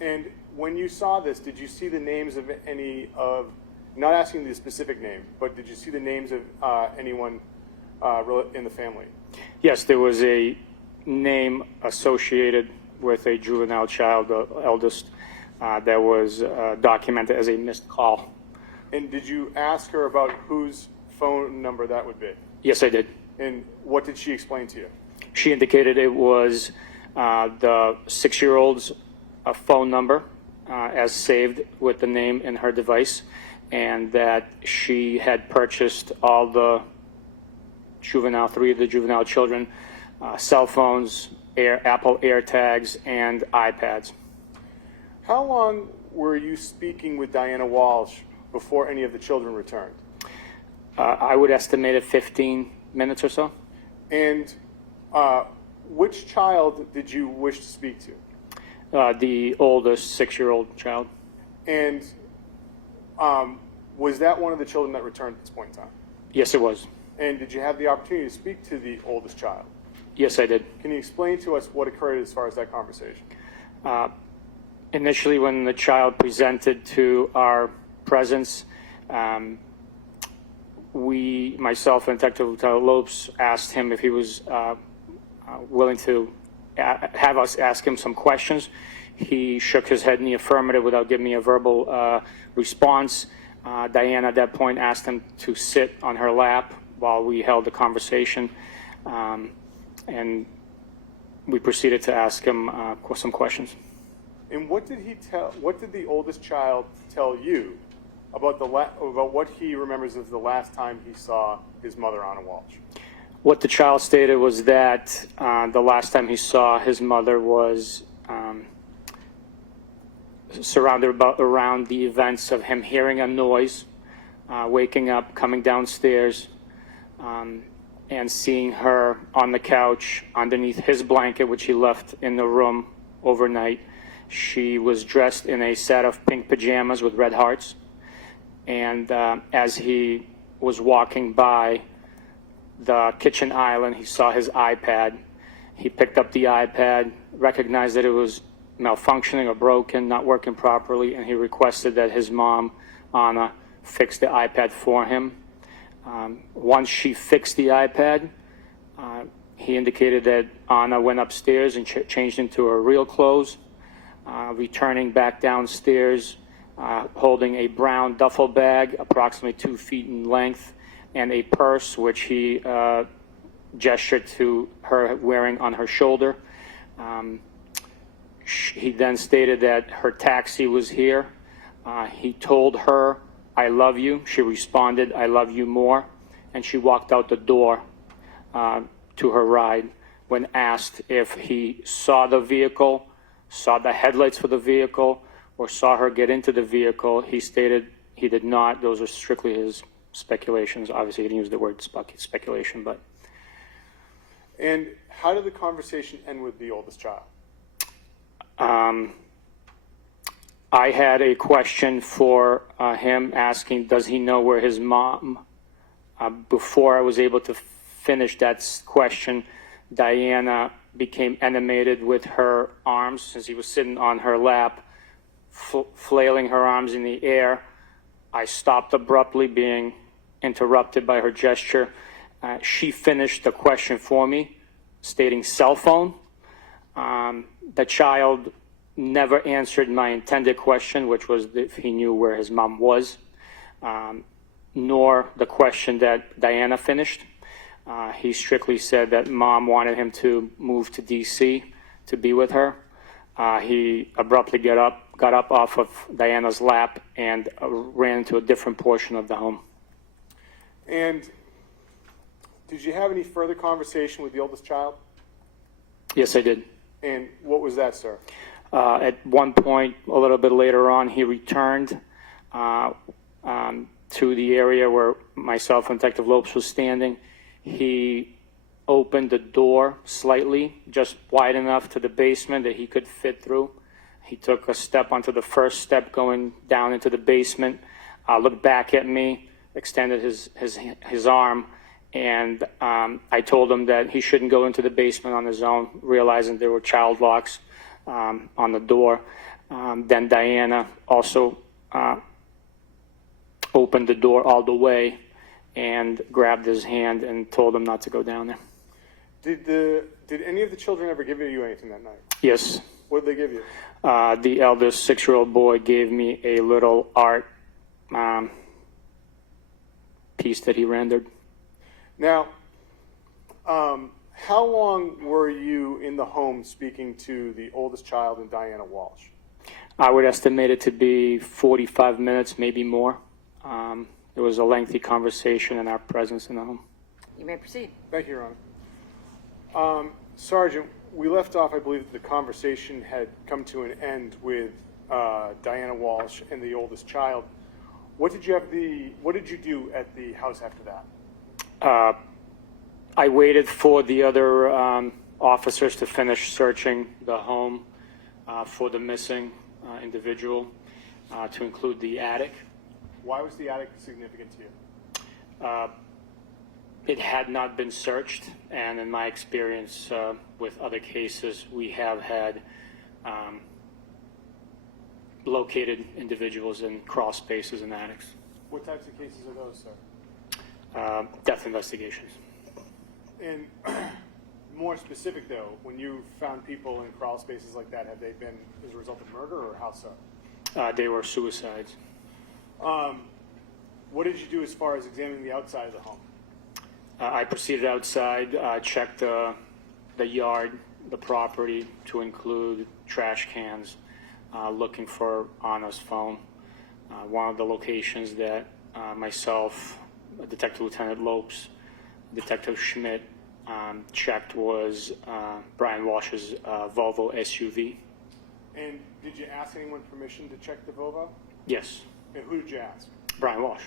And when you saw this, did you see the names of any of, not asking the specific name, but did you see the names of anyone in the family? Yes, there was a name associated with a juvenile child, the eldest, that was documented as a missed call. And did you ask her about whose phone number that would be? Yes, I did. And what did she explain to you? She indicated it was the 6-year-old's phone number as saved with the name in her device, and that she had purchased all the three of the juvenile children, cell phones, Apple AirTags, and iPads. How long were you speaking with Diana Walsh before any of the children returned? I would estimate it 15 minutes or so. And which child did you wish to speak to? The oldest 6-year-old child. And was that one of the children that returned at this point in time? Yes, it was. And did you have the opportunity to speak to the oldest child? Yes, I did. Can you explain to us what occurred as far as that conversation? Initially, when the child presented to our presence, myself and Detective Lieutenant Lopes asked him if he was willing to have us ask him some questions. He shook his head in the affirmative without giving me a verbal response. Diana at that point asked him to sit on her lap while we held the conversation, and we proceeded to ask him some questions. And what did he tell? What did the oldest child tell you about about what he remembers as the last time he saw his mother, Anna Walsh? What the child stated was that the last time he saw his mother was surrounded around the events of him hearing a noise, waking up, coming downstairs, and seeing her on the couch underneath his blanket, which he left in the room overnight. She was dressed in a set of pink pajamas with red hearts. And as he was walking by the kitchen island, he saw his iPad. He picked up the iPad, recognized that it was malfunctioning or broken, not working properly, and he requested that his mom, Anna, fix the iPad for him. Once she fixed the iPad, he indicated that Anna went upstairs and changed into her real clothes, returning back downstairs, holding a brown duffel bag approximately 2 feet in length and a purse which he gestured to her wearing on her shoulder. He then stated that her taxi was here. He told her, "I love you." She responded, "I love you more." And she walked out the door to her ride. When asked if he saw the vehicle, saw the headlights for the vehicle, or saw her get into the vehicle, he stated he did not. Those are strictly his speculations. Obviously, he didn't use the word speculation, but. And how did the conversation end with the oldest child? I had a question for him asking, does he know where his mom, before I was able to finish that question, Diana became animated with her arms since he was sitting on her lap, flailing her arms in the air. I stopped abruptly, being interrupted by her gesture. She finished the question for me, stating cell phone. The child never answered my intended question, which was if he knew where his mom was, nor the question that Diana finished. He strictly said that mom wanted him to move to D.C. to be with her. He abruptly got up off of Diana's lap and ran into a different portion of the home. And did you have any further conversation with the oldest child? Yes, I did. And what was that, sir? At one point, a little bit later on, he returned to the area where myself and Detective Lopes was standing. He opened the door slightly, just wide enough to the basement that he could fit through. He took a step onto the first step going down into the basement, looked back at me, extended his arm, and I told him that he shouldn't go into the basement on his own, realizing there were child locks on the door. Then Diana also opened the door all the way and grabbed his hand and told him not to go down there. Did any of the children ever give you anything that night? Yes. What did they give you? The eldest 6-year-old boy gave me a little art piece that he rendered. Now, how long were you in the home speaking to the oldest child and Diana Walsh? I would estimate it to be 45 minutes, maybe more. It was a lengthy conversation in our presence in the home. You may proceed. Thank you, Your Honor. Sergeant, we left off, I believe, that the conversation had come to an end with Diana Walsh and the oldest child. What did you do at the house after that? I waited for the other officers to finish searching the home for the missing individual, to include the attic. Why was the attic significant to you? It had not been searched, and in my experience with other cases, we have had located individuals in crawl spaces and attics. What types of cases are those, sir? Death investigations. And more specific, though, when you found people in crawl spaces like that, have they been as a result of murder or how so? They were suicides. What did you do as far as examining the outside of the home? I proceeded outside, checked the yard, the property, to include trash cans, looking for Anna's phone. One of the locations that myself, Detective Lieutenant Lopes, Detective Schmidt checked was Brian Walsh's Volvo SUV. And did you ask anyone permission to check the Volvo? Yes, And who did you ask? Brian Walsh.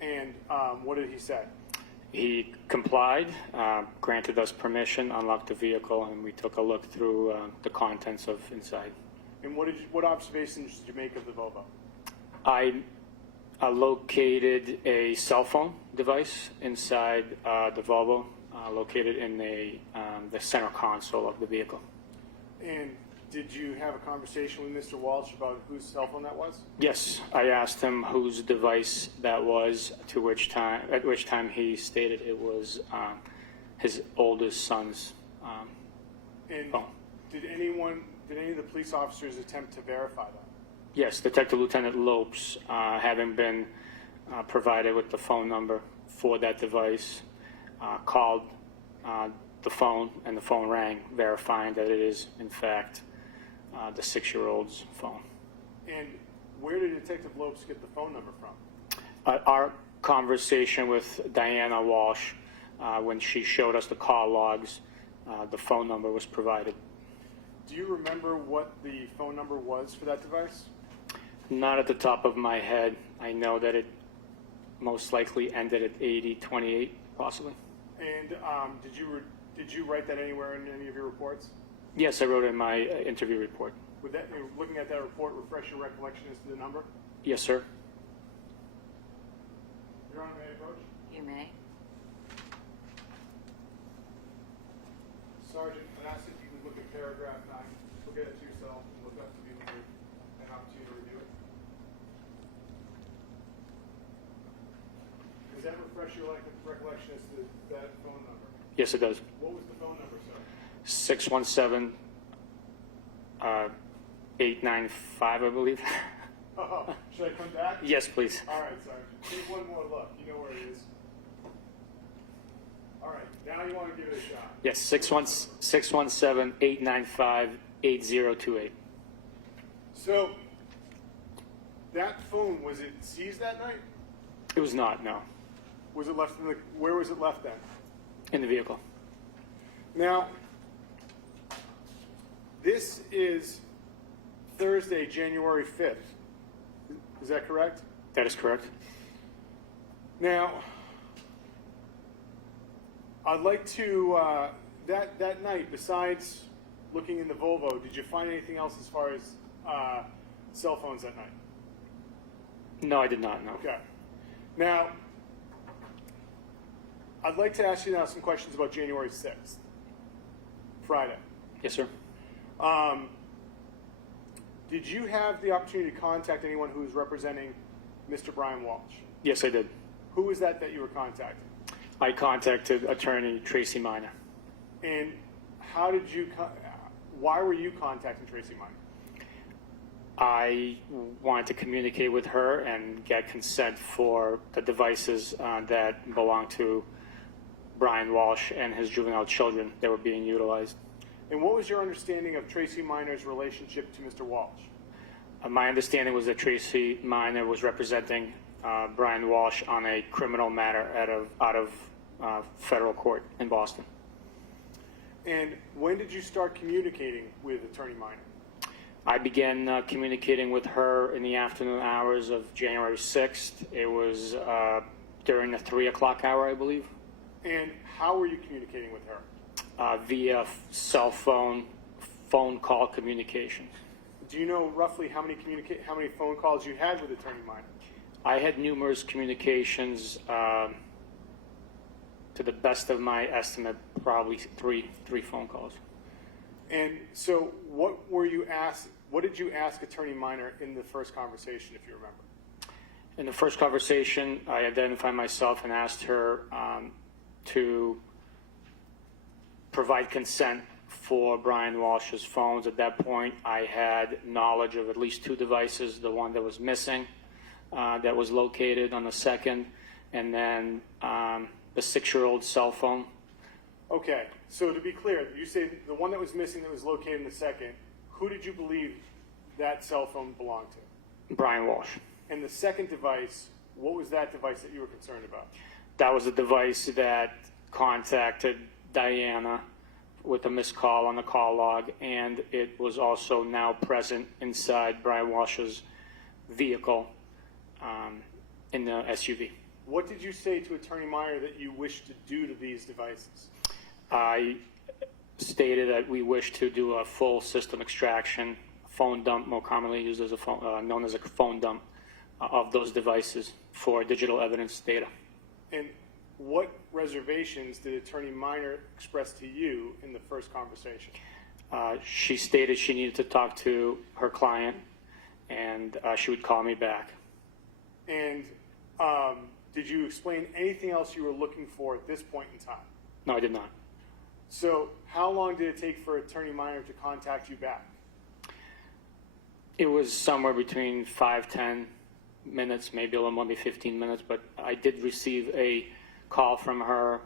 And what did he say? He complied, granted us permission, unlocked the vehicle, and we took a look through the contents of inside. And what observations did you make of the Volvo? I located a cell phone device inside the Volvo, located in the center console of the vehicle. And did you have a conversation with Mr. Walsh about whose cell phone that was? Yes, I asked him whose device that was, at which time he stated it was his oldest son's And phone. did any of the police officers attempt to verify that? Yes, Detective Lieutenant Lopes, having been provided with the phone number for that device, called the phone, and the phone rang, verifying that it is, in fact, the 6-year-old's phone. And where did Detective Lopes get the phone number from? Our conversation with Diana Walsh, when she showed us the call logs, the phone number was provided. Do you remember what the phone number was for that device? Not at the top of my head. I know that it most likely ended at 8028, possibly. And did you write that anywhere in any of your reports? Yes, I wrote it in my interview report. Would that, looking at that report, refresh your recollection as to the number? Yes, sir. Your Honor, may I approach? You may. Sergeant, I'd ask if you would look at paragraph 9, look at it to yourself, and look up to be with an opportunity to review it. Does that refresh your recollection as to that phone number? Yes, it does. What was the phone number, sir? 617 895, I believe. Oh, should I come back? Yes, please. All right, Sergeant. Take one more look. You know where it is. All right, now you want to give it a shot. Yes, 617 895 8028. So, that phone, was it seized that night? It was not, no. Was it left in the, where was it left then? In the vehicle. Now, this is Thursday, January 5th. Is that correct? That is correct. Now, I'd like to, that night, besides looking in the Volvo, did you find anything else as far as cell phones that night? No, I did not, no. Okay. Now, I'd like to ask you now some questions about January 6th, Friday. Yes, sir. Did you have the opportunity to contact anyone who was representing Mr. Brian Walsh? Yes, I did. Who was that you were contacting? I contacted attorney Tracy Minor. And how did you, why were you contacting Tracy Minor? I wanted to communicate with her and get consent for the devices that belong to Brian Walsh and his juvenile children that were being utilized. And what was your understanding of Tracy Minor's relationship to Mr. Walsh? My understanding was that Tracy Minor was representing Brian Walsh on a criminal matter out of federal court in Boston. And when did you start communicating with Attorney Minor? I began communicating with her in the afternoon hours of January 6th. It was during the 3 o'clock hour, I believe. And how were you communicating with her? Via cell phone call communications. Do you know roughly how many phone calls you had with Attorney Minor? I had numerous communications. To the best of my estimate, probably three phone calls. And so what did you ask Attorney Minor in the first conversation, if you remember? In the first conversation, I identified myself and asked her to provide consent for Brian Walsh's phones. At that point, I had knowledge of at least 2 devices, the one that was missing, that was located on the second, and then the 6-year-old cell phone. Okay, so to be clear, you say the one that was missing that was located in the second, who did you believe that cell phone belonged to? Brian Walsh. And the second device, what was that device that you were concerned about? That was the device that contacted Diana with a missed call on the call log, and it was also now present inside Brian Walsh's vehicle in the SUV. What did you say to Attorney Minor that you wished to do to these devices? I stated that we wish to do a full system extraction, phone dump, more commonly used as a phone, known as a phone dump, of those devices for digital evidence data. And what reservations did Attorney Minor express to you in the first conversation? She stated she needed to talk to her client, and she would call me back. And did you explain anything else you were looking for at this point in time? No, I did not. So how long did it take for Attorney Minor to contact you back? It was somewhere between 5-10 minutes, maybe a little more, maybe 15 minutes, but I did receive a call from her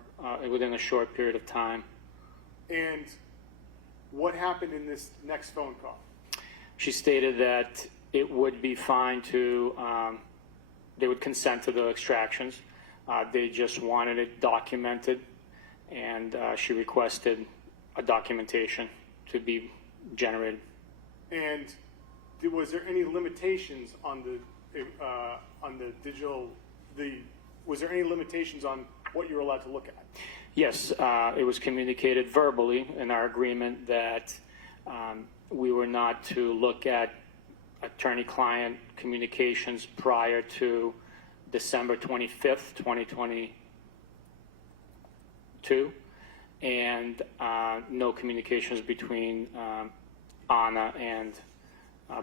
within a short period of time. And what happened in this next phone call? She stated that it would be fine to, they would consent to the extractions. They just wanted it documented, and she requested a documentation to be generated. And was there any limitations on the digital, was there any limitations on what you were allowed to look at? Yes, it was communicated verbally in our agreement that we were not to look at attorney-client communications prior to December 25th, 2022, and no communications between Anna and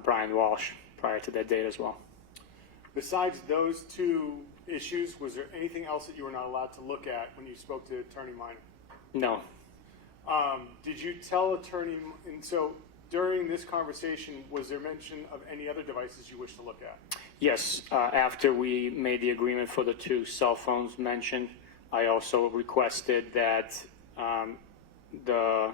Brian Walsh prior to that date as well. Besides those 2 issues, was there anything else that you were not allowed to look at when you spoke to Attorney Minor? No. Did you tell Attorney, and so during this conversation, was there mention of any other devices you wish to look at? Yes, after we made the agreement for the 2 cell phones mentioned, I also requested that the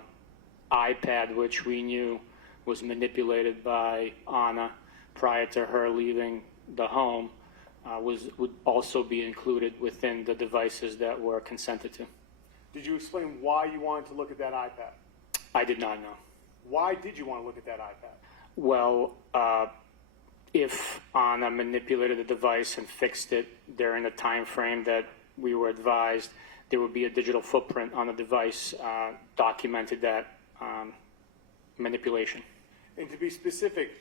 iPad, which we knew was manipulated by Anna prior to her leaving the home, would also be included within the devices that were consented to. Did you explain why you wanted to look at that iPad? I did not know. Why did you want to look at that iPad? Well, if Anna manipulated the device and fixed it during the time frame that we were advised, there would be a digital footprint on the device documented that manipulation. And to be specific,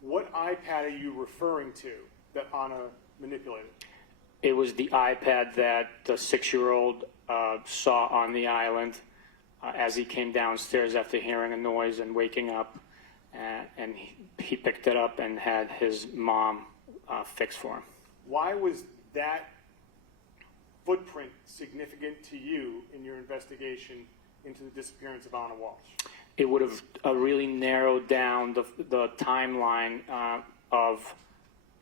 what iPad are you referring to that Anna manipulated? It was the iPad that the 6-year-old saw on the island as he came downstairs after hearing a noise and waking up, and he picked it up and had his mom fix for him. Why was that footprint significant to you in your investigation into the disappearance of Anna Walsh? It would have really narrowed down the timeline of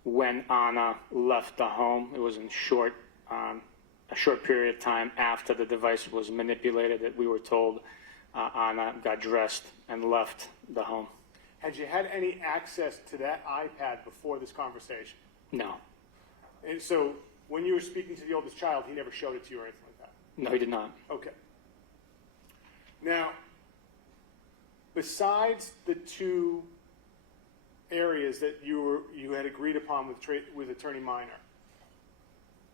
when Anna left the home. It was in a short period of time after the device was manipulated that we were told Anna got dressed and left the home. Had you had any access to that iPad before this conversation? No. And so when you were speaking to the oldest child, he never showed it to you or anything like that? No, he did not. Okay. Now, besides the two areas that you had agreed upon with Attorney Minor,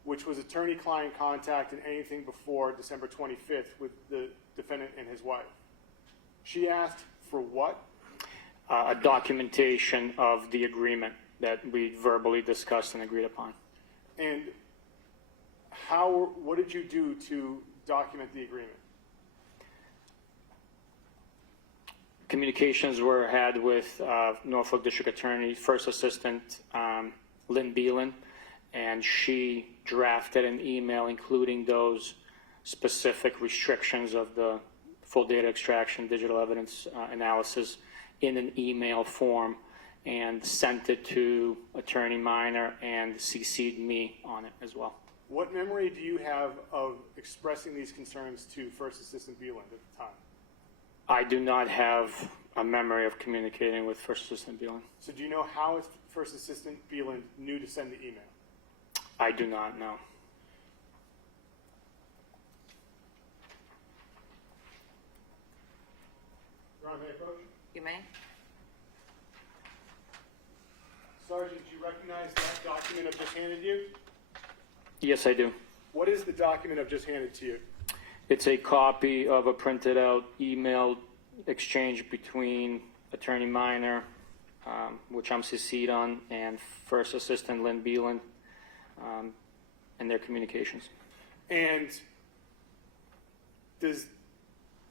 which was attorney-client contact and anything before December 25th with the defendant and his wife, she asked for what? A documentation of the agreement that we verbally discussed and agreed upon. And what did you do to document the agreement? Communications were had with Norfolk District Attorney, First Assistant Lynn Beelan, and she drafted an email including those specific restrictions of the full data extraction, digital evidence analysis in an email form and sent it to Attorney Minor and CC'd me on it as well. What memory do you have of expressing these concerns to First Assistant Beeland at the time? I do not have a memory of communicating with First Assistant Beeland. So do you know how First Assistant Beeland knew to send the email? I do not know. Your Honor, may I approach? You may? Sergeant, do you recognize that document I've just handed you? Yes, I do. What is the document I've just handed to you? It's a copy of a printed out email exchange between Attorney Minor, which I'm CC'd on, and First Assistant Lynn Beeland, and their communications. And does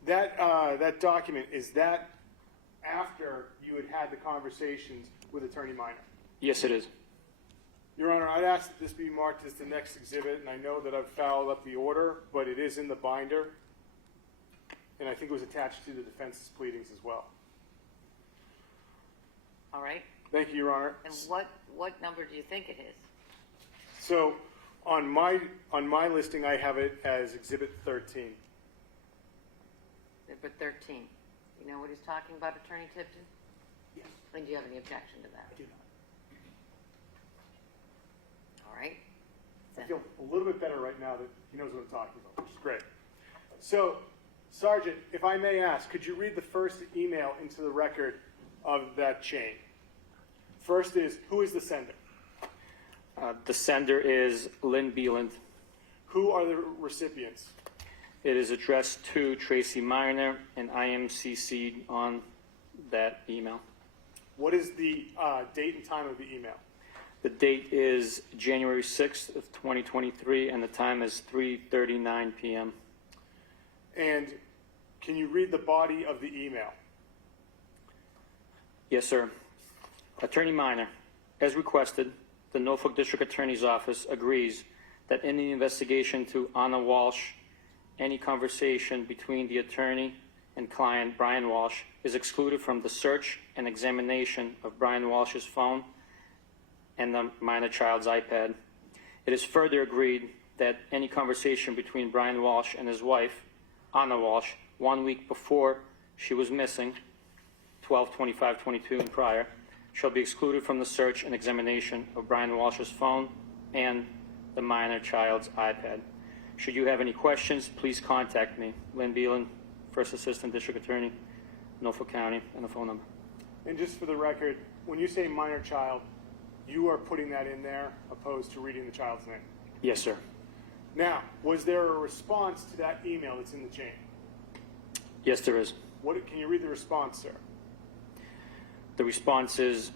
that document, is that after you had the conversations with Attorney Minor? Yes, it is. Your Honor, I'd ask that this be marked as the next exhibit, and I know that I've fouled up the order, but it is in the binder, and I think it was attached to the defense's pleadings as well. All right. Thank you, Your Honor. And what number do you think it is? So on my listing, I have it as Exhibit 13. Number 13. You know what he's talking about, Attorney Tipton? Yes, Lynn, do you have any objection to that? I do not. All right. I feel a little bit better right now that he knows what I'm talking about, which is great. So, Sergeant, if I may ask, could you read the first email into the record of that chain? First is, who is the sender? The sender is Lynn Beeland. Who are the recipients? It is addressed to Tracy Minor, and I am CC'd on that email. What is the date and time of the email? The date is January 6th of 2023, and the time is 3:39 p.m. And can you read the body of the email? Yes, sir. Attorney Minor, as requested, the Norfolk District Attorney's Office agrees that in the investigation to Anna Walsh, any conversation between the attorney and client, Brian Walsh, is excluded from the search and examination of Brian Walsh's phone and the minor child's iPad. It is further agreed that any conversation between Brian Walsh and his wife, Anna Walsh, 1 week before she was missing, 12/25/22 and prior, shall be excluded from the search and examination of Brian Walsh's phone and the minor child's iPad. Should you have any questions, please contact me. Lynn Beelan, First Assistant District Attorney, Norfolk County, and the phone number. And just for the record, when you say minor child, you are putting that in there opposed to reading the child's name. Yes, sir. Now, was there a response to that email that's in the chain? Yes, there is. Can you read the response, sir? The response is,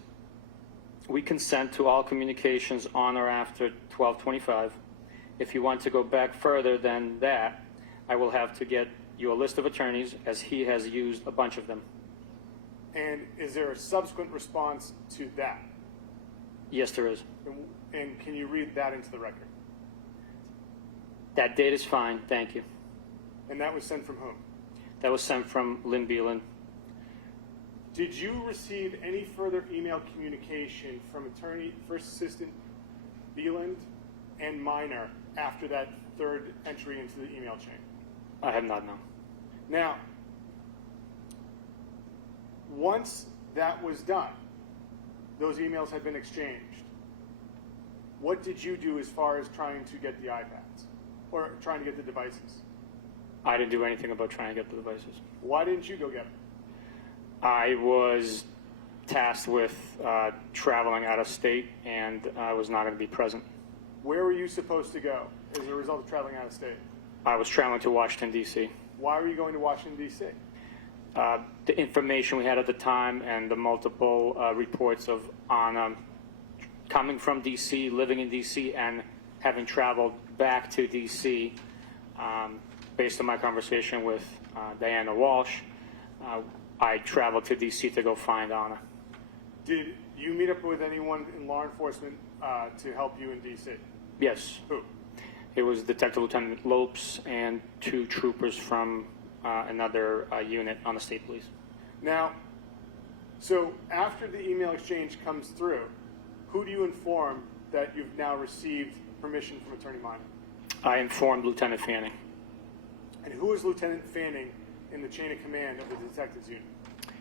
we consent to all communications on or after 12:25. If you want to go back further than that, I will have to get you a list of attorneys, as he has used a bunch of them. And is there a subsequent response to that? Yes, there is. And can you read that into the record? That date is fine, thank you. And that was sent from whom? That was sent from Lynn Beelan. Did you receive any further email communication from Attorney First Assistant Beeland and Minor after that third entry into the email chain? I have not known. Now, once that was done, those emails had been exchanged, what did you do as far as trying to get the iPads or trying to get the devices? I didn't do anything about trying to get the devices. Why didn't you go get them? I was tasked with traveling out of state, and I was not going to be present. Where were you supposed to go as a result of traveling out of state? I was traveling to Washington, D.C. Why were you going to Washington, D.C.? The information we had at the time and the multiple reports of on coming from D.C., living in D.C., and having traveled back to D.C., based on my conversation with Diane Walsh, I traveled to D.C. to go find Anna. Did you meet up with anyone in law enforcement to help you in D.C.? Yes. Who? It was Detective Lieutenant Lopes and 2 troopers from another unit on the state police. Now, so after the email exchange comes through, who do you inform that you've now received permission from Attorney Minor? I informed Lieutenant Fanning. And who is Lieutenant Fanning in the chain of command of the detectives unit?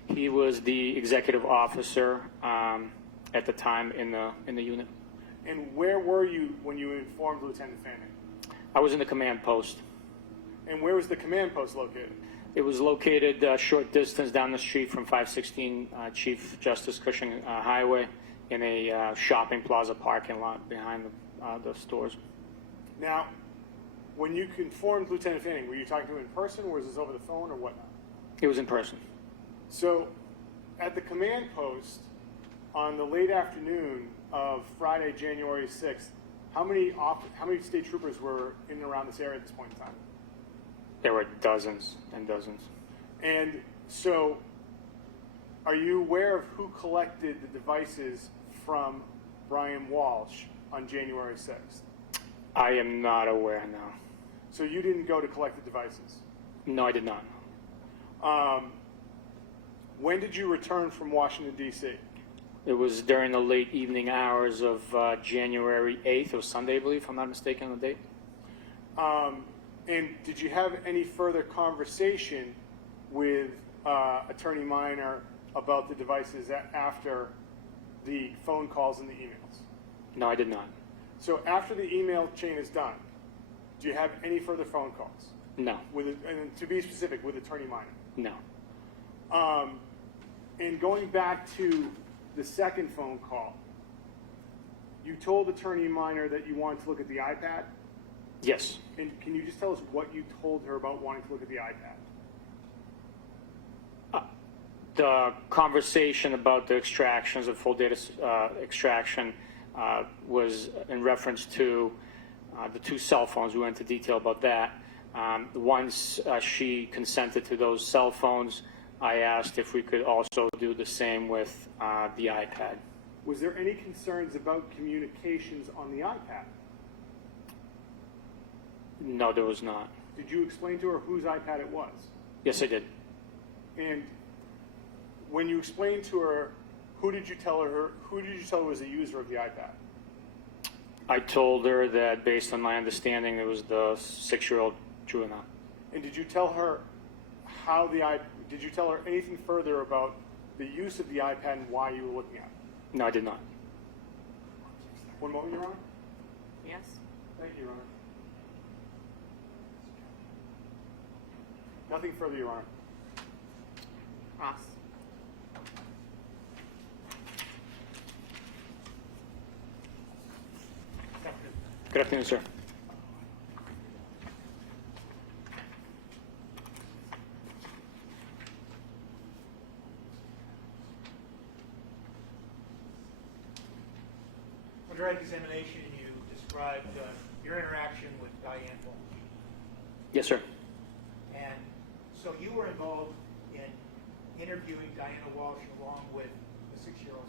He was the executive officer at the time in the unit. And where were you when you informed Lieutenant Fanning? I was in the command post. And where was the command post located? It was located a short distance down the street from 516 Chief Justice Cushing Highway in a shopping plaza parking lot behind the stores. Now, when you informed Lieutenant Fanning, were you talking to him in person, or was this over the phone, or whatnot? It was in person. So, at the command post on the late afternoon of Friday, January 6th, how many state troopers were in and around this area at this point in time? There were dozens and dozens. And so, are you aware of who collected the devices from Brian Walsh on January 6th? I am not aware now. So you didn't go to collect the devices? No, I did not. When did you return from Washington, D.C.? It was during the late evening hours of January 8th. It was Sunday, I believe, if I'm not mistaken on the date. And did you have any further conversation with Attorney Minor about the devices after the phone calls and the emails? No, I did not. So after the email chain is done, do you have any further phone calls? No. And to be specific, with Attorney Minor? No. And going back to the second phone call, you told Attorney Minor that you wanted to look at the iPad? Yes. And can you just tell us what you told her about wanting to look at the iPad? The conversation about the extractions of full data extraction was in reference to the 2 cell phones. We went into detail about that. Once she consented to those cell phones, I asked if we could also do the same with the iPad. Was there any concerns about communications on the iPad? No, there was not. Did you explain to her whose iPad it was? Yes, I did. And when you explained to her, who did you tell was the user of the iPad? I told her that based on my understanding, it was the 6-year-old juvenile. And did you tell her did you tell her anything further about the use of the iPad and why you were looking at it? No, I did not. One moment, Your Honor. Yes? Thank you, Your Honor. Nothing further, Your Honor. Ross. Good afternoon, sir. On direct examination, you described your interaction with Diane Walsh. Yes, sir. And so you were involved in interviewing Diana Walsh along with the 6-year-old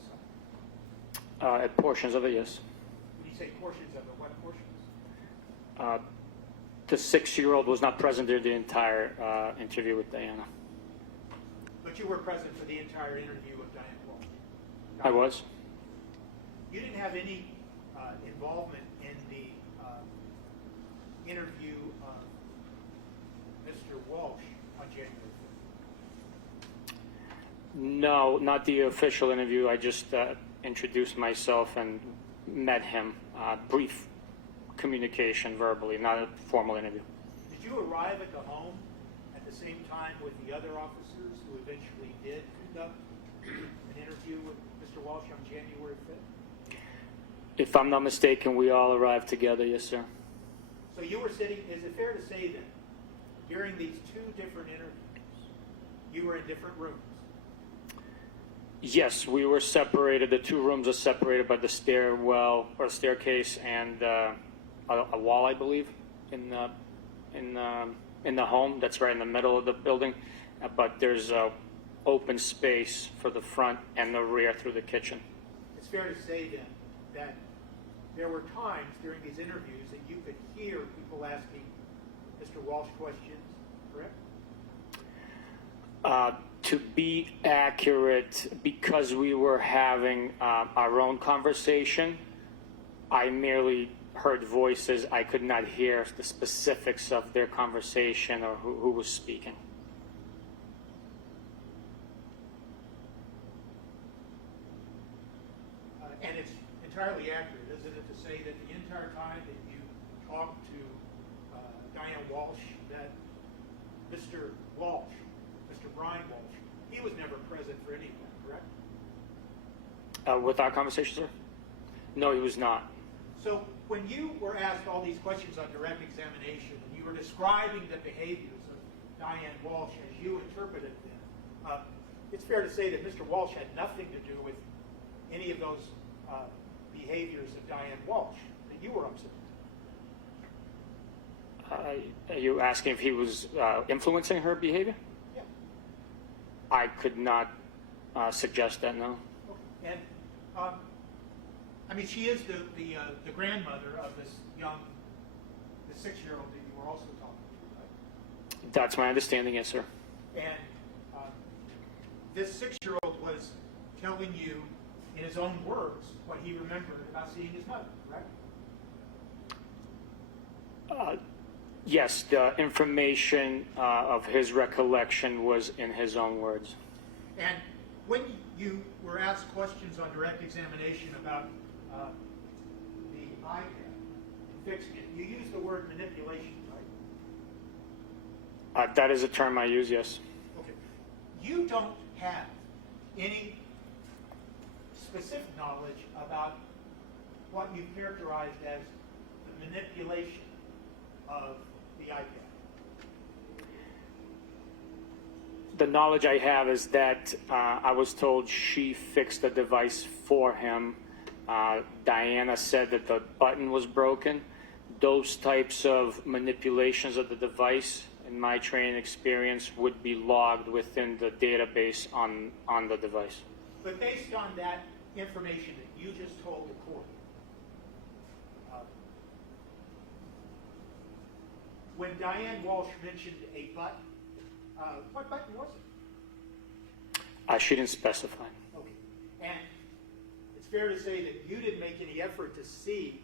son. At portions of it, yes. When you say portions of it, what portions? The 6-year-old was not present during the entire interview with Diana. But you were present for the entire interview of Diana Walsh. I was. You didn't have any involvement in the interview of Mr. Walsh on January 5th. No, not the official interview. I just introduced myself and met him. Brief communication verbally, not a formal interview. Did you arrive at the home at the same time with the other officers who eventually did conduct an interview with Mr. Walsh on January 5th? If I'm not mistaken, we all arrived together, yes, sir. So you were sitting, is it fair to say that during these 2 different interviews, you were in different rooms? Yes, we were separated. The 2 rooms are separated by the stairwell or staircase and a wall, I believe, in the home. That's right in the middle of the building. But there's a open space for the front and the rear through the kitchen. It's fair to say then that there were times during these interviews that you could hear people asking Mr. Walsh questions, correct? To be accurate, because we were having our own conversation, I merely heard voices. I could not hear the specifics of their conversation or who was speaking. And it's entirely accurate, isn't it, to say that the entire time that you talked to Diane Walsh, that Mr. Walsh, Mr. Brian Walsh, he was never present for any of that, correct? With our conversation, sir? No, he was not. So when you were asked all these questions on direct examination, and you were describing the behaviors of Diane Walsh as you interpreted them, it's fair to say that Mr. Walsh had nothing to do with any of those behaviors of Diane Walsh that you were observing. Are you asking if he was influencing her behavior? Yeah. I could not suggest that, no. Okay. And I mean, she is the grandmother of this the 6-year-old that you were also talking to, right? That's my understanding, yes, sir. And this 6-year-old was telling you, in his own words, what he remembered about seeing his mother, correct? Yes, the information of his recollection was in his own words. And when you were asked questions on direct examination about the iPad and fixing it, you used the word manipulation, right? That is a term I use, yes. Okay. You don't have any specific knowledge about what you characterized as the manipulation of the iPad. The knowledge I have is that I was told she fixed the device for him. Diana said that the button was broken. Those types of manipulations of the device, in my training experience, would be logged within the database on the device. But based on that information that you just told the court, when Diane Walsh mentioned a button, what button was it? She didn't specify. Okay. And it's fair to say that you didn't make any effort to see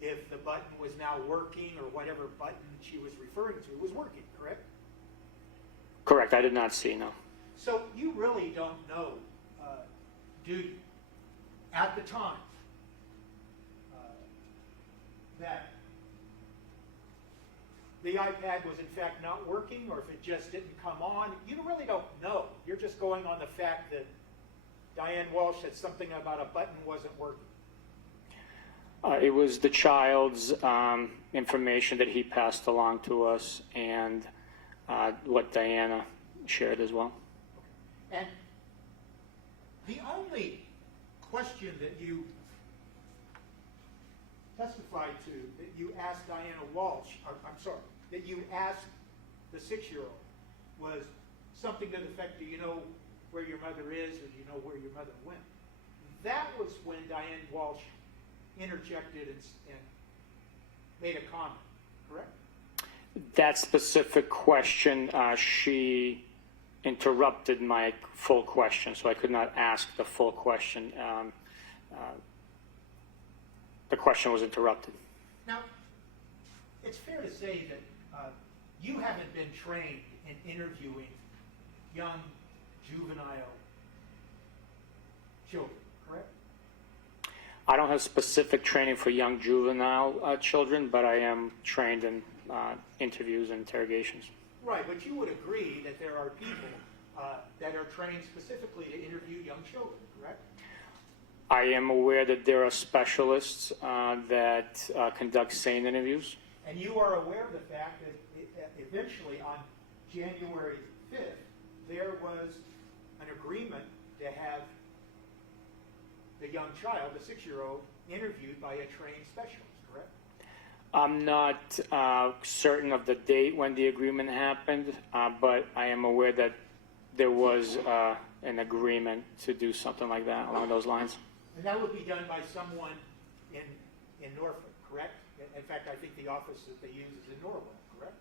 if the button was now working or whatever button she was referring to was working, correct? Correct. I did not see, no. So you really don't know, do you, at the time, that the iPad was in fact not working, or if it just didn't come on. You really don't know. You're just going on the fact that Diane Walsh said something about a button wasn't working. It was the child's information that he passed along to us, and what Diana shared as well. And the only question that you testified to, that you asked Diana Walsh, or, I'm sorry, that you asked the 6-year-old, was something to the effect, do you know where your mother is, or do you know where your mother went? That was when Diane Walsh interjected and made a comment, correct? That specific question, she interrupted my full question, so I could not ask the full question. The question was interrupted. Now, it's fair to say that you haven't been trained in interviewing young juvenile children, correct? I don't have specific training for young juvenile children, but I am trained in interviews and interrogations. Right, but you would agree that there are people that are trained specifically to interview young children, correct? I am aware that there are specialists that conduct SANE interviews. And you are aware of the fact that eventually on January 5th, there was an agreement to have the young child, the 6-year-old, interviewed by a trained specialist, correct? I'm not certain of the date when the agreement happened, but I am aware that there was an agreement to do something like that along those lines. And that would be done by someone in Norfolk, correct? In fact, I think the office that they use is in Norway, correct?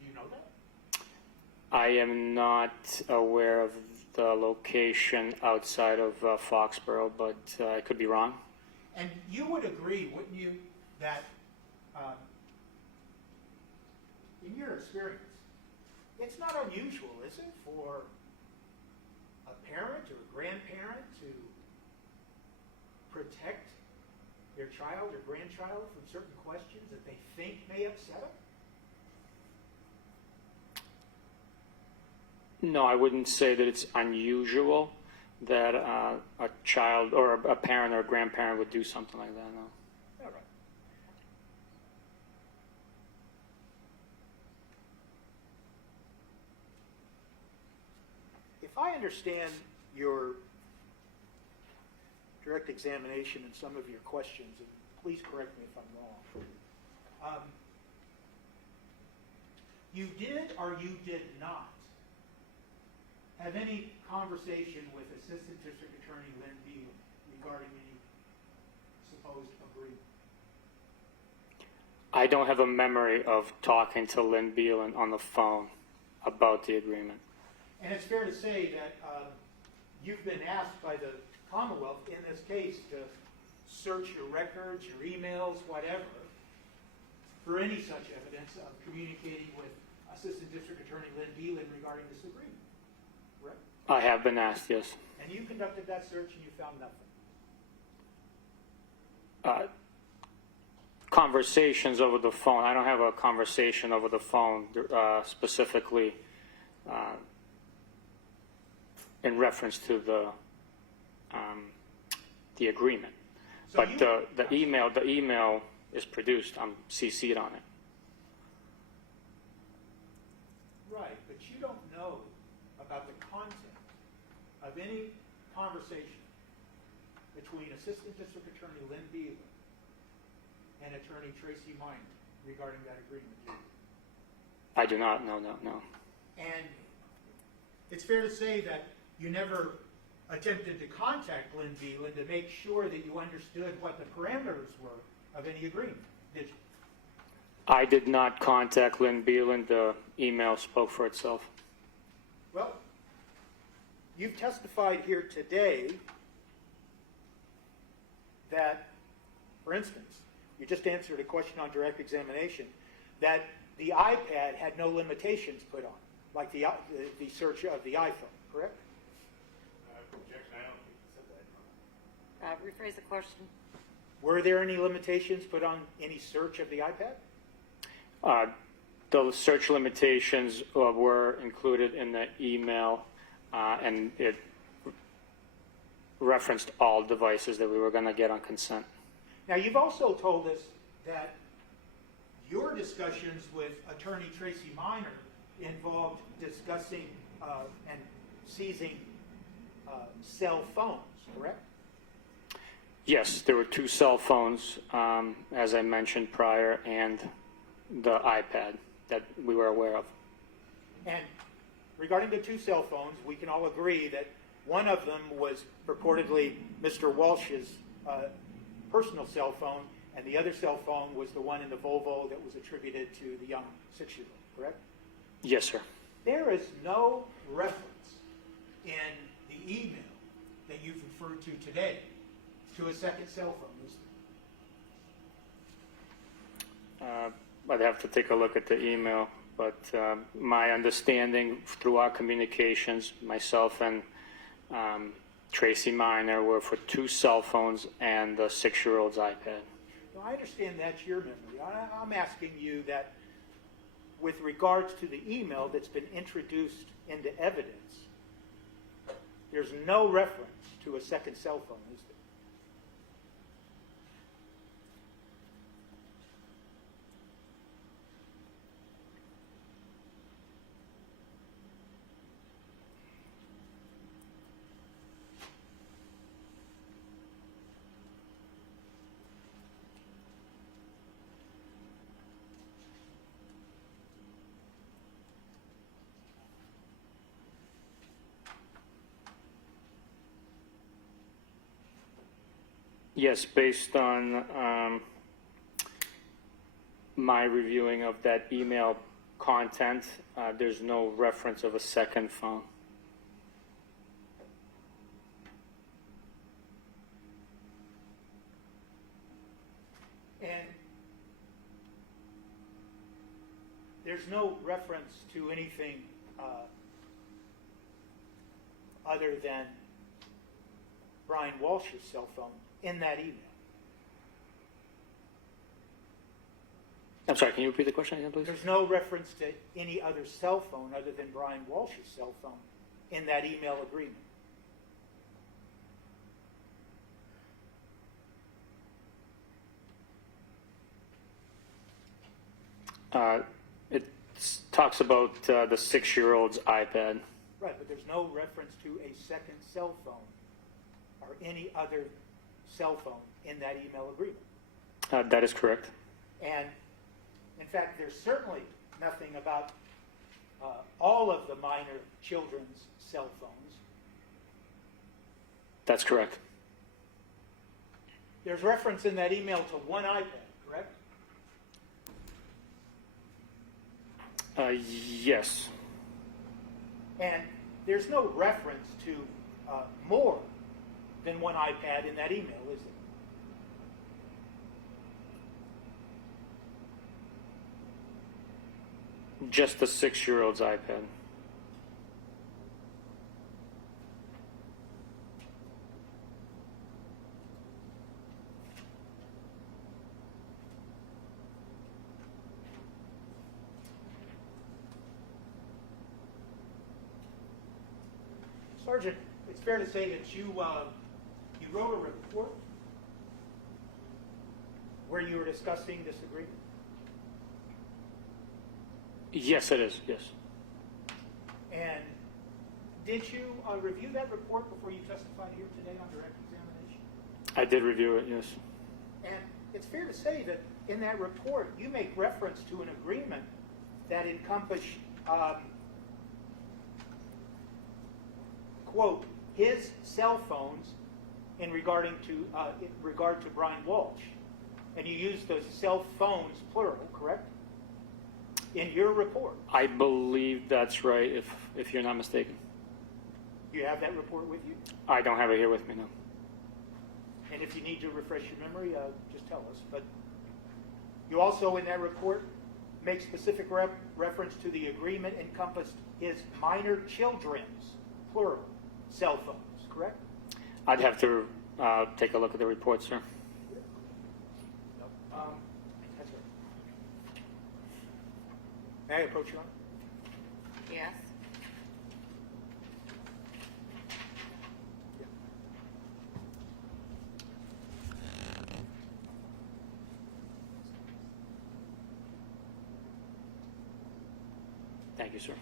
Do you know that? I am not aware of the location outside of Foxborough, but I could be wrong. And you would agree, wouldn't you, that in your experience, it's not unusual, is it, for a parent or a grandparent to protect their child or grandchild from certain questions that they think may upset them? No, I wouldn't say that it's unusual that a child or a parent or a grandparent would do something like that, no. All right. If I understand your direct examination and some of your questions, and please correct me if I'm wrong, you did or you did not have any conversation with Assistant District Attorney Lynn Beal regarding any supposed agreement? I don't have a memory of talking to Lynn Beal on the phone about the agreement. And it's fair to say that you've been asked by the Commonwealth in this case to search your records, your emails, whatever, for any such evidence of communicating with Assistant District Attorney Lynn Beal regarding this agreement, correct? I have been asked, yes. And you conducted that search and you found nothing? Conversations over the phone. I don't have a conversation over the phone specifically in reference to the agreement. So But the email is produced. I'm CC'd on it. Right, but you don't know about the content of any conversation between Assistant District Attorney Lynn Beal and Attorney Tracy Minor regarding that agreement, do you? I do not. No. And it's fair to say that you never attempted to contact Lynn Beal to make sure that you understood what the parameters were of any agreement, did you? I did not contact Lynn Beal, and the email spoke for itself. Well, you've testified here today that, for instance, you just answered a question on direct examination, that the iPad had no limitations put on, like the search of the iPhone, correct? Objection, I don't think you said that. Rephrase the question. Were there any limitations put on any search of the iPad? The search limitations were included in the email, and it referenced all devices that we were going to get on consent. Now, you've also told us that your discussions with Attorney Tracy Minor involved discussing and seizing cell phones, correct? Yes, there were 2 cell phones, as I mentioned prior, and the iPad that we were aware of. And regarding the 2 cell phones, we can all agree that one of them was purportedly Mr. Walsh's personal cell phone, and the other cell phone was the one in the Volvo that was attributed to the young 6-year-old, correct? Yes, sir. There is no reference in the email that you've referred to today to a second cell phone, is there? I'd have to take a look at the email, but my understanding through our communications, myself and Tracy Minor, were for 2 cell phones and the 6-year-old's iPad. Now, I understand that's your memory. I'm asking you that with regards to the email that's been introduced into evidence, there's no reference to a second cell phone, is there? Yes, based on my reviewing of that email content, there's no reference of a second phone. And there's no reference to anything other than Brian Walsh's cell phone in that email. I'm sorry, can you repeat the question again, please? There's no reference to any other cell phone other than Brian Walsh's cell phone in that email agreement. It talks about the 6-year-old's iPad. Right, but there's no reference to a second cell phone or any other cell phone in that email agreement. That is correct. And in fact, there's certainly nothing about all of the minor children's cell phones. That's correct. There's reference in that email to one iPad, correct? Yes. And there's no reference to more than one iPad in that email, is there? Just the 6-year-old's iPad. Sergeant, it's fair to say that you wrote a report where you were discussing this agreement? Yes, it is, yes. And did you review that report before you testified here today on direct examination? I did review it, yes. And it's fair to say that in that report, you make reference to an agreement that encompassed, quote, his cell phones in regard to Brian Walsh. And you use those cell phones, plural, correct? In your report. I believe that's right, if you're not mistaken. You have that report with you? I don't have it here with me, no. And if you need to refresh your memory, just tell us. But you also, in that report, make specific reference to the agreement encompassed his minor children's, plural, cell phones, correct? I'd have to take a look at the report, sir. That's right. May I approach you on? Yes. Thank you, sir.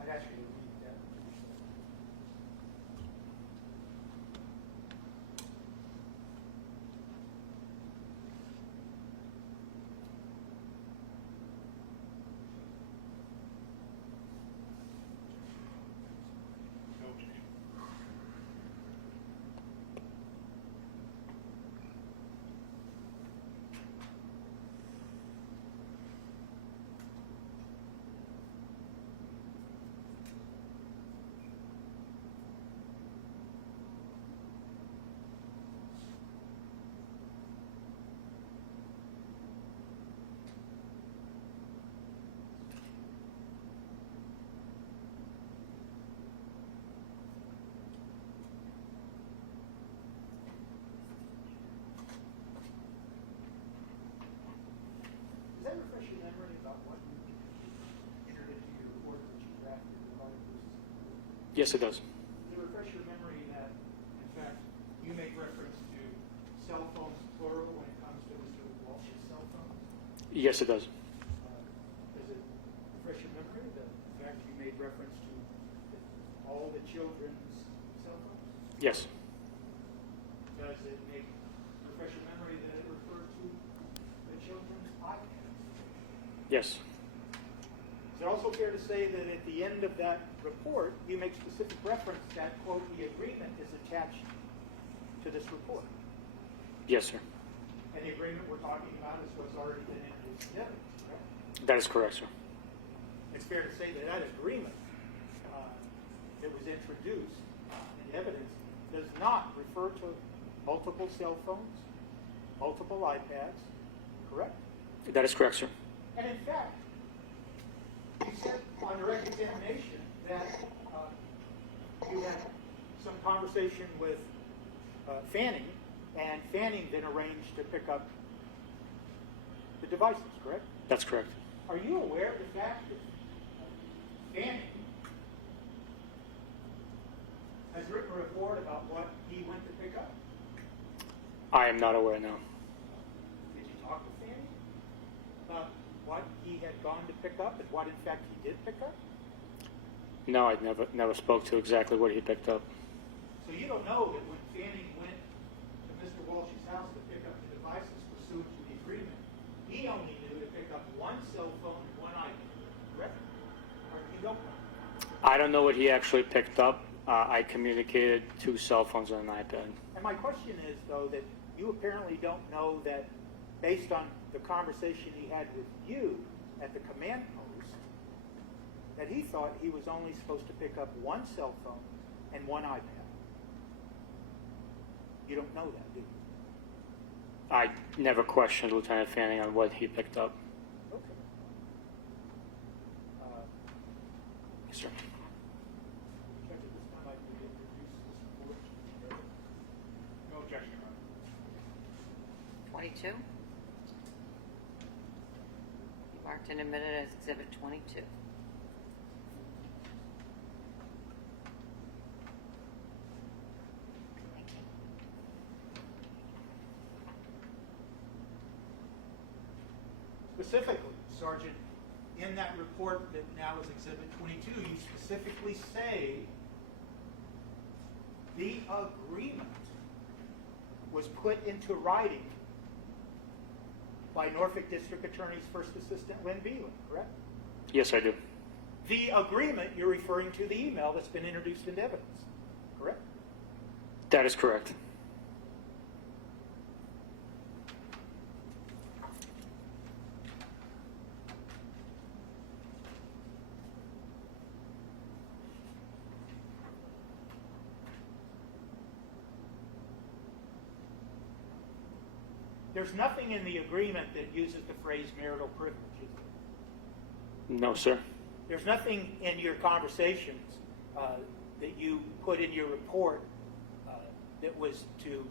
I'd ask you to read that. No objection. Does that refresh your memory about what you entered into your report that you drafted regarding this? Yes, it does. Does it refresh your memory that, in fact, you make reference to cell phones plural when it comes to Mr. Walsh's cell phones? Yes, it does. Does it refresh your memory that, in fact, you made reference to all the children's cell phones? Yes. Does it refresh your memory that it referred to the children's iPads? Yes. Is it also fair to say that at the end of that report, you make specific reference that, quote, the agreement is attached to this report? Yes, sir. And the agreement we're talking about is what's already been introduced in evidence, correct? That is correct, sir. It's fair to say that that agreement that was introduced in evidence does not refer to multiple cell phones, multiple iPads, correct? That is correct, sir. And in fact, you said on direct examination that you had some conversation with Fanning, and Fanning then arranged to pick up the devices, correct? That's correct. Are you aware of the fact that Fanning has written a report about what he went to pick up? I am not aware now. Did you talk to Fanning about what he had gone to pick up and what in fact he did pick up? No, I never spoke to exactly what he picked up. So you don't know that when Fanning went to Mr. Walsh's house to pick up the devices pursuant to the agreement, he only knew to pick up one cell phone and one iPad, correct? Or you don't know? I don't know what he actually picked up. I communicated 2 cell phones and an iPad. And my question is, though, that you apparently don't know that based on the conversation he had with you at the command post, that he thought he was only supposed to pick up one cell phone and one iPad. You don't know that, do you? I never questioned Lieutenant Fanning on what he picked up. Okay. Yes, sir. Judge, at this time, I'd like to introduce this report. No objection, Your Honor. 22? You marked and admitted as Exhibit 22. Specifically, Sergeant, in that report that now is Exhibit 22, you specifically say the agreement was put into writing by Norfolk District Attorney's First Assistant Lynn Beelan, correct? Yes, I do. The agreement, you're referring to the email that's been introduced into evidence, correct? That is correct. There's nothing in the agreement that uses the phrase marital privilege, is there? No, sir. There's nothing in your conversations that you put in your report that was to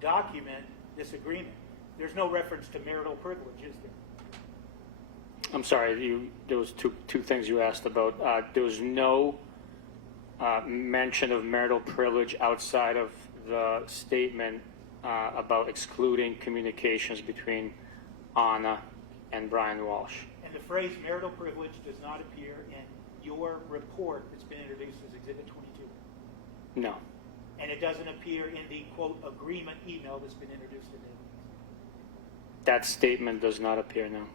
document this agreement. There's no reference to marital privilege, is there? I'm sorry, there was two things you asked about. There was no mention of marital privilege outside of the statement about excluding communications between Anna and Brian Walsh. And the phrase marital privilege does not appear in your report that's been introduced as Exhibit 22. No. And it doesn't appear in the, quote, agreement email that's been introduced today. That statement does not appear now.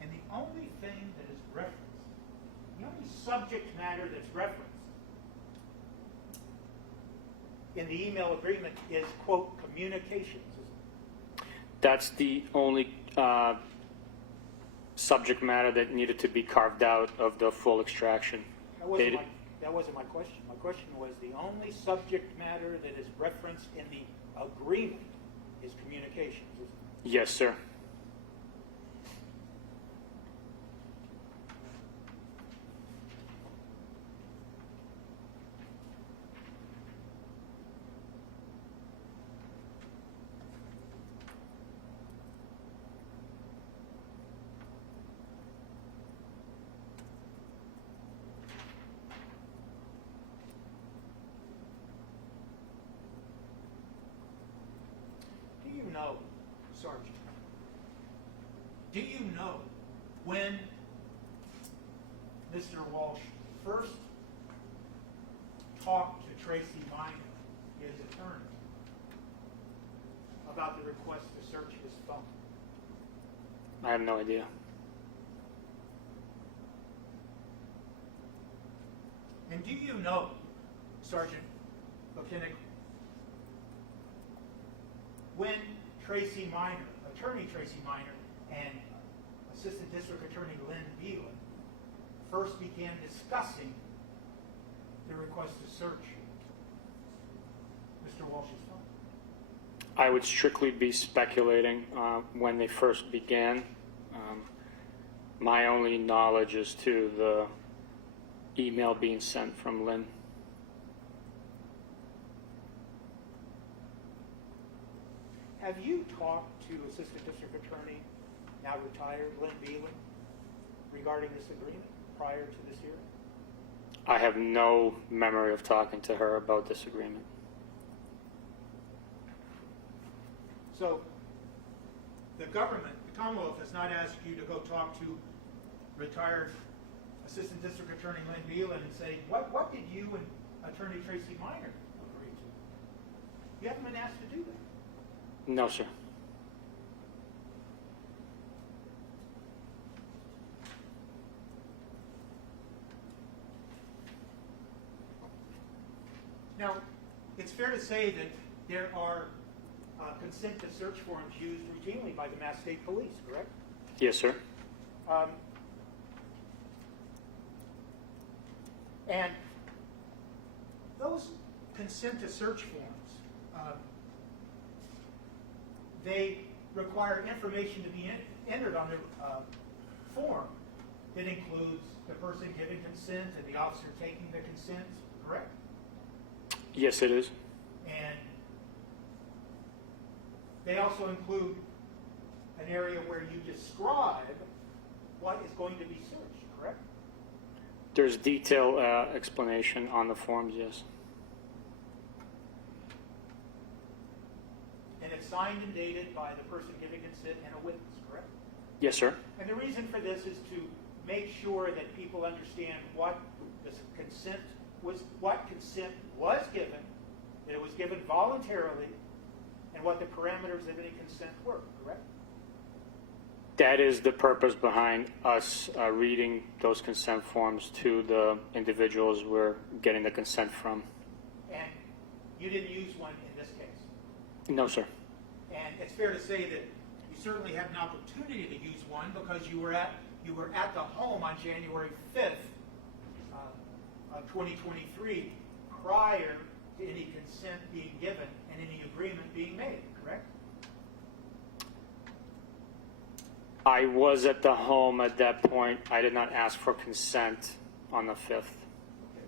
And the only thing that is referenced, the only subject matter that's referenced in the email agreement is, quote, communications. That's the only subject matter that needed to be carved out of the full extraction. That wasn't my question. My question was the only subject matter that is referenced in the agreement is communications. Yes, sir. Do you know, Sergeant, do you know when Mr. Walsh first talked to Tracy Minor, his attorney, about the request to search his phone? I have no idea. And do you know, Sergeant Buchen, when Tracy Minor, Attorney Tracy Minor, and Assistant District Attorney Lynn Beelan first began discussing the request to search Mr. Walsh's phone? I would strictly be speculating when they first began. My only knowledge is to the email being sent from Lynn. Have you talked to Assistant District Attorney, now retired, Lynn Beelan, regarding this agreement prior to this hearing? I have no memory of talking to her about this agreement. So the government, the Commonwealth, has not asked you to go talk to retired Assistant District Attorney Lynn Beelan and say, what did you and Attorney Tracy Minor agree to? You haven't been asked to do that. No, sir. Now, it's fair to say that there are consent to search forms used routinely by the Mass State Police, correct? Yes, sir. And those consent to search forms, they require information to be entered on the form that includes the person giving consent and the officer taking the consent, correct? Yes, it is. And they also include an area where you describe what is going to be searched, correct? There's detailed explanation on the forms, yes. And it's signed and dated by the person giving consent and a witness, correct? Yes, sir. And the reason for this is to make sure that people understand what the consent was, what consent was given, that it was given voluntarily, and what the parameters of any consent were, correct? That is the purpose behind us reading those consent forms to the individuals we're getting the consent from. And you didn't use one in this case. No, sir. And it's fair to say that you certainly had an opportunity to use one because you were at the home on January 5th of 2023 prior to any consent being given and any agreement being made, correct? I was at the home at that point. I did not ask for consent on the 5th. Okay.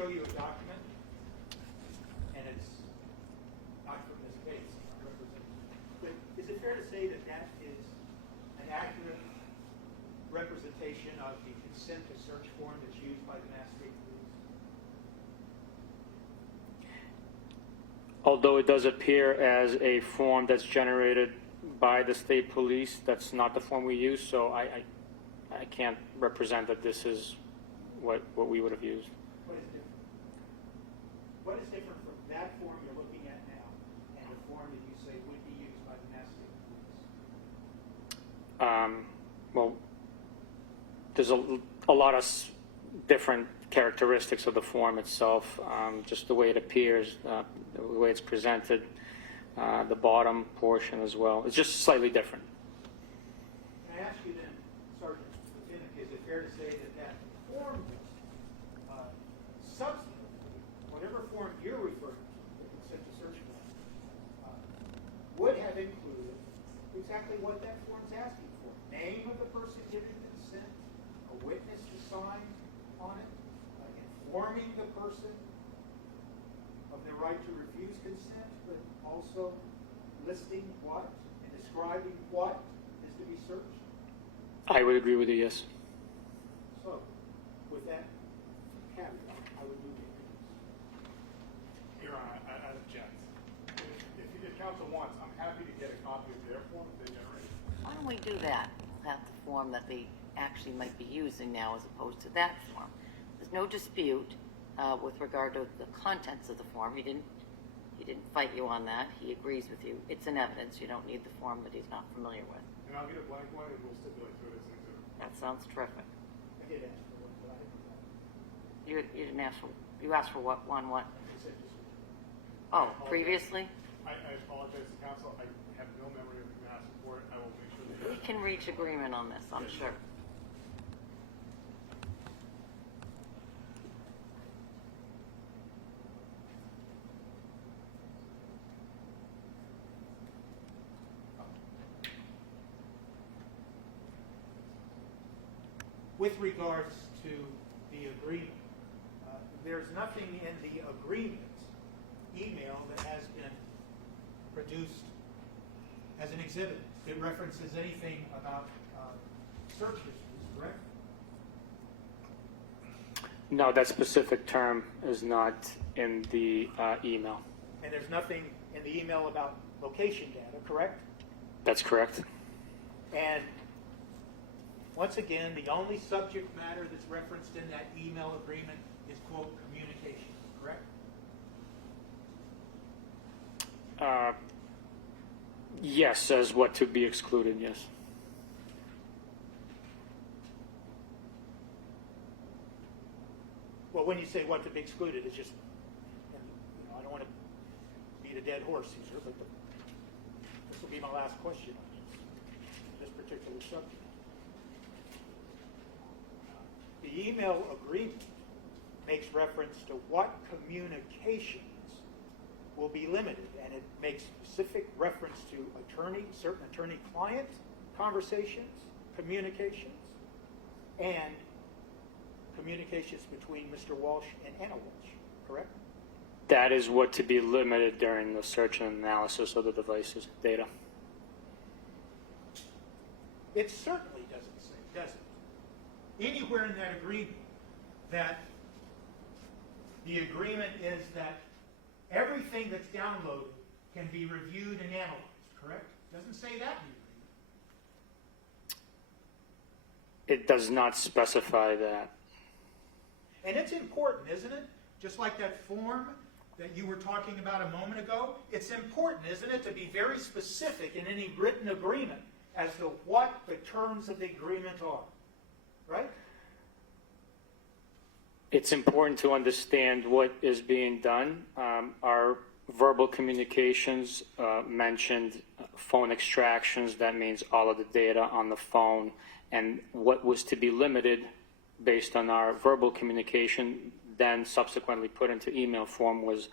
show you a document, and it's not from this case, but is it fair to say that that is an accurate representation of the consent to search form that's used by the Mass State Police? Although it does appear as a form that's generated by the state police, that's not the form we use, so I can't represent that this is what we would have used. What is different? What is different from that form you're looking at now and the form that you say would be used by the Mass State Police? Well, there's a lot of different characteristics of the form itself, just the way it appears, the way it's presented, the bottom portion as well. It's just slightly different. Can I ask you then, Sergeant Lieutenant, is it fair to say that that form, substantively, whatever form you're referring to, the consent to search form, would have included exactly what that form's asking for? Name of the person giving consent, a witness to sign on it, informing the person of their right to refuse consent, but also listing what and describing what is to be searched? I would agree with you, yes. So, with that caveat, I would move the case. Your Honor, I object. If counsel wants, I'm happy to get a copy of their form that they generated. Why don't we do that? Have the form that they actually might be using now as opposed to that form. There's no dispute with regard to the contents of the form. He didn't fight you on that. He agrees with you. It's in evidence. You don't need the form that he's not familiar with. And I'll get a blank one and we'll stipulate to it as an exhibit. That sounds terrific. I did ask for one, but I didn't. You didn't ask for, you asked for what, one what? Consent to search. Oh, previously? I apologize to counsel. I have no memory of the mass report. I will make sure that We can reach agreement on this, I'm sure. With regards to the agreement, there's nothing in the agreement email that has been produced as an exhibit that references anything about search histories, correct? No, that specific term is not in the email. And there's nothing in the email about location data, correct? That's correct. And once again, the only subject matter that's referenced in that email agreement is, quote, communication, correct? Yes, says what to be excluded, yes. Well, when you say what to be excluded, it's just, and, I don't want to beat a dead horse here, but this will be my last question on this particular subject. The email agreement makes reference to what communications will be limited, and it makes specific reference to certain attorney-client conversations, communications, and communications between Mr. Walsh and Anna Walsh, correct? That is what to be limited during the search and analysis of the device's data. It certainly doesn't say, does it? Anywhere in that agreement that the agreement is that everything that's downloaded can be reviewed and analyzed, correct? Doesn't say that in the agreement. It does not specify that. And it's important, isn't it? Just like that form that you were talking about a moment ago, it's important, isn't it, to be very specific in any written agreement as to what the terms of the agreement are, right? It's important to understand what is being done. Our verbal communications mentioned phone extractions. That means all of the data on the phone. And what was to be limited based on our verbal communication, then subsequently put into email form, was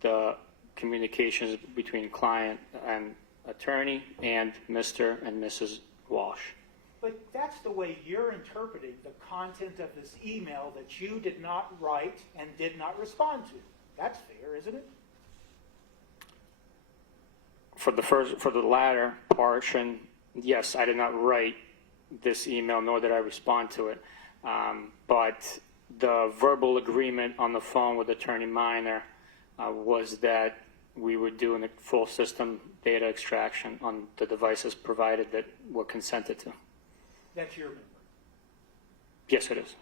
the communications between client and attorney and Mr. and Mrs. Walsh. But that that's the way you're interpreting the content of this email that you did not write and did not respond to. That's fair, isn't it? For the latter portion, yes, I did not write this email, nor did I respond to it. But the verbal agreement on the phone with Attorney Minor was that we were doing a full system data extraction on the devices provided that were consented to. That's your memory. Yes, it is.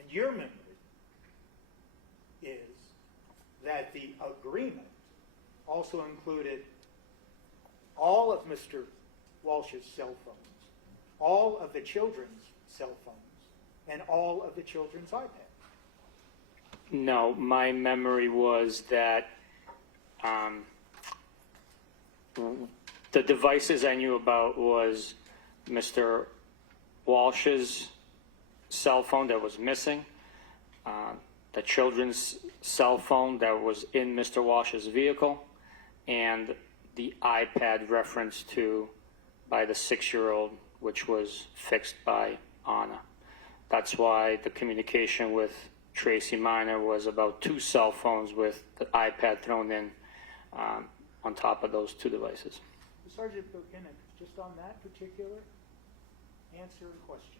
And your memory is that the agreement also included all of Mr. Walsh's cell phones, all of the children's cell phones, and all of the children's iPads. No, my memory was that the devices I knew about was Mr. Walsh's cell phone that was missing, the children's cell phone that was in Mr. Walsh's vehicle, and the iPad referenced to by the 6-year-old, which was fixed by Anna. That's why the communication with Tracy Minor was about 2 cell phones with the iPad thrown in on top of those 2 devices. Sergeant Buchen, just on that particular answer and question.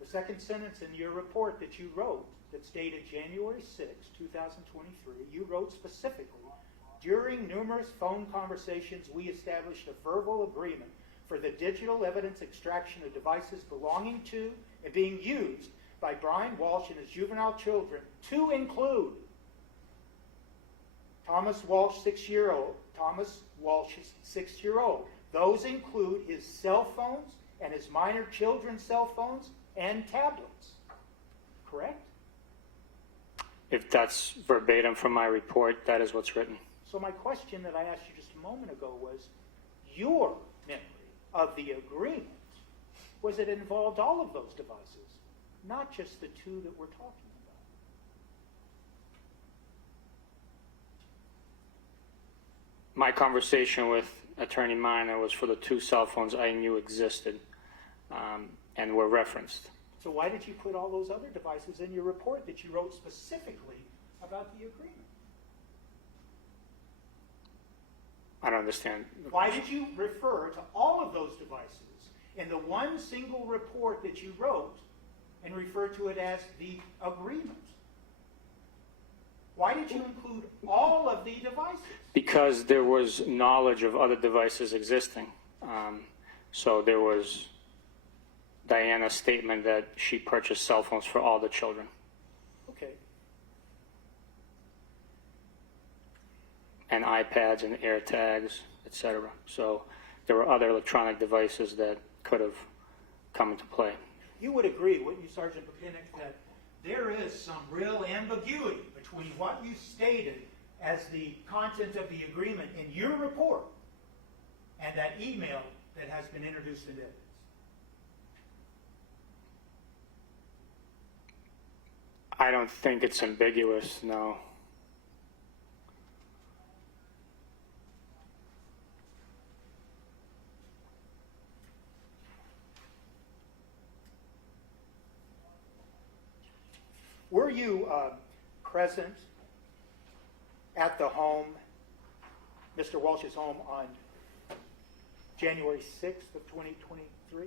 The second sentence in your report that you wrote that's dated January 6, 2023, you wrote specifically, during numerous phone conversations, we established a verbal agreement for the digital evidence extraction of devices belonging to and being used by Brian Walsh and his juvenile children to include Thomas Walsh, 6-year-old, Thomas Walsh's 6-year-old. Those include his cell phones and his minor children's cell phones and tablets. Correct? If that's verbatim from my report, that is what's written. So my question that I asked you just a moment ago was, your memory of the agreement was it involved all of those devices, not just the 2 that we're talking about. My conversation with Attorney Minor was for the 2 cell phones I knew existed and were referenced. So why did you put all those other devices in your report that you wrote specifically about the agreement? I don't understand. Why did you refer to all of those devices in the one single report that you wrote and refer to it as the agreement? Why did you include all of the devices? Because there was knowledge of other devices existing. So there was Diana's statement that she purchased cell phones for all the children. Okay. And iPads and AirTags, etc. So there were other electronic devices that could have come into play. You would agree, wouldn't you, Sergeant Buchen, that there is some real ambiguity between what you stated as the content of the agreement in your report and that email that has been introduced into evidence? I don't think it's ambiguous, no. Were you present at the home, Mr. Walsh's home, on January 6th of 2023?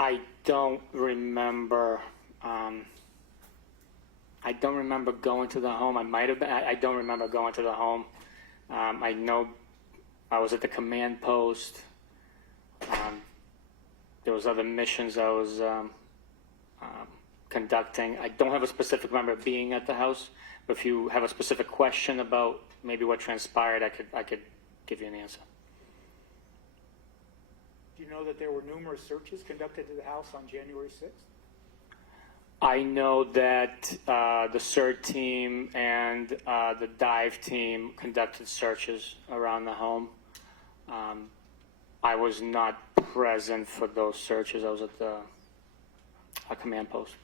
I don't remember. I don't remember going to the home. I might have been. I don't remember going to the home. I know I was at the command post. There was other missions I was conducting. I don't have a specific memory of being at the house. But if you have a specific question about maybe what transpired, I could give you an answer. Do you know that there were numerous searches conducted to the house on January 6th? I know that the CERT team and the dive team conducted searches around the home. I was not present for those searches. I was at the command post.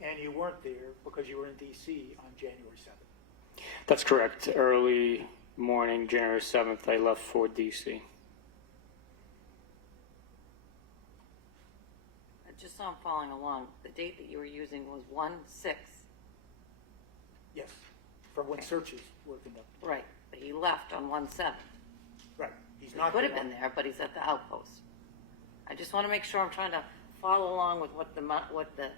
And you weren't there because you were in D.C. on January 7th. That's correct. Early morning, January 7th, I left for DC. Just so I'm following along, the date that you were using was 1/6. Yes, from when searches were conducted. Right, but he left on 1/7. Right. He's He not could have there. been there, but he's at the outpost. I just want to make sure I'm trying to follow along with what the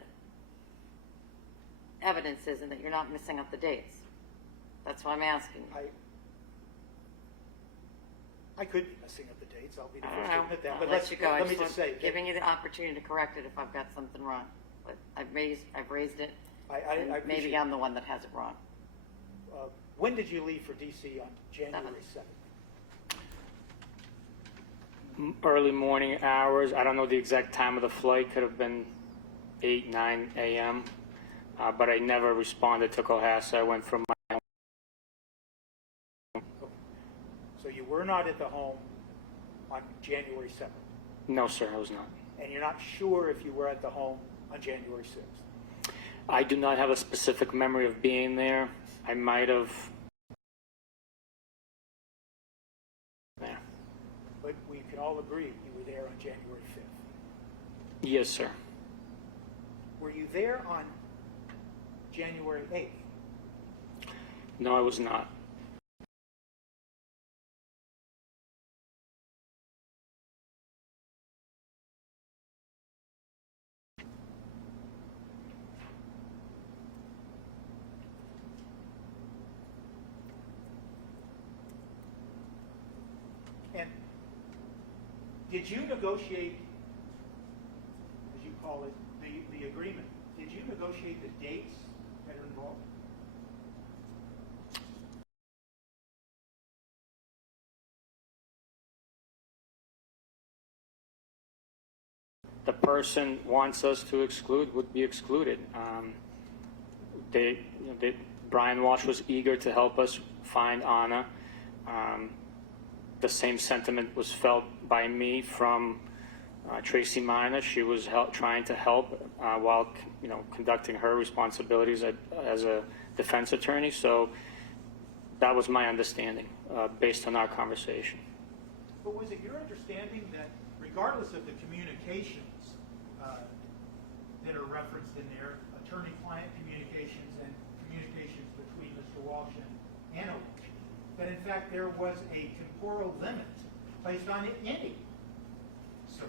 evidence is and that you're not missing up the dates. That's why I'm asking. I could be messing up the dates. I'll be the I first don't to know. admit that. I'll But let you go. let me just say, Giving you the opportunity to correct it if I've got something wrong. But I've raised it. I And appreciate maybe I'm the one that has it wrong. when did you leave for D.C. on January 7th? Early morning hours. I don't know the exact time of the flight. Could have been 8, 9 a.m. But I never responded to Cohasset. I went from my home. So you were not at the home on January 7th, No, sir, I was not. and you're not sure if you were at the home on January 6th. I do not have a specific memory of being there. I might have. There. But we can all agree you were there on January 5th. Yes, sir. Were you there on January 8th? No, I was not. And did you negotiate, as you call it, the agreement? Did you negotiate the dates that are involved? The person wants us to exclude would be excluded. Brian Walsh was eager to help us find Anna. The same sentiment was felt by me from Tracy Minor. She was trying to help while conducting her responsibilities as a defense attorney. So that was my understanding based on our conversation. But was it your understanding that regardless of the communications that are referenced in there, attorney-client communications and communications between Mr. Walsh and Anna Walsh, that in fact there was a temporal limit placed on any search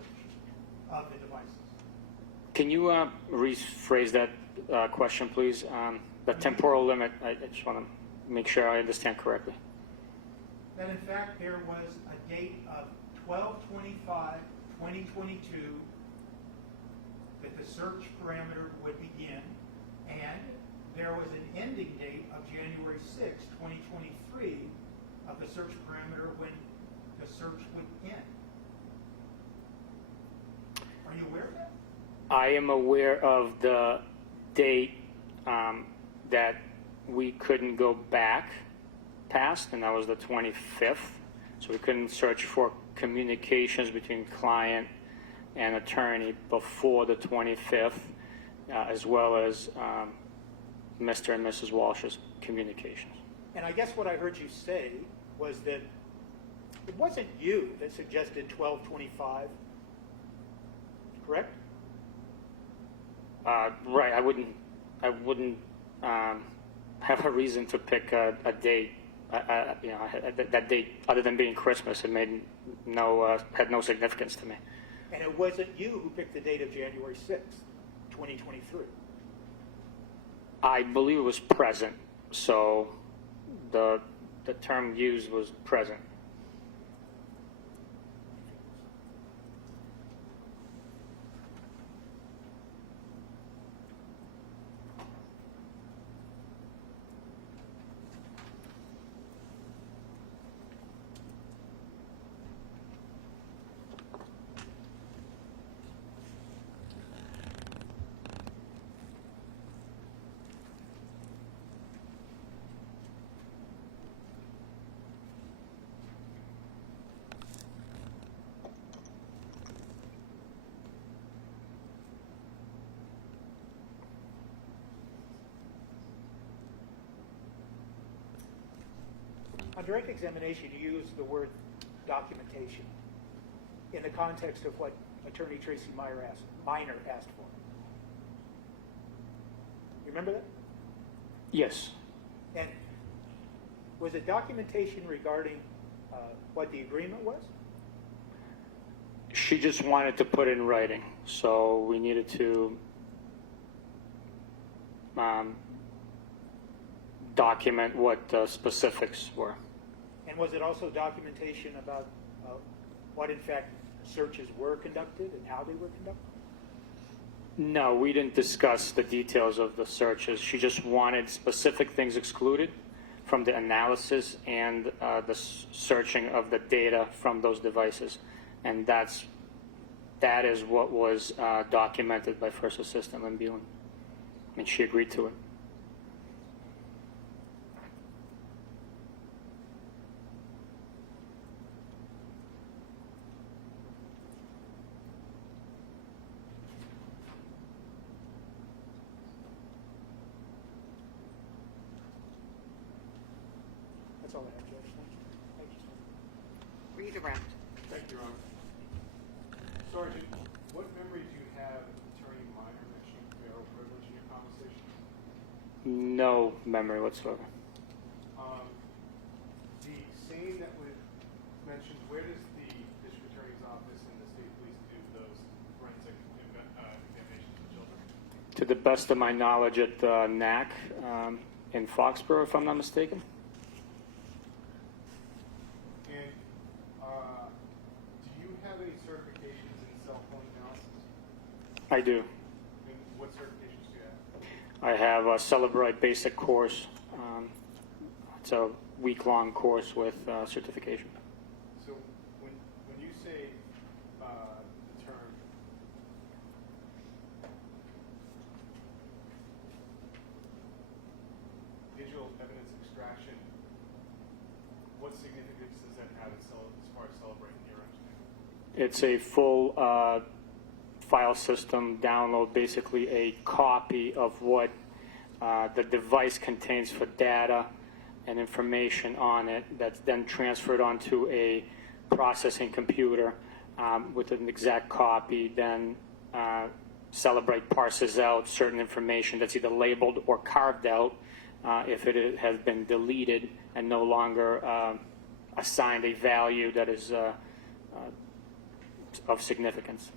of the devices? Can you rephrase that question, please? The temporal limit, I just want to make sure I understand correctly. That in fact there was a date of 12/25/2022 that the search parameter would begin, and there was an ending date of January 6, 2023 of the search parameter when the search would end. Are you aware of that? I am aware of the date that we couldn't go back past, and that was the 25th. So we couldn't search for communications between client and attorney before the 25th, as well as Mr. and Mrs. Walsh's communications. And I guess what I heard you say was that it wasn't you that suggested 12/25, correct? Right. I wouldn't have a reason to pick a date. That date, other than being Christmas, it made had no significance to me. And it wasn't you who picked the date of January 6th, 2023. I believe it was present, so the term used was present. on direct examination, you use the word documentation in the context of what Attorney Tracy Minor asked for. You remember that? Yes. And was it documentation regarding what the agreement was? She just wanted to put it in writing, so we needed to document what the specifics were. And was it also documentation about what, in fact, searches were conducted and how they were conducted? No, we didn't discuss the details of the searches. She just wanted specific things excluded from the analysis and the searching of the data from those devices. And that is what was documented by First Assistant Lynn Buchen. And she agreed to it. That's all I have, Judge. Thank you. Redirect. Thank you, Your Honor. Sergeant, what memory do you have of Attorney Minor mentioning federal privilege in your conversation? No memory whatsoever. The scene that was mentioned, where does the District Attorney's Office and the State Police do those forensic examinations of children? To the best of my knowledge, at the NAC in Foxborough, if I'm not mistaken. And do you have any certifications in cell phone analysis? I do. And what certifications do you have? I have a Celebrate Basic course. It's a week-long course with certification. So when you say the term digital evidence extraction, what significance does that have as far as celebrating your understanding? It's a full file system download, basically a copy of what the device contains for data and information on it that's then transferred onto a processing computer with an exact copy. Then Celebrate parses out certain information that's either labeled or carved out if it has been deleted and no longer assigned a value that is of significance.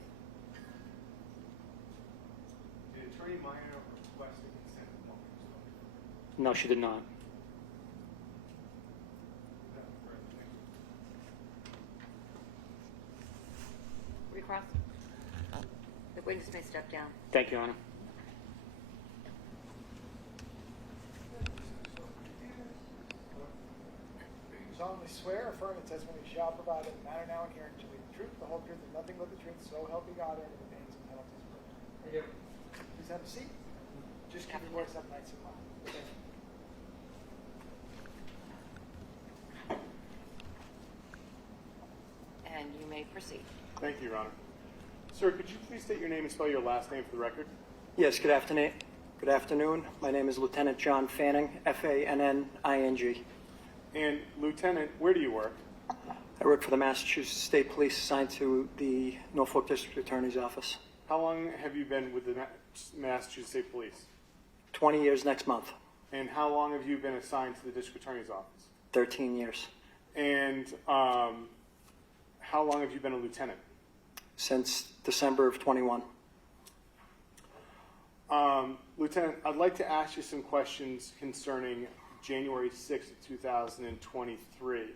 Did Attorney Minor request a consent of one? No, she did not. Recross. The witness may step down. Thank you, Your Honor. Solemnly swear or affirm the testimony you shall provide in the matter now and hearing shall be the truth, the whole truth, and nothing but the truth, so help you God, under the pains and penalties of perjury. Please have a seat. Just keep your voice up nice and loud. Thank you. And you may proceed. Thank you, Your Honor. Sir, could you please state your name and spell your last name for the record? Yes, good afternoon. Good afternoon. My name is Lieutenant John Fanning, Fanning. And Lieutenant, where do you work? I work for the Massachusetts State Police assigned to the Norfolk District Attorney's Office. How long have you been with the Massachusetts State Police? 20 years next month. And how long have you been assigned to the District Attorney's Office? 13 years. And how long have you been a lieutenant? Since December of 21. Lieutenant, I'd like to ask you some questions concerning January 6th, 2023.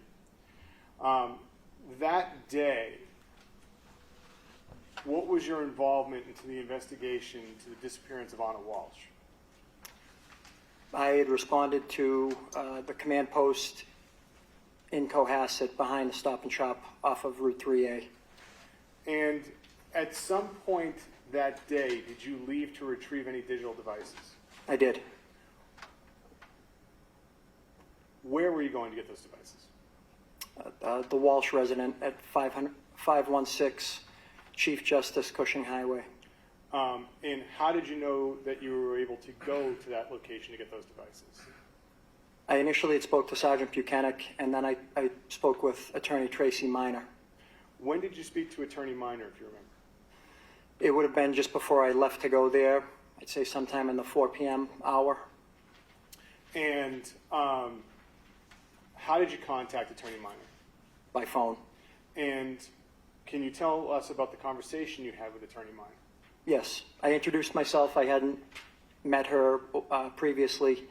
That day, what was your involvement into the investigation to the disappearance of Anna Walsh? I had responded to the command post in Cohasset behind the Stop and Shop off of Route 3A. And at some point that day, did you leave to retrieve any digital devices? I did. Where were you going to get those devices? The Walsh resident at 516 Chief Justice Cushing Highway. And how did you know that you were able to go to that location to get those devices? I initially had spoke to Sergeant Buchanan, and then I spoke with Attorney Tracy Minor. When did you speak to Attorney Minor, if you remember? It would have been just before I left to go there. I'd say sometime in the 4 p.m. hour. And how did you contact Attorney Minor? By phone. And can you tell us about the conversation you had with Attorney Minor? Yes, I introduced myself. I hadn't met her previously,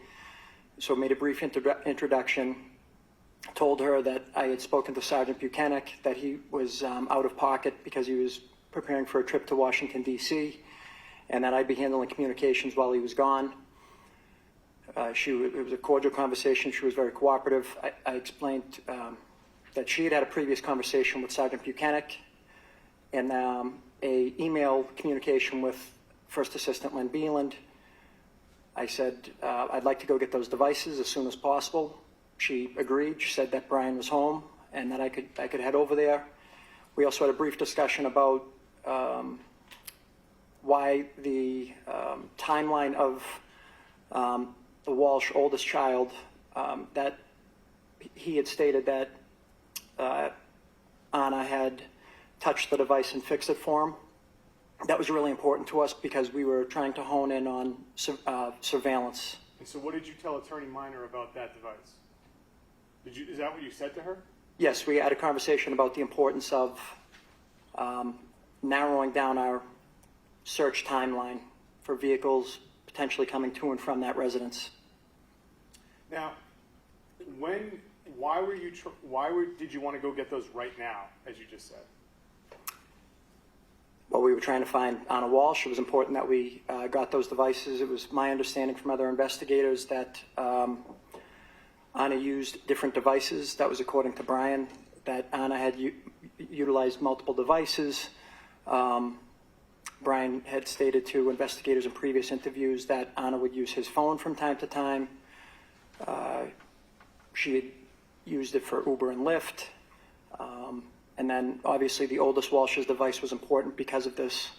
so made a brief introduction. Told her that I had spoken to Sergeant Buchanan, that he was out of pocket because he was preparing for a trip to Washington, D.C., and that I'd be handling communications while he was gone. It was a cordial conversation. She was very cooperative. I explained that she had had a previous conversation with Sergeant Buchanan and a email communication with First Assistant Len Beeland. I said, I'd like to go get those devices as soon as possible. She agreed. She said that Brian was home and that I could head over there. We also had a brief discussion about why the timeline of the Walsh oldest child, that he had stated that Anna had touched the device and fixed it for him. That was really important to us because we were trying to hone in on surveillance. And so what did you tell Attorney Minor about that device? Is that what you said to her? Yes, we had a conversation about the importance of narrowing down our search timeline for vehicles potentially coming to and from that residence. Now, did you want to go get those right now, as you just said? Well, we were trying to find Anna Walsh. It was important that we got those devices. It was my understanding from other investigators that Anna used different devices. That was according to Brian, that Anna had utilized multiple devices. Brian had stated to investigators in previous interviews that Anna would use his phone from time to time. She had used it for Uber and Lyft. And then obviously the oldest Walsh's device was important because of this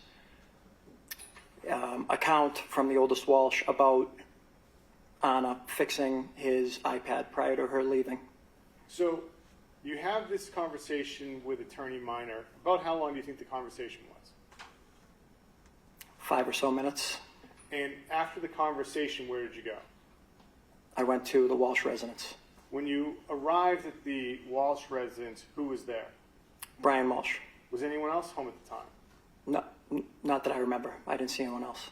account from the oldest Walsh about Anna fixing his iPad prior to her leaving. So you have this conversation with Attorney Minor. About how long do you think the conversation was? 5 or so minutes. And after the conversation, where did you go? I went to the Walsh residence. When you arrived at the Walsh residence, who was there? Brian Walsh. Was anyone else home at the time? No, not that I remember. I didn't see anyone else.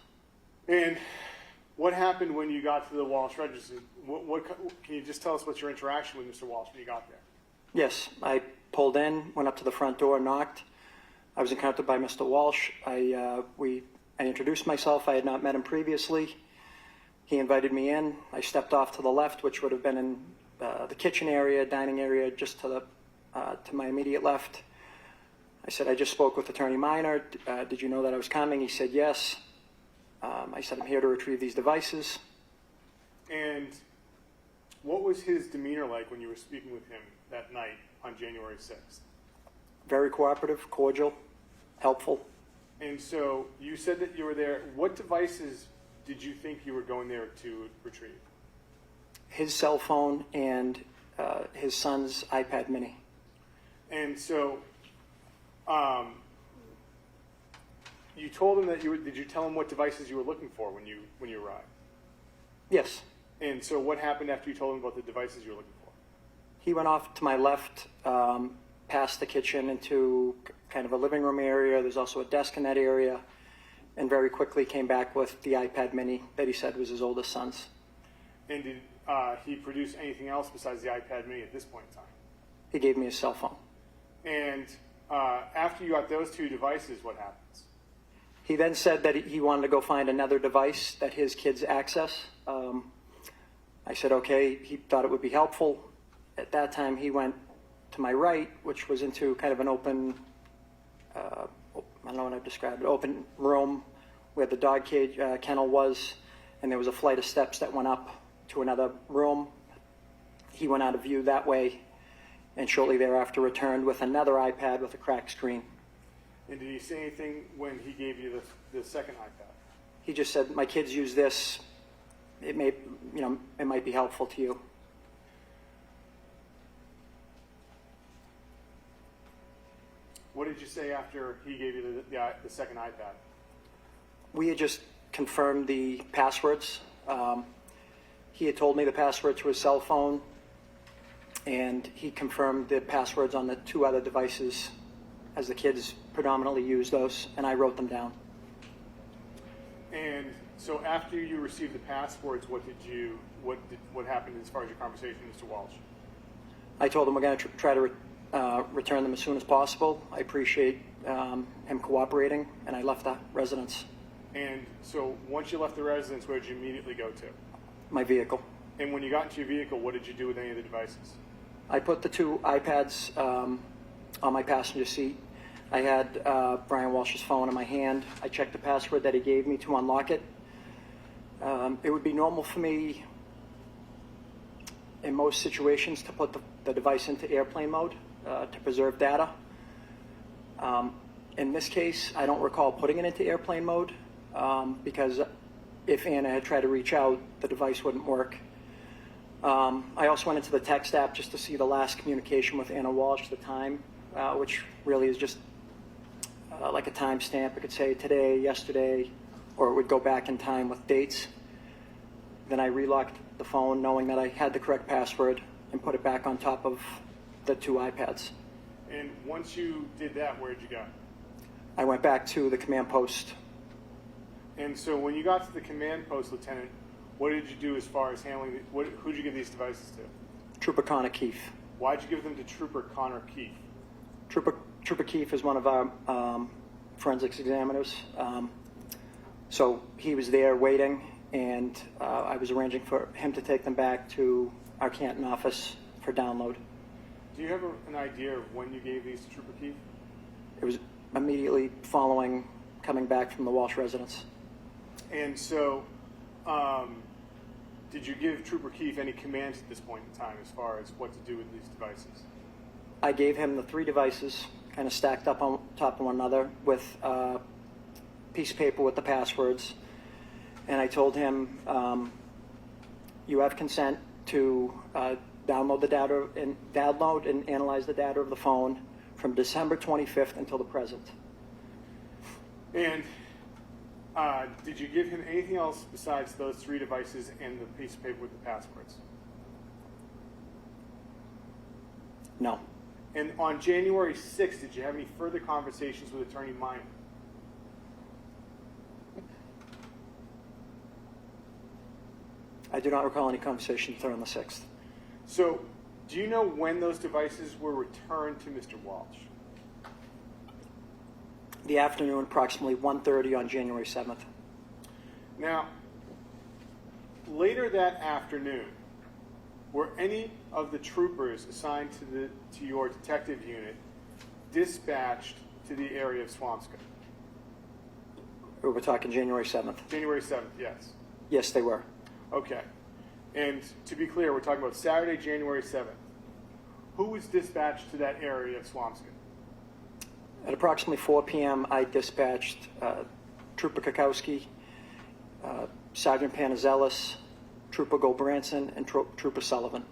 And what happened when you got to the Walsh residence? Can you just tell us what's your interaction with Mr. Walsh when you got there? Yes, I pulled in, went up to the front door, knocked. I was encountered by Mr. Walsh. I introduced myself. I had not met him previously. He invited me in. I stepped off to the left, which would have been in the kitchen area, dining area, just to my immediate left. I said, I just spoke with Attorney Minor. Did you know that I was coming? He said, yes. I said, I'm here to retrieve these devices. And what was his demeanor like when you were speaking with him that night on January 6th? Very cooperative, cordial, helpful. And so you said that you were there. What devices did you think you were going there to retrieve? His cell phone and his son's iPad mini. And so you told him that did you tell him what devices you were looking for when you arrived? Yes. And so what happened after you told him about the devices you were looking for? He went off to my left, past the kitchen into kind of a living room area. There's also a desk in that area, and very quickly came back with the iPad mini that he said was his oldest son's. And did he produce anything else besides the iPad mini at this point in time? He gave me his cell phone. And after you got those two devices, what happens? He then said that he wanted to go find another device that his kids access. I said, okay. He thought it would be helpful. At that time, he went to my right, which was into kind of an open, I don't know how to describe it, open room where the dog cage kennel was, and there was a flight of steps that went up to another room. He went out of view that way, and shortly thereafter returned with another iPad with a cracked screen. And did he say anything when he gave you the second iPad? He just said, my kids use this. It might be helpful to you. did you say after he gave you the second iPad? We had just confirmed the passwords. He had told me the password to his cell phone, and he confirmed the passwords on the 2 other devices, as the kids predominantly use those, and I wrote them down. And so after you received the passwords, what happened as far as your conversation with Mr. Walsh? I told him we're going to try to return them as soon as possible. I appreciate him cooperating, and I left the residence. And so once you left the residence, where did you immediately go to? My vehicle. And when you got into your vehicle, what did you do with any of the devices? I put the 2 iPads on my passenger seat. I had Brian Walsh's phone in my hand. I checked the password that he gave me to unlock it. It would be normal for me in most situations to put the device into airplane mode to preserve data. In this case, I don't recall putting it into airplane mode because if Anna had tried to reach out, the device wouldn't work. I also went into the text app just to see the last communication with Anna Walsh, the time, which really is just like a timestamp. It could say today, yesterday, or it would go back in time with dates. Then I relocked the phone knowing that I had the correct password and put it back on top of the 2 iPads. And once you did that, where did you go? I went back to the command post. And so when you got to the command post, Lieutenant, what did you do as far as handling who did you give these devices to? Trooper Connor Keefe. Why did you give them to Trooper Connor Keefe? Trooper Keefe is one of our forensics examiners. So he was there waiting, and I was arranging for him to take them back to our Canton office for download. Do you have an idea of when you gave these to Trooper Keefe? It was immediately following coming back from the Walsh residence. And so, did you give Trooper Keefe any commands at this point in time as far as what to do with these devices? I gave him the 3 devices, kind of stacked up on top of one another with a piece of paper with the passwords. And I told him, you have consent to download the data and download and analyze the data of the phone from December 25th until the present. And did you give him anything else besides those 3 devices and the piece of paper with the passwords? No. And on January 6th, did you have any further conversations with Attorney Minor? I do not recall any conversation with her on the 6th. So, do you know when those devices were returned to Mr. Walsh? The afternoon, approximately 1:30 on January 7th. Now, later that afternoon, were any of the troopers assigned to your detective unit dispatched to the area of Swampscott? We're talking January 7th. January 7th, yes. Yes, they were. Okay. And to be clear, we're talking about Saturday, January 7th. Who was dispatched to that area of Swampscott? At approximately 4 p.m., I dispatched Trooper Kukowski, Sergeant Panazelis, Trooper Gulbranson, and Trooper Sullivan.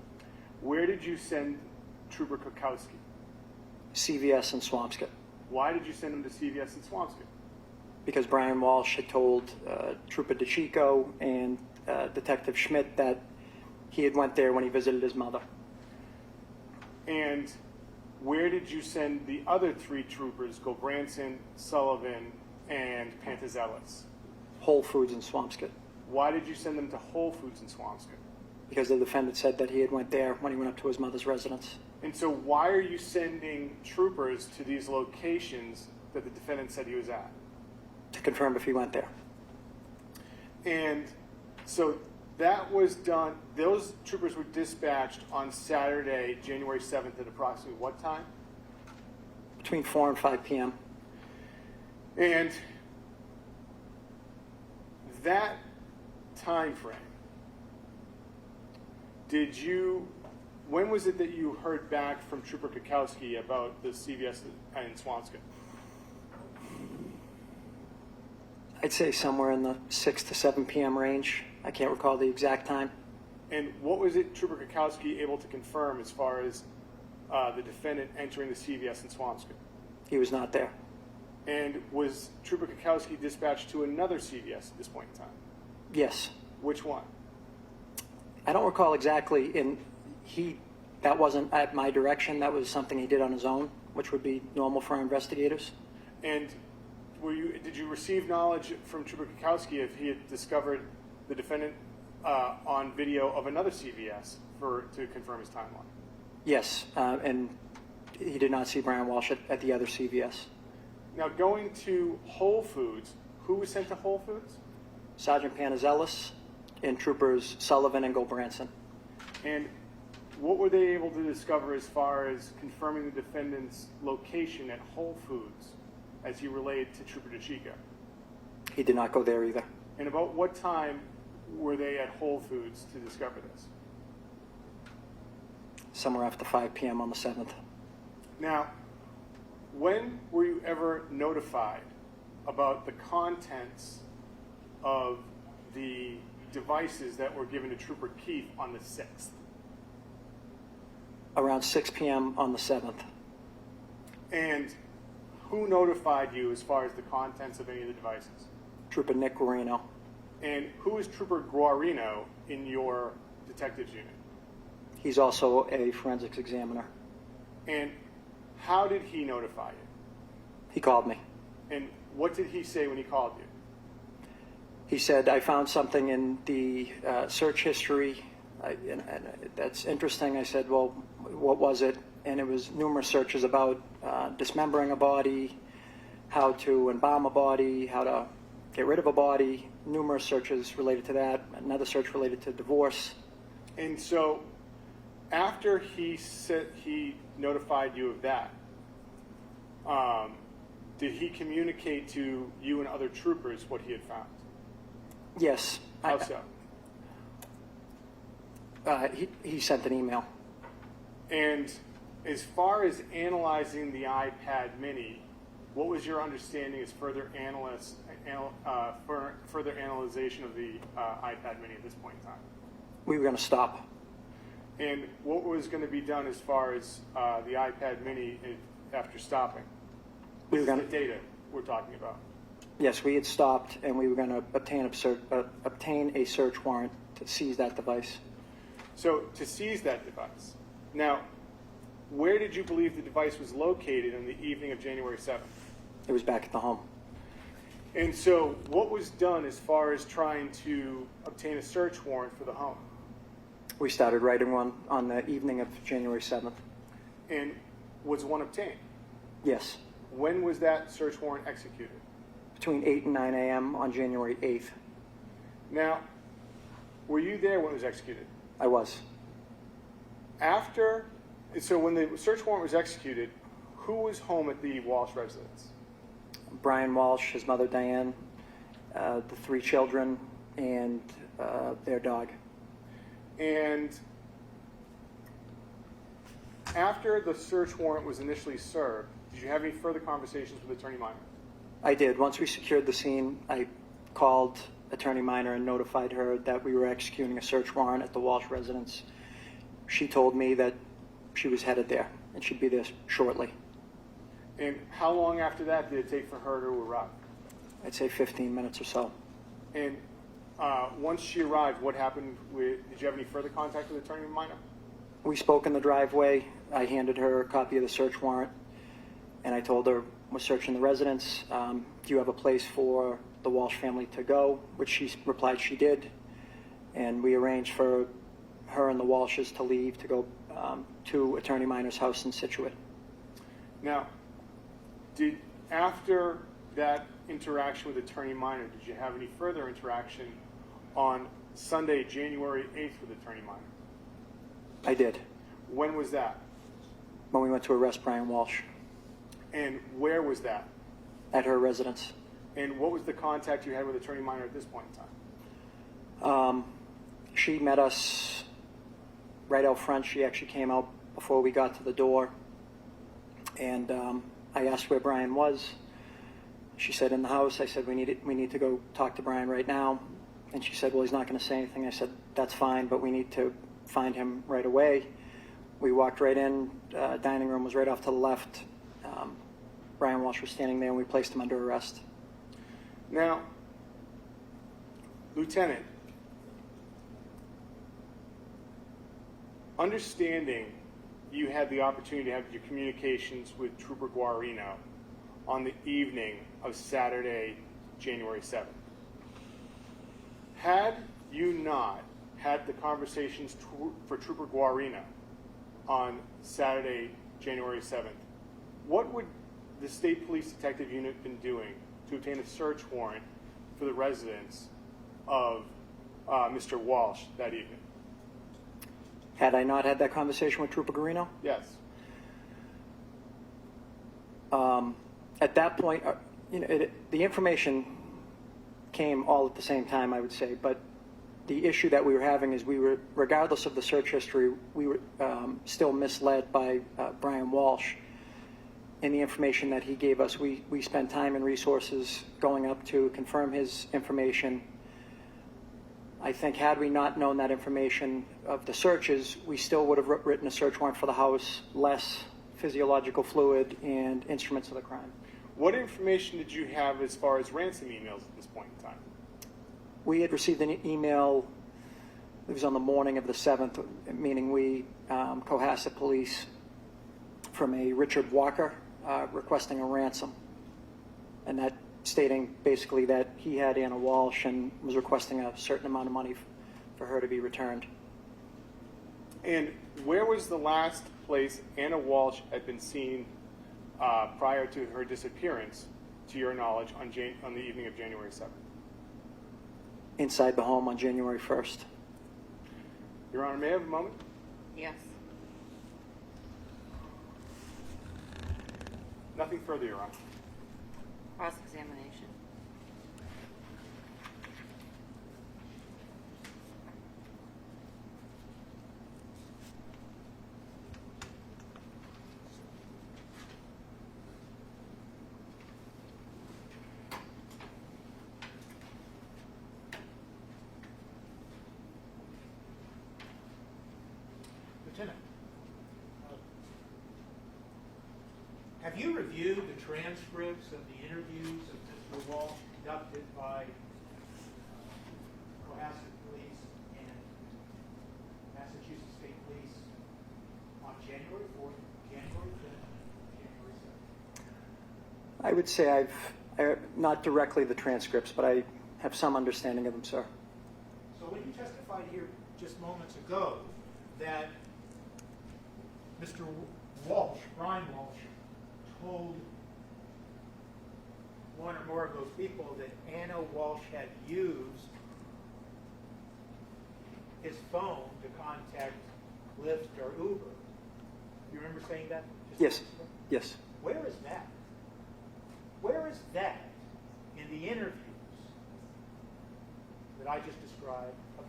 Where did you send Trooper Kukowski? CVS in Swampscott. Why did you send him to CVS in Swampscott? Because Brian Walsh had told Trooper DeChico and Detective Schmidt that he had went there when he visited his mother. And where did you send the other 3 troopers, Gulbranson, Sullivan, and Pantazelis? Whole Foods in Swampscott. Why did you send them to Whole Foods in Swampscott? Because the defendant said that he had went there when he went up to his mother's residence. And so why are you sending troopers to these locations that the defendant said he was at? To confirm if he went there. And so that was done, those troopers were dispatched on Saturday, January 7th at approximately what time? Between 4 and 5 p.m. And that time frame, when was it that you heard back from Trooper Kukowski about the CVS in Swampscott? I'd say somewhere in the 6 to 7 p.m. range. I can't recall the exact time. And what was it Trooper Kukowski able to confirm as far as the defendant entering the CVS in Swampscott? He was not there. And was Trooper Kukowski dispatched to another CVS at this point in time? Yes. Which one? I don't recall exactly. That wasn't at my direction. That was something he did on his own, which would be normal for investigators. And did you receive knowledge from Trooper Kukowski if he had discovered the defendant on video of another CVS to confirm his timeline? Yes, and he did not see Brian Walsh at the other CVS. Now, going to Whole Foods, who was sent to Whole Foods? Sergeant Panazelis and Troopers Sullivan and Gobranson. And what were they able to discover as far as confirming the defendant's location at Whole Foods as he relayed to Trooper DeChica? He did not go there either. And about what time were they at Whole Foods to discover this? Somewhere after 5 p.m. on the 7th. Now, when were you ever notified about the contents of the devices that were given to Trooper Keefe on the 6th? Around 6 p.m. on the 7th. And who notified you as far as the contents of any of the devices? Trooper Nick Guarino. And who is Trooper Guarino in your detectives unit? He's also a forensics examiner. And how did he notify you? He called me. And what did he say when he called you? He said, I found something in the search history, and that's interesting. I said, well, what was it? And it was numerous searches about dismembering a body, how to embalm a body, how to get rid of a body, numerous searches related to that, another search related to divorce. And so after he notified you of that, did he communicate to you and other troopers what he had found? Yes. How so? He sent an email. And as far as analyzing the iPad Mini, what was your understanding as further analyzation of the iPad Mini at this point in time? We were going to stop. And what was going to be done as far as the iPad Mini after stopping? This is the data we're talking about. Yes, we had stopped, and we were going to obtain a search warrant to seize that device. So to seize that device. Now, where did you believe the device was located on the evening of January 7th? It was back at the home. And so what was done as far as trying to obtain a search warrant for the home? We started writing one on the evening of January 7th. And was one obtained? Yes. When was that search warrant executed? Between 8 and 9 a.m. on January 8th. Now, were you there when it was executed? I was. So when the search warrant was executed, who was home at the Walsh residence? Brian Walsh, his mother Diane, the 3 children, and their dog. And after the search warrant was initially served, did you have any further conversations with Attorney Minor? I did. Once we secured the scene, I called Attorney Minor and notified her that we were executing a search warrant at the Walsh residence. She told me that she was headed there and she'd be there shortly. And how long after that did it take for her to arrive? I'd say 15 minutes or so. And once she arrived, what happened did you have any further contact with Attorney Minor? We spoke in the driveway. I handed her a copy of the search warrant, and I told her we're searching the residence. Do you have a place for the Walsh family to go? Which she replied she did. And we arranged for her and the Walshes to leave to go to Attorney Minor's house in Scituate. Now, after that interaction with Attorney Minor, did you have any further interaction on Sunday, January 8th with Attorney Minor? I did. When was that? When we went to arrest Brian Walsh. And where was that? At her residence. And what was the contact you had with Attorney Minor at this point in time? She met us right out front. She actually came out before we got to the door. And I asked where Brian was. She said in the house. I said, we need to go talk to Brian right now. And she said, well, he's not going to say anything. I said, that's fine, but we need to find him right away. We walked right in. Dining room was right off to the left. Brian Walsh was standing there and we placed him under arrest. Now, Lieutenant, understanding you had the opportunity to have your communications with Trooper Guarino on the evening of Saturday, January 7th. Had you not had the conversations for Trooper Guarino on Saturday, January 7th, what would the State Police Detective Unit been doing to obtain a search warrant for the residence of Mr. Walsh that evening? Had I not had that conversation with Trooper Guarino? Yes. At that point, the information came all at the same time, I would say, but the issue that we were having is regardless of the search history, we were still misled by Brian Walsh. In the information that he gave us, we spent time and resources going up to confirm his information. I think had we not known that information of the searches, we still would have written a search warrant for the house, less physiological fluid and instruments of the crime. What information did you have as far as ransom emails at this point in time? We had received an email, it was on the morning of the 7th, meaning we, Cohasset Police, from a Richard Walker requesting a ransom. And that stating basically that he had Anna Walsh and was requesting a certain amount of money for her to be returned. And where was the last place Anna Walsh had been seen prior to her disappearance, to your knowledge, on the evening of January 7th? Inside the home on January 1st. Your Honor, may I have a moment? Yes. Nothing further, Your Honor. Cross-examination. Lieutenant, have you reviewed the transcripts of the interviews of Mr. Walsh conducted by Cohasset Police and Massachusetts State Police on January 4th, January 5th, January 7th? I would say not directly the transcripts, but I have some understanding of them, sir. So when you testified here just moments ago that Mr. Walsh, Brian Walsh, told one or more of those people that Anna Walsh had used his phone to contact Lyft or Uber. You remember saying that? Yes, yes. Where is that? Where is that in the interviews that I just described of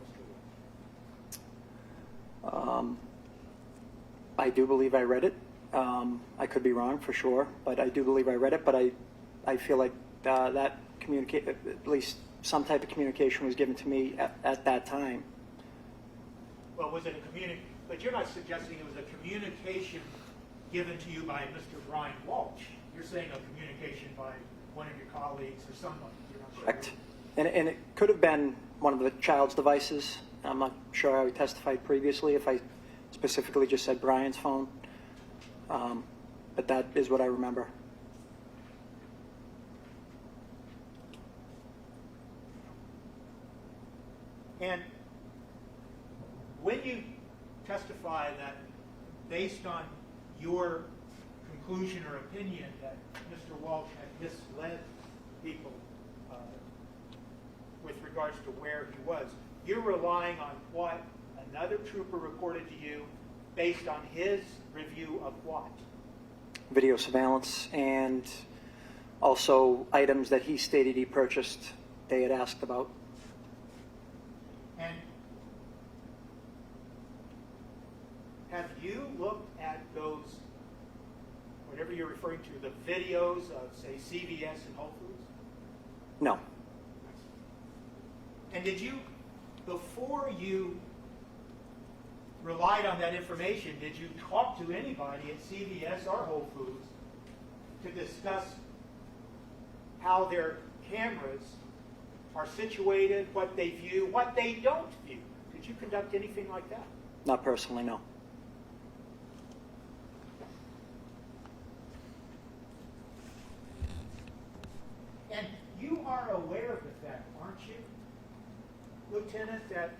Mr. Walsh? I do believe I read it. I could be wrong for sure, but I do believe I read it. But I feel like that at least some type of communication was given to me at that time. Well, was it a communication? But you're not suggesting it was a communication given to you by Mr. Brian Walsh. You're saying a communication by one of your colleagues or somebody. You're not sure. Correct. And it could have been one of the child's devices. I'm not sure how he testified previously if I specifically just said Brian's phone. But that is what I remember. And when you testify that based on your conclusion or opinion that Mr. Walsh had misled people with regards to where he was, you're relying on what another trooper reported to you based on his review of what? Video surveillance and also items that he stated he purchased they had asked about. And have you looked at those, whatever you're referring to, the videos of, say, CVS and Whole Foods? No. And did you, before you relied on that information, did you talk to anybody at CVS or Whole Foods to discuss how their cameras are situated, what they view, what they don't view? Did you conduct anything like that? Not personally, no. And you are aware of the fact, aren't you, Lieutenant, that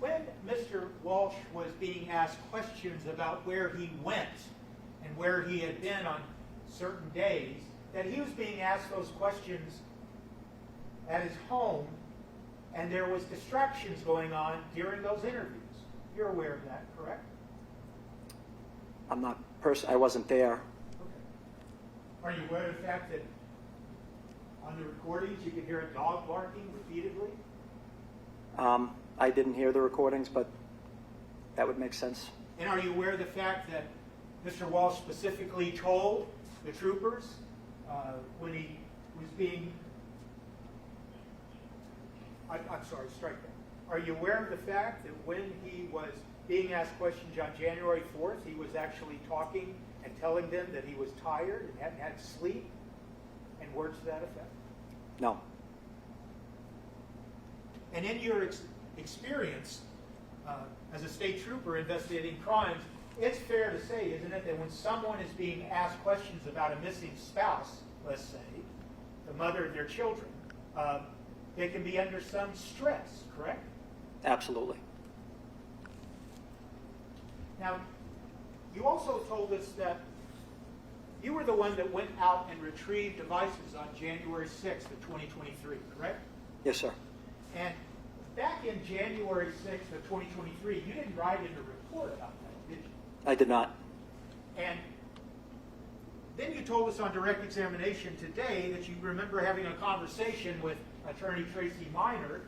when Mr. Walsh was being asked questions about where he went and where he had been on certain days, that he was being asked those questions at his home, and there was distractions going on during those interviews? You're aware of that, correct? I'm not I wasn't there. Okay. Are you aware of the fact that on the recordings you could hear a dog barking repeatedly? I didn't hear the recordings, but that would make sense. And are you aware of the fact that Mr. Walsh specifically told the troopers when he was being... I'm sorry, strike that. Are you aware of the fact that when he was being asked questions on January 4th, he was actually talking and telling them that he was tired and hadn't had sleep, and words to that effect? No. And in your experience as a state trooper investigating crimes, it's fair to say, isn't it, that when someone is being asked questions about a missing spouse, let's say, the mother of their children, they can be under some stress, correct? Absolutely. Now, you also told us that you were the one that went out and retrieved devices on January 6th of 2023, correct? Yes, sir. And back in January 6th of 2023, you didn't write in a report about that, did you? I did not. And then you told us on direct examination today that you remember having a conversation with Attorney Tracy Minor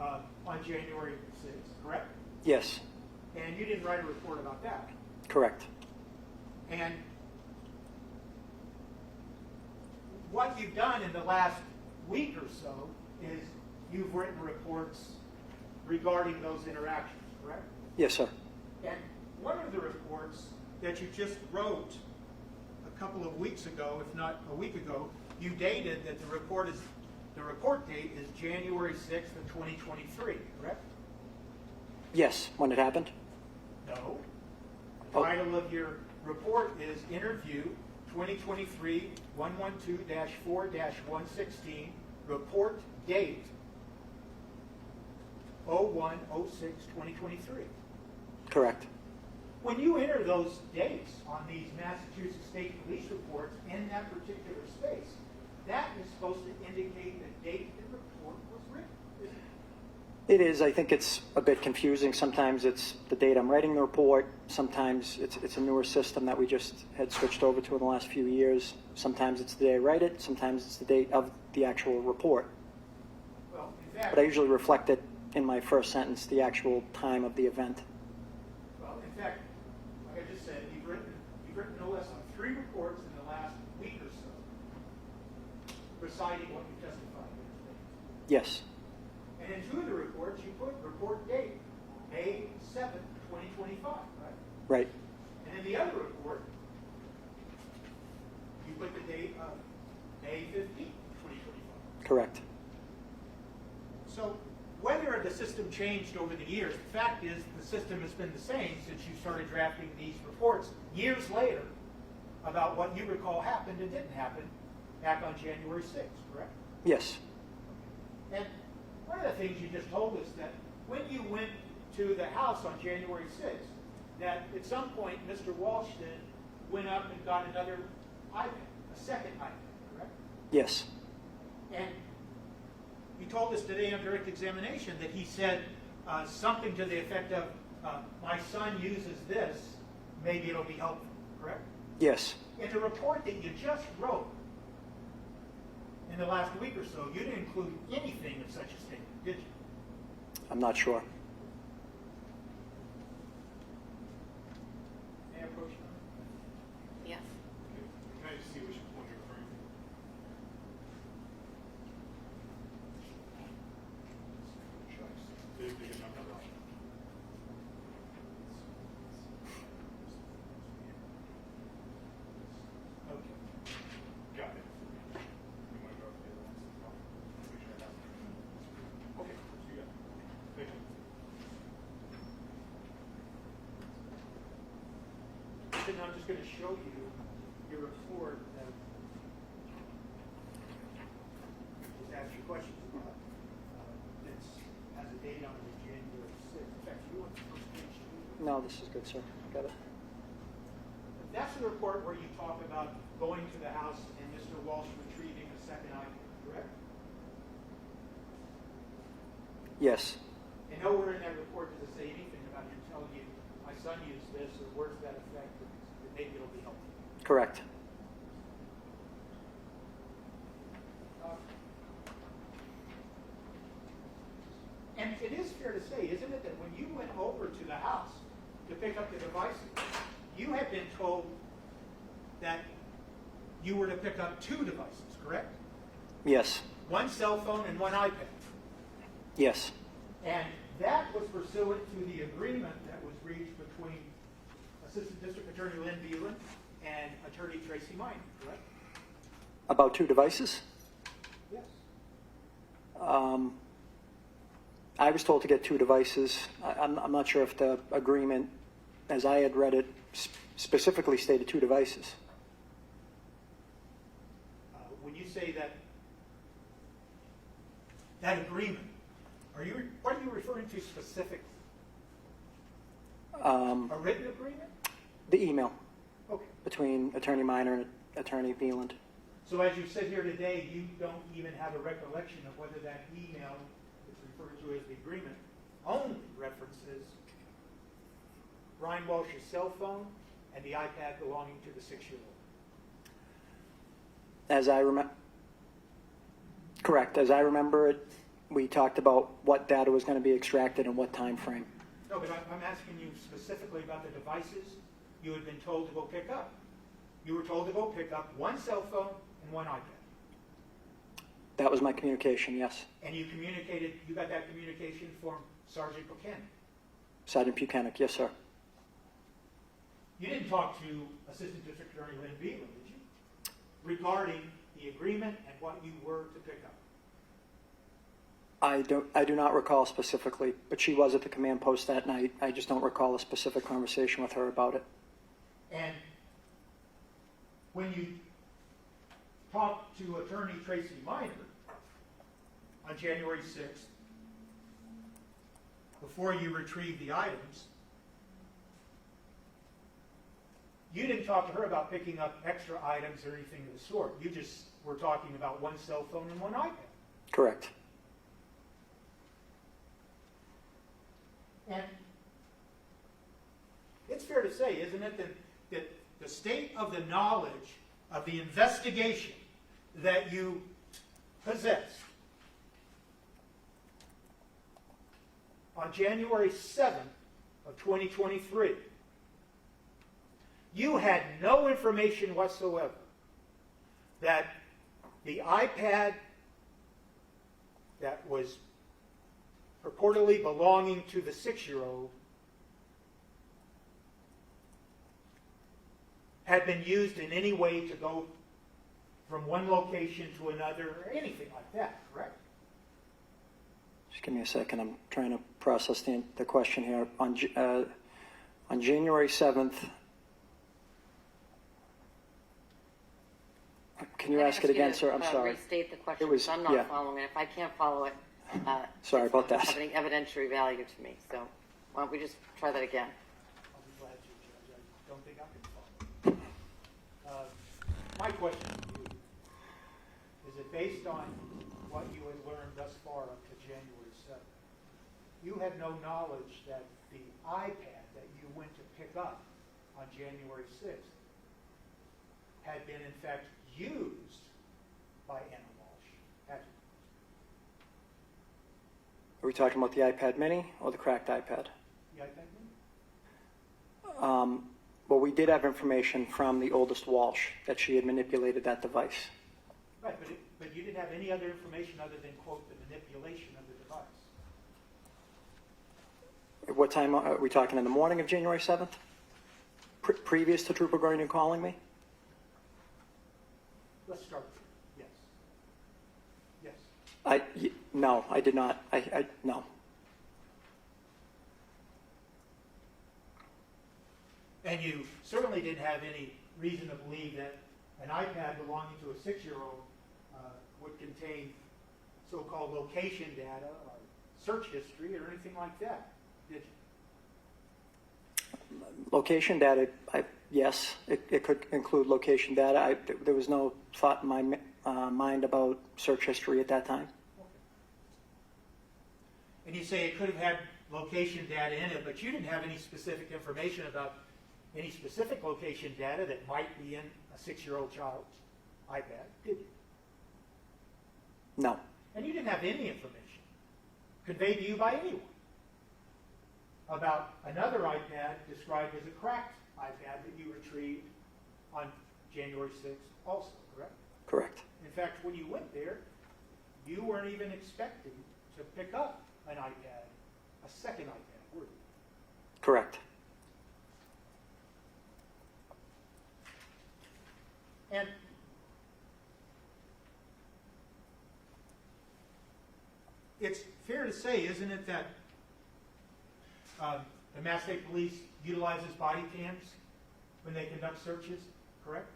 on January 6th, correct? Yes, And you didn't write a report about that. correct. And what you've done in the last week or so is you've written reports regarding those interactions, correct? Yes, sir. And one of the reports that you just wrote a couple of weeks ago, if not a week ago, you dated that the report date is January 6th of 2023, correct? Yes, when it happened? No. The title of your report is Interview 2023-112-4-116, report date 01/06/2023. Correct. When you enter those dates on these Massachusetts State Police reports in that particular space, that is supposed to indicate the date the report was written, isn't it? It is. I think it's a bit confusing. Sometimes it's the date I'm writing the report. Sometimes it's a newer system that we just had switched over to in the last few years. Sometimes it's the day I write it. Sometimes it's the date of the actual report. Well, in fact, But I usually reflect it in my first sentence, the actual time of the event. well, in fact, like I just said, you've written no less than 3 reports in the last week or so, reciting what you testified here today. Yes, And in 2 of the reports, you put report date, May 7th, 2025, right? right. And in the other report, you put the date of May 15th, 2025. Correct. So whether the system changed over the years, the fact is the system has been the same since you started drafting these reports years later about what you recall happened and didn't happen back on January 6th, correct? Yes, And one of the things you just told us that when you went to the house on January 6th, that at some point Mr. Walsh then went up and got another iPad, a second iPad, correct? yes, And you told us today on direct examination that he said something to the effect of, my son uses this, maybe it'll be helpful, correct? yes. In the report that you just wrote in the last week or so, you didn't include anything of such a statement, did you? I'm not sure. May I approach you? Yes. Can I just see which one you're referring to? Did you get number? Okay. I'm just going to show you your report that just asked you questions about. It has a date on it, January 6th. In fact, you want the first page? No, this is good, sir. Got it. That's the report where you talk about going to the house and Mr. Walsh retrieving a second item, correct? Yes. And nowhere in that report does it say anything about him telling you, my son used this, or words to that effect, that maybe it'll be helpful. Correct. And it is fair to say, isn't it, that when you went over to the house to pick up the devices, you had been told that you were to pick up 2 devices, correct? Yes. One cell phone and one iPad. Yes. And that was pursuant to the agreement that was reached between Assistant District Attorney Lynn Buchen and Attorney Tracy Minor, correct? About 2 devices? Yes. I was told to get 2 devices. I'm not sure if the agreement, as I had read it, specifically stated 2 devices. When you say that agreement, what are you referring to specifically? A written agreement? The email Okay. between Attorney Minor and Attorney Veland. So as you sit here today, you don't even have a recollection of whether that email, that's referred to as the agreement, only references Brian Walsh's cell phone and the iPad belonging to the 6-year-old. As I remember, correct. As I remember it, we talked about what data was going to be extracted and what time frame. No, but I'm asking you specifically about the devices you had been told to go pick up. You were told to go pick up 1 cell phone and 1 iPad. That was my communication, yes. And you got that communication from Sergeant Buchen. Sergeant Buchanan, yes, sir. You didn't talk to Assistant District Attorney Lynn Beeland, did you? Regarding the agreement and what you were to pick up. I do not recall specifically, but she was at the command post that night. I just don't recall a specific conversation with her about it. And when you talked to Attorney Tracy Minor on January 6th, before you retrieved the items, you didn't talk to her about picking up extra items or anything of the sort. You just were talking about 1 cell phone and 1 iPad. Correct. And it's fair to say, isn't it, that the state of the knowledge of the investigation that you possessed on January 7th of 2023, you had no information whatsoever that the iPad that was purportedly belonging to the 6-year-old had been used in any way to go from one location to another or anything like that, correct? Just give me a second. I'm trying to process the question here. On January 7th, can you ask it again, sir? I'm sorry. Restate the question, It was- because I'm not yeah. following it. If I can't follow it, Sorry about that. it's not having evidentiary value to me. So why don't we just try that again? I'll be glad to, Judge. I don't think I can follow. My question to you is that based on what you had learned thus far up to January 7th, you had no knowledge that the iPad that you went to pick up on January 6th had been in fact used by Anna Walsh, had you? Are we talking about the iPad mini or the cracked iPad? The iPad mini? Well, we did have information from the oldest Walsh that she had manipulated that device. Right, but you didn't have any other information other than, quote, the manipulation of the device. At what time are we talking? In the morning of January 7th? Previous to Trooper Gurney calling me? Let's start there. Yes. Yes. No, I did not. No. And you certainly didn't have any reason to believe that an iPad belonging to a 6-year-old would contain so-called location data or search history or anything like that, did you? Location data, yes, it could include location data. There was no thought in my mind about search history at that time. And you say it could have had location data in it, but you didn't have any specific information about any specific location data that might be in a 6-year-old child's iPad, did you? No. And you didn't have any information conveyed to you by anyone about another iPad described as a cracked iPad that you retrieved on January 6th also, correct? Correct. In fact, when you went there, you weren't even expecting to pick up an iPad, a second iPad, were you? Correct. And it's fair to say, isn't it, that the Mass State Police utilizes body cams when they conduct searches, correct?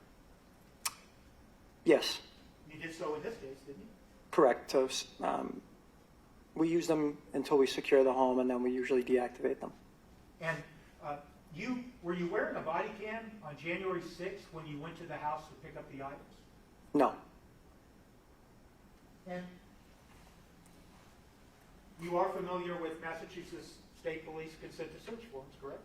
Yes. You did so in this case, didn't you? Correct. So we use them until we secure the home, and then we usually deactivate them. And were you wearing a body cam on January 6th when you went to the house to pick up the items? No. And you are familiar with Massachusetts State Police consent to search forms, correct?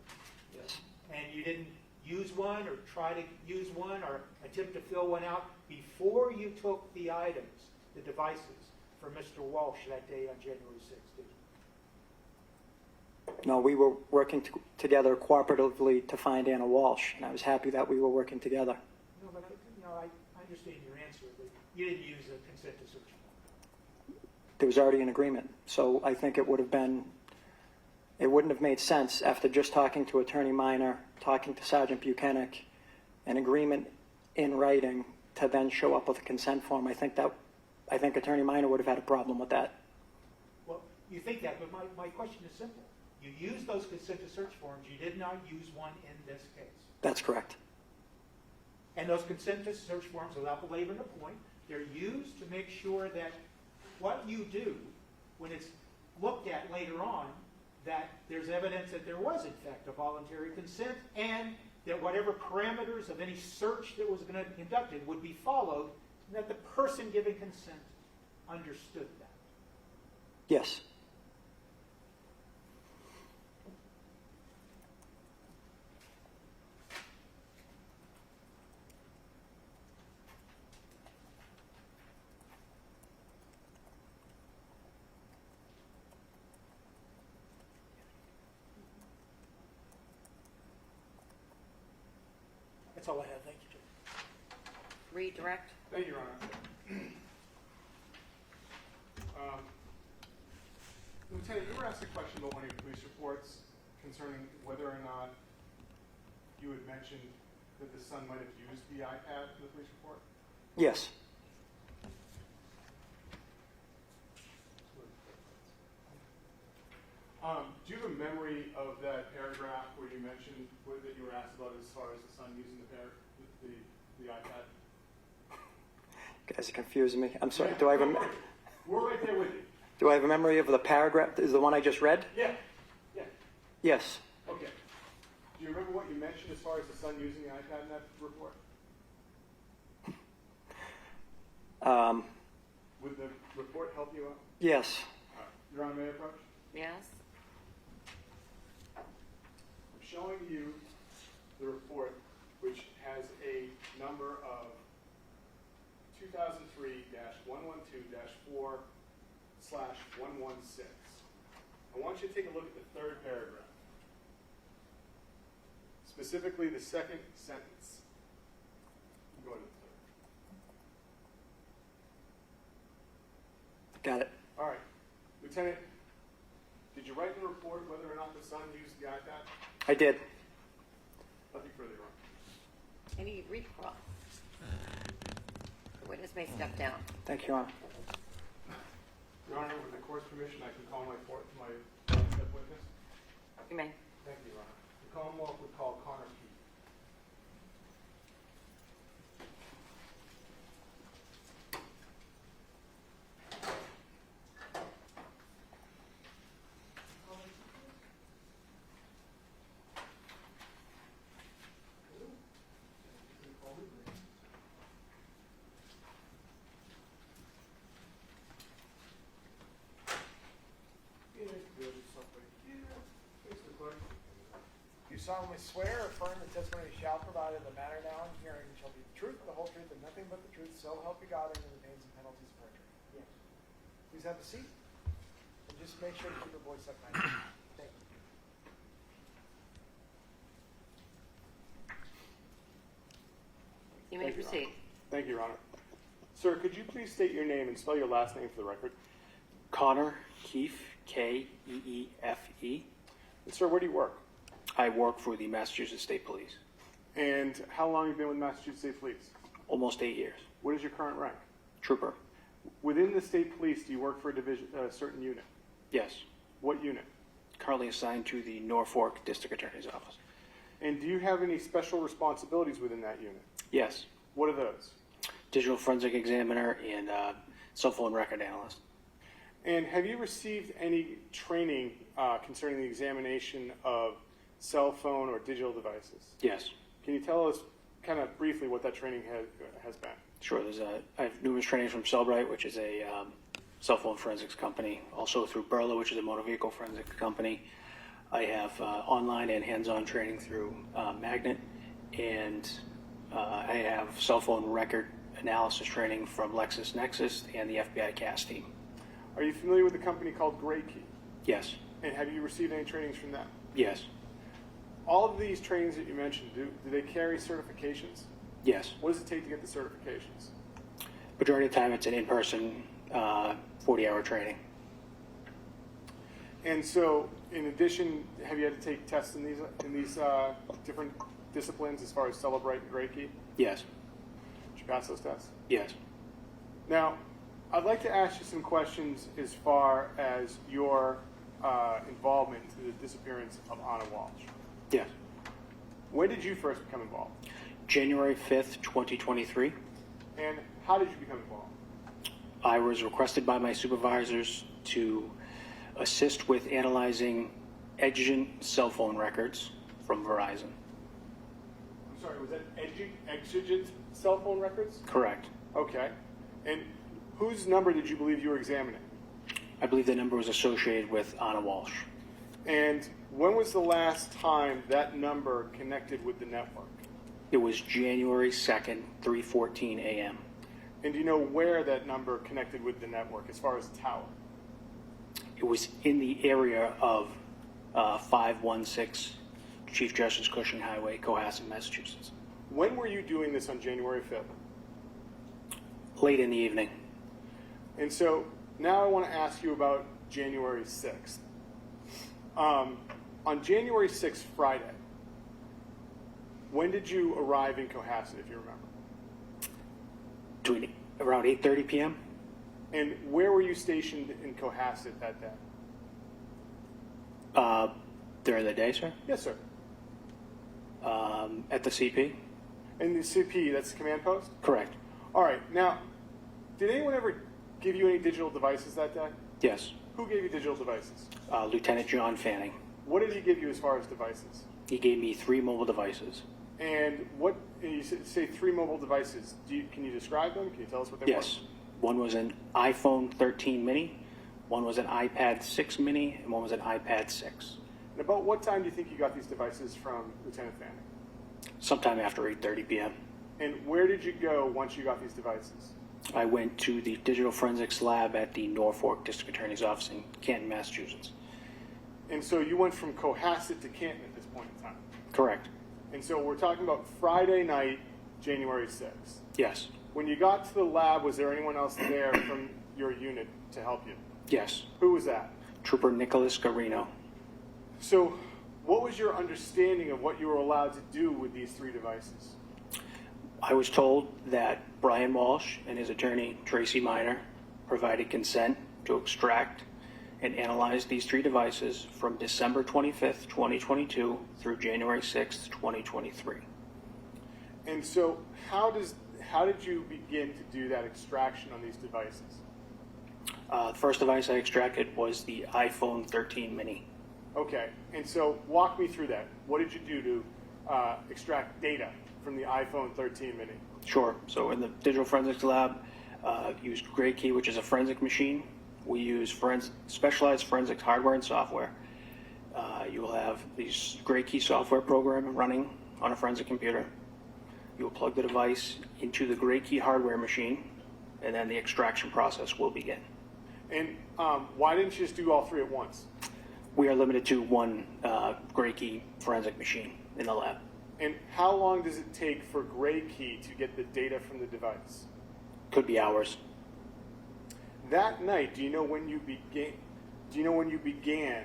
Yes. And you didn't use one or try to use one or attempt to fill one out before you took the items, the devices, for Mr. Walsh that day on January 6th, did you? No, we were working together cooperatively to find Anna Walsh, and I was happy that we were working together. No, but I understand your answer, but you didn't use a consent to search form. There was already an agreement, so I think it wouldn't have made sense after just talking to Attorney Minor, talking to Sergeant Buchanan, an agreement in writing to then show up with a consent form. I think Attorney Minor would have had a problem with that. Well, you think that, but my question is simple. You used those consent to search forms. You did not use one in this case. That's correct. And those consent to search forms, without belaboring the point, they're used to make sure that what you do, when it's looked at later on, that there's evidence that there was, in fact, a voluntary consent, and that whatever parameters of any search that was going to be conducted would be followed, and that the person giving consent understood that. Yes. That's all I have. Thank you, Judge. Redirect. Thank you, Your Honor. Lieutenant, you were asked a question about one of your police reports concerning whether or not you had mentioned that the son might have used the iPad for the police report. Yes. Do you have a memory of that paragraph where you mentioned that you were asked about as far as the son using the iPad? You guys are confusing me. I'm sorry. Yeah, Do I have We're right there with you. Do I have a memory of the paragraph? Is the one I just read? Yeah. Yeah. Yes. Okay. Do you remember what you mentioned as far as the son using the iPad in that report? Would the report help you out? Yes. Your Honor, may I approach? Yes. I'm showing you the report, which has a number of 2003-112-4/116. I want you to take a look at the third paragraph, specifically the second sentence. Go to the third. Got it. All right. Lieutenant, did you write in the report whether or not the son used the iPad? I did. Nothing further, Your Honor. I need recross. The witness may step down. Thank you, Your Honor. Your Honor, with the court's permission, I can call my witness. You may. Thank you, Your Honor. The Commonwealth would call Connor Keefe. solemnly swear or affirm the testimony you shall provide in the matter now in hearing shall be the truth, the whole truth, and nothing but the truth, so help you God, under the pains and penalties of perjury? Yes. Please have a seat, and just make sure to keep your voice up nice. Thank you. You may proceed. Thank you, Your Honor. Sir, could you please state your name and spell your last name for the record? Connor Keefe, Keefe. And sir, where do you work? I work for the Massachusetts State Police. And how long have you been with Massachusetts State Police? Almost 8 years. What is your current rank? Trooper. Within the state police, do you work for a certain unit? Yes. What unit? Currently assigned to the Norfolk District Attorney's Office. And do you have any special responsibilities within that unit? Yes. What are those? Digital forensic examiner and cell phone record analyst. And have you received any training concerning the examination of cell phone or digital devices? Yes. Can you tell us kind of briefly what that training has been? Sure. I have numerous trainings from Cellbrite, which is a cell phone forensics company. Also through Burla, which is a motor vehicle forensics company. I have online and hands-on training through Magnet, and I have cell phone record analysis training from LexisNexis and the FBI CAS team. Are you familiar with a company called Gray Key? Yes. And have you received any trainings from them? Yes. All of these trainings that you mentioned, do they carry certifications? Yes. What does it take to get the certifications? Majority of the time, it's an in-person 40-hour training. And so, in addition, have you had to take tests in these different disciplines as far as Cellbrite and Gray Key? Yes. Did you pass those tests? Yes. Now, I'd like to ask you some questions as far as your involvement in the disappearance of Anna Walsh. Yes. When did you first become involved? January 5th, 2023. And how did you become involved? I was requested by my supervisors to assist with analyzing exigent cell phone records from Verizon. I'm sorry, was that exigent cell phone records? Correct. Okay. And whose number did you believe you were examining? I believe the number was associated with Anna Walsh. And when was the last time that number connected with the network? It was January 2nd, 3:14 a.m. And do you know where that number connected with the network as far as tower? It was in the area of 516 Chief Justice Cushing Highway, Cohasset, Massachusetts. When were you doing this on January 5th? Late in the evening. And so now I want to ask you about January 6th. On January 6th, Friday, when did you arrive in Cohasset, if you remember? Around 8:30 p.m. And where were you stationed in Cohasset that day? During the day, sir? Yes, sir. At the CP? And the CP, that's the command post? Correct. All right. Now, did anyone ever give you any digital devices that day? Yes. Who gave you digital devices? Lieutenant John Fanning. What did he give you as far as devices? He gave me 3 mobile devices. And what, and you say 3 mobile devices. Can you describe them? Can you tell us what they were? Yes. One was an iPhone 13 mini, one was an iPad 6 mini, and one was an iPad 6. And about what time do you think you got these devices from Lieutenant Fanning? Sometime after 8:30 p.m. And where did you go once you got these devices? I went to the digital forensics lab at the Norfolk District Attorney's Office in Canton, Massachusetts. And so you went from Cohasset to Canton at this point in time? Correct. And so we're talking about Friday night, January 6th. Yes. When you got to the lab, was there anyone else there from your unit to help you? Yes. Who was that? Trooper Nicholas Garino. So what was your understanding of what you were allowed to do with these 3 devices? I was told that Brian Walsh and his attorney, Tracy Miner, provided consent to extract and analyze these 3 devices from December 25th, 2022 through January 6th, 2023. And so how did you begin to do that extraction on these devices? The first device I extracted was the iPhone 13 mini. Okay, and so walk me through that. What did you do to extract data from the iPhone 13 mini? Sure. So in the digital forensics lab, used Gray Key, which is a forensic machine. We use specialized forensics hardware and software You will have these Gray Key software program running on a forensic computer. You will plug the device into the Gray Key hardware machine, and then the extraction process will begin. And why didn't you just do all three at once? We are limited to one Gray Key forensic machine in the lab. And how long does it take for Gray Key to get the data from the device? Could be hours. That night, do you know when you began? Do you know when you began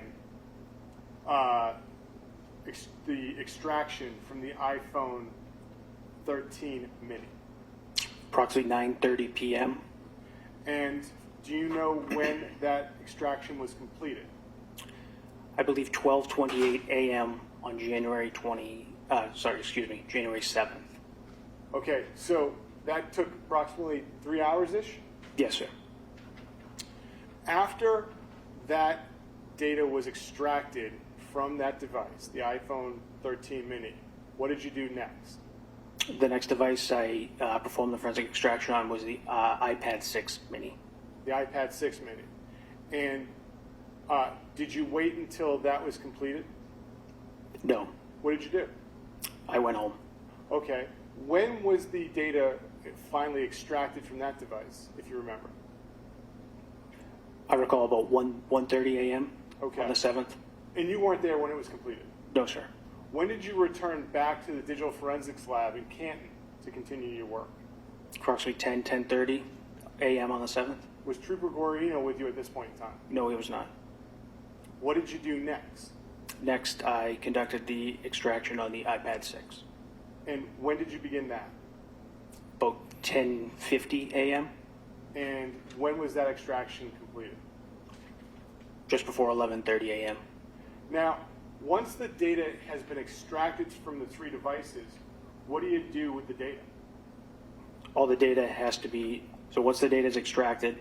the extraction from the iPhone 13 mini? Approximately 9:30 p.m. And do you know when that extraction was completed? I believe 12:28 a.m. on January 7th. Okay, so that took approximately 3 hours-ish? Yes, sir. After that data was extracted from that device, the iPhone 13 mini, what did you do next? The next device I performed the forensic extraction on was the iPad 6 mini. The iPad 6 mini. And did you wait until that was completed? No, What did you do? I went home. Okay. When was the data finally extracted from that device, if you remember? I recall about 1:30 a.m. Okay. on the 7th. And you weren't there when it was completed? No, sir. When did you return back to the digital forensics lab in Canton to continue your work? Approximately 10:30 a.m. on the 7th. Was Trooper Guarino with you at this point in time? No, he was not. What did you do next? Next, I conducted the extraction on the iPad 6. And when did you begin that? About 10:50 a.m. And when was that extraction completed? Just before 11:30 a.m. Now, once the data has been extracted from the three devices, what do you do with the data? All the data has to be, so once the data is extracted,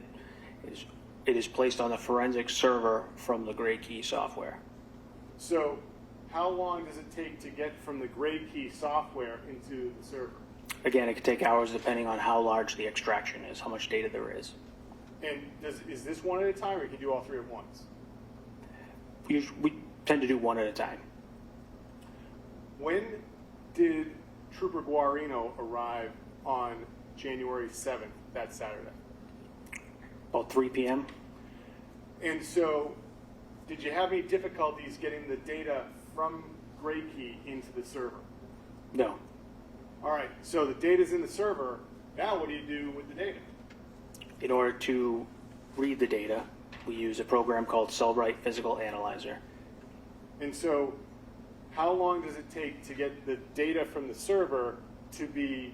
it is placed on the forensic server from the Gray Key software. So, how long does it take to get from the Gray Key software into the server? Again, it could take hours depending on how large the extraction is, how much data there is. And is this one at a time, or can you do all three at once? We tend to do one at a time. When did Trooper Guarino arrive on January 7th, that Saturday? About 3 p.m. And so, did you have any difficulties getting the data from Gray Key into the server? No. All right, so the data's in the server. Now what do you do with the data? In order to read the data, we use a program called Cellbrite Physical Analyzer. And so, how long does it take to get the data from the server to be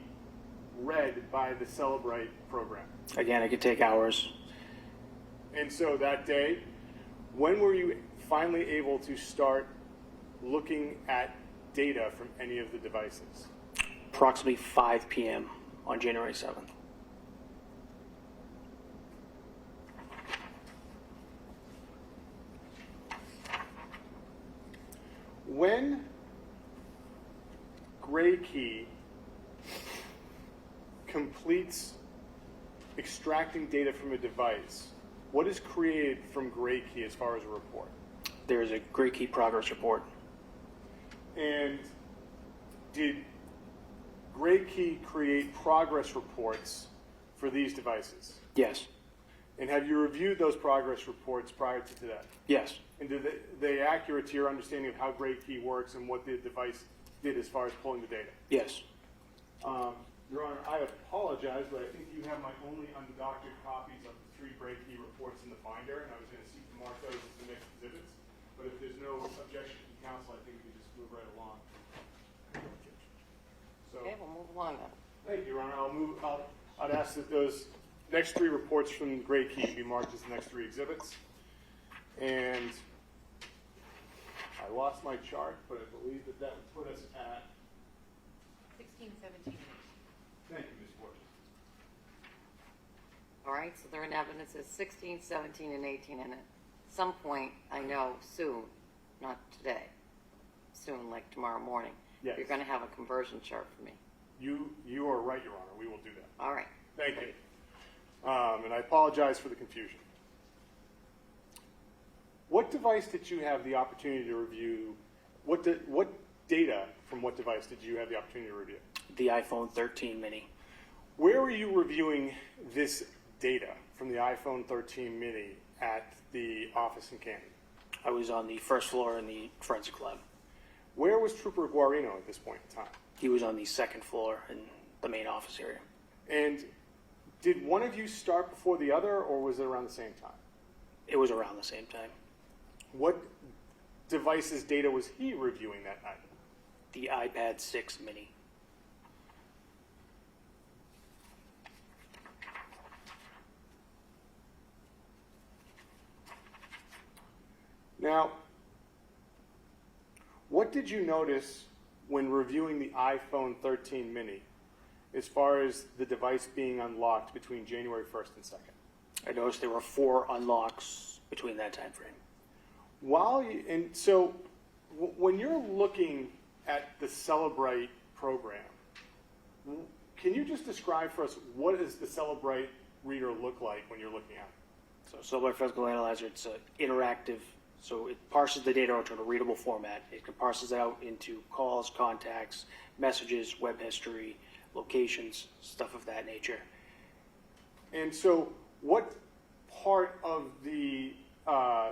read by the Cellbrite program? Again, it could take hours. And so that day, when were you finally able to start looking at data from any of the devices? Approximately 5 p.m. on January 7th. When Gray Key completes extracting data from a device, what is created from Gray Key as far as a report? There is a Gray Key progress report. And did Gray Key create progress reports for these devices? Yes. And have you reviewed those progress reports prior to today? Yes. And did they accurate to your understanding of how Gray Key works and what the device did as far as pulling the data? Yes. Your Honor, I apologize, but I think you have my only undoctored copies of the 3 Gray Key reports in the binder, and I was going to seek to mark those as the next exhibits. But if there's no objection from counsel, I think we can just move right along. So, Okay, we'll move along then. thank you, Your Honor. I'd ask that those next 3 reports from Gray Key be marked as the next 3 exhibits. And I lost my chart, but I believe that would put us at 16, 17. Thank you, Ms. Borges. All right, so they're in evidence as 16, 17, and 18, and at some point, I know soon, not today, soon, like tomorrow morning, Yes. you're going to have a conversion chart for me. You are right, Your Honor. We will do that. All right. Thank you. And I apologize for the confusion. What device did you have the opportunity to review? What data from what device did you have the opportunity to review? The iPhone 13 mini. Where were you reviewing this data from the iPhone 13 mini at the office in Canton? I was on the first floor in the forensic lab. Where was Trooper Guarino at this point in time? He was on the second floor in the main office area. And did one of you start before the other, or was it around the same time? It was around the same time. What device's data was he reviewing that night? The iPad 6 mini. Now, what did you notice when reviewing the iPhone 13 mini as far as the device being unlocked between January 1st and 2nd? I noticed there were 4 unlocks between that time frame. When you're looking at the Celebrate program, can you just describe for us what does the Celebrate reader look like when you're looking at it? So Celebrate Physical Analyzer, it's interactive, so it parses the data out to a readable format. It can parse it out into calls, contacts, messages, web history, locations, stuff of that nature. And so what part of the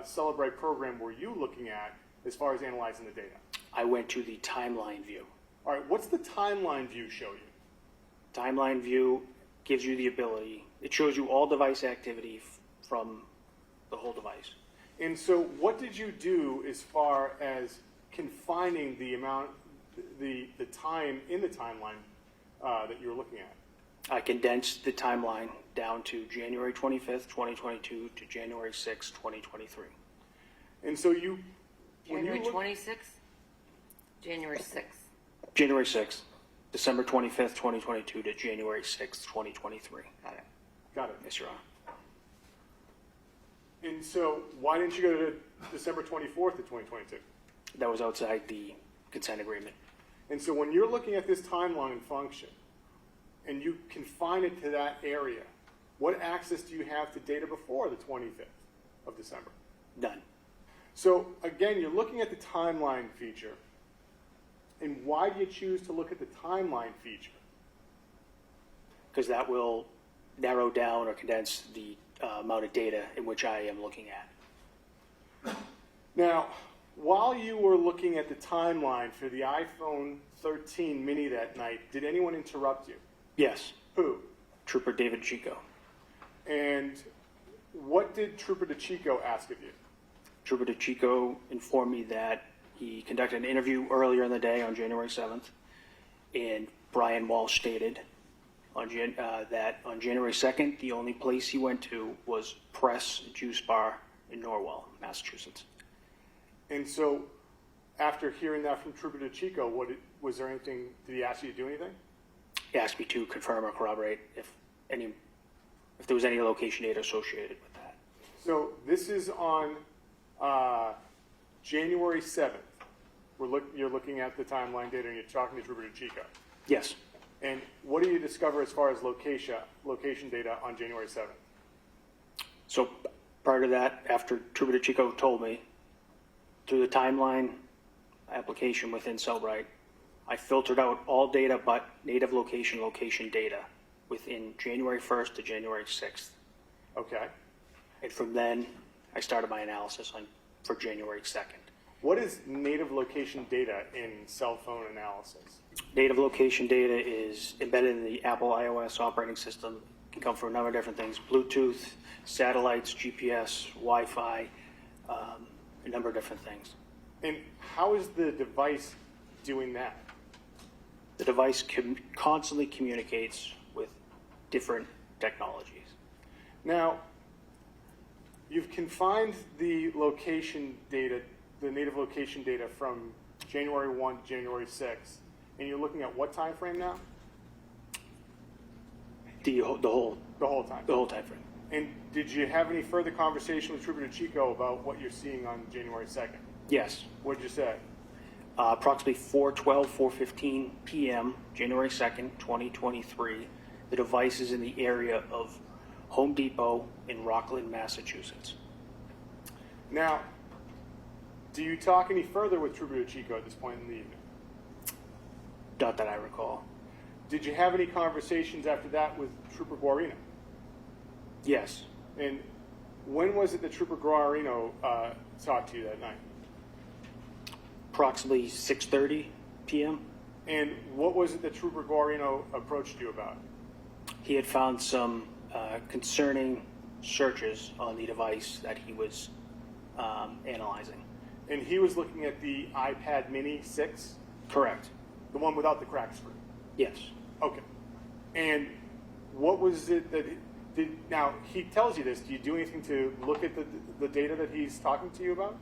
Celebrate program were you looking at as far as analyzing the data? I went to the timeline view. All right, what's the timeline view show you? Timeline view gives you the ability, it shows you all device activity from the whole device. And so what did you do as far as confining the amount, the time in the timeline that you were looking at? I condensed the timeline down to January 25th, 2022 to January 6th, 2023. And so you... January 26th? January 6th. January 6th, December 25th, 2022 to January 6th, 2023. Got it. Got it. Yes, Your Honor. And so why didn't you go to December 24th of 2022? That was outside the consent agreement. And so when you're looking at this timeline function and you confine it to that area, what access do you have to data before the 25th of December? None. So again, you're looking at the timeline feature. And why do you choose to look at the timeline feature? Because that will narrow down or condense the amount of data in which I am looking at. Now, while you were looking at the timeline for the iPhone 13 mini that night, did anyone interrupt you? Yes. Who? Trooper David Chico. And what did Trooper DeChico ask of you? Trooper DeChico informed me that he conducted an interview earlier in the day on January 7th, and Brian Walsh stated that on January 2nd, the only place he went to was Press Juice Bar in Norwell, Massachusetts. And so, after hearing that from Trooper DeChico, was there anything, did he ask you to do anything? He asked me to confirm or corroborate if there was any location data associated with that. So, this is on January 7th. You're looking at the timeline data and you're talking to Trooper DeChico. Yes. And what do you discover as far as location data on January 7th? So prior to that, after Trooper DeChico told me, through the timeline application within Cellbrite, I filtered out all data but native location data within January 1st to January 6th. Okay. And from then, I started my analysis for January 2nd. What is native location data in cell phone analysis? Native location data is embedded in the Apple iOS operating system. It can come from a number of different things: Bluetooth, satellites, GPS, Wi-Fi, a number of different things. And how is the device doing that? The device constantly communicates with different technologies. Now, you've confined the location data, the native location data from January 1 to January 6, and you're looking at what time frame now? The whole time. The whole time frame. And did you have any further conversation with Trooper DeChico about what you're seeing on January 2nd? Yes. What did you say? Approximately 4:15 p.m., January 2nd, 2023, the device is in the area of Home Depot in Rockland, Massachusetts. Now, Do you talk any further with Trooper Chico at this point in the evening? Not that I recall. Did you have any conversations after that with Trooper Guarino? Yes. And when was it that Trooper Guarino talked to you that night? Approximately 6:30 p.m. And what was it that Trooper Guarino approached you about? He had found some concerning searches on the device that he was analyzing. And he was looking at the iPad Mini 6? Correct. The one without the crack screen? Yes. Okay. And what was it that now he tells you this? Do you do anything to look at the data that he's talking to you about?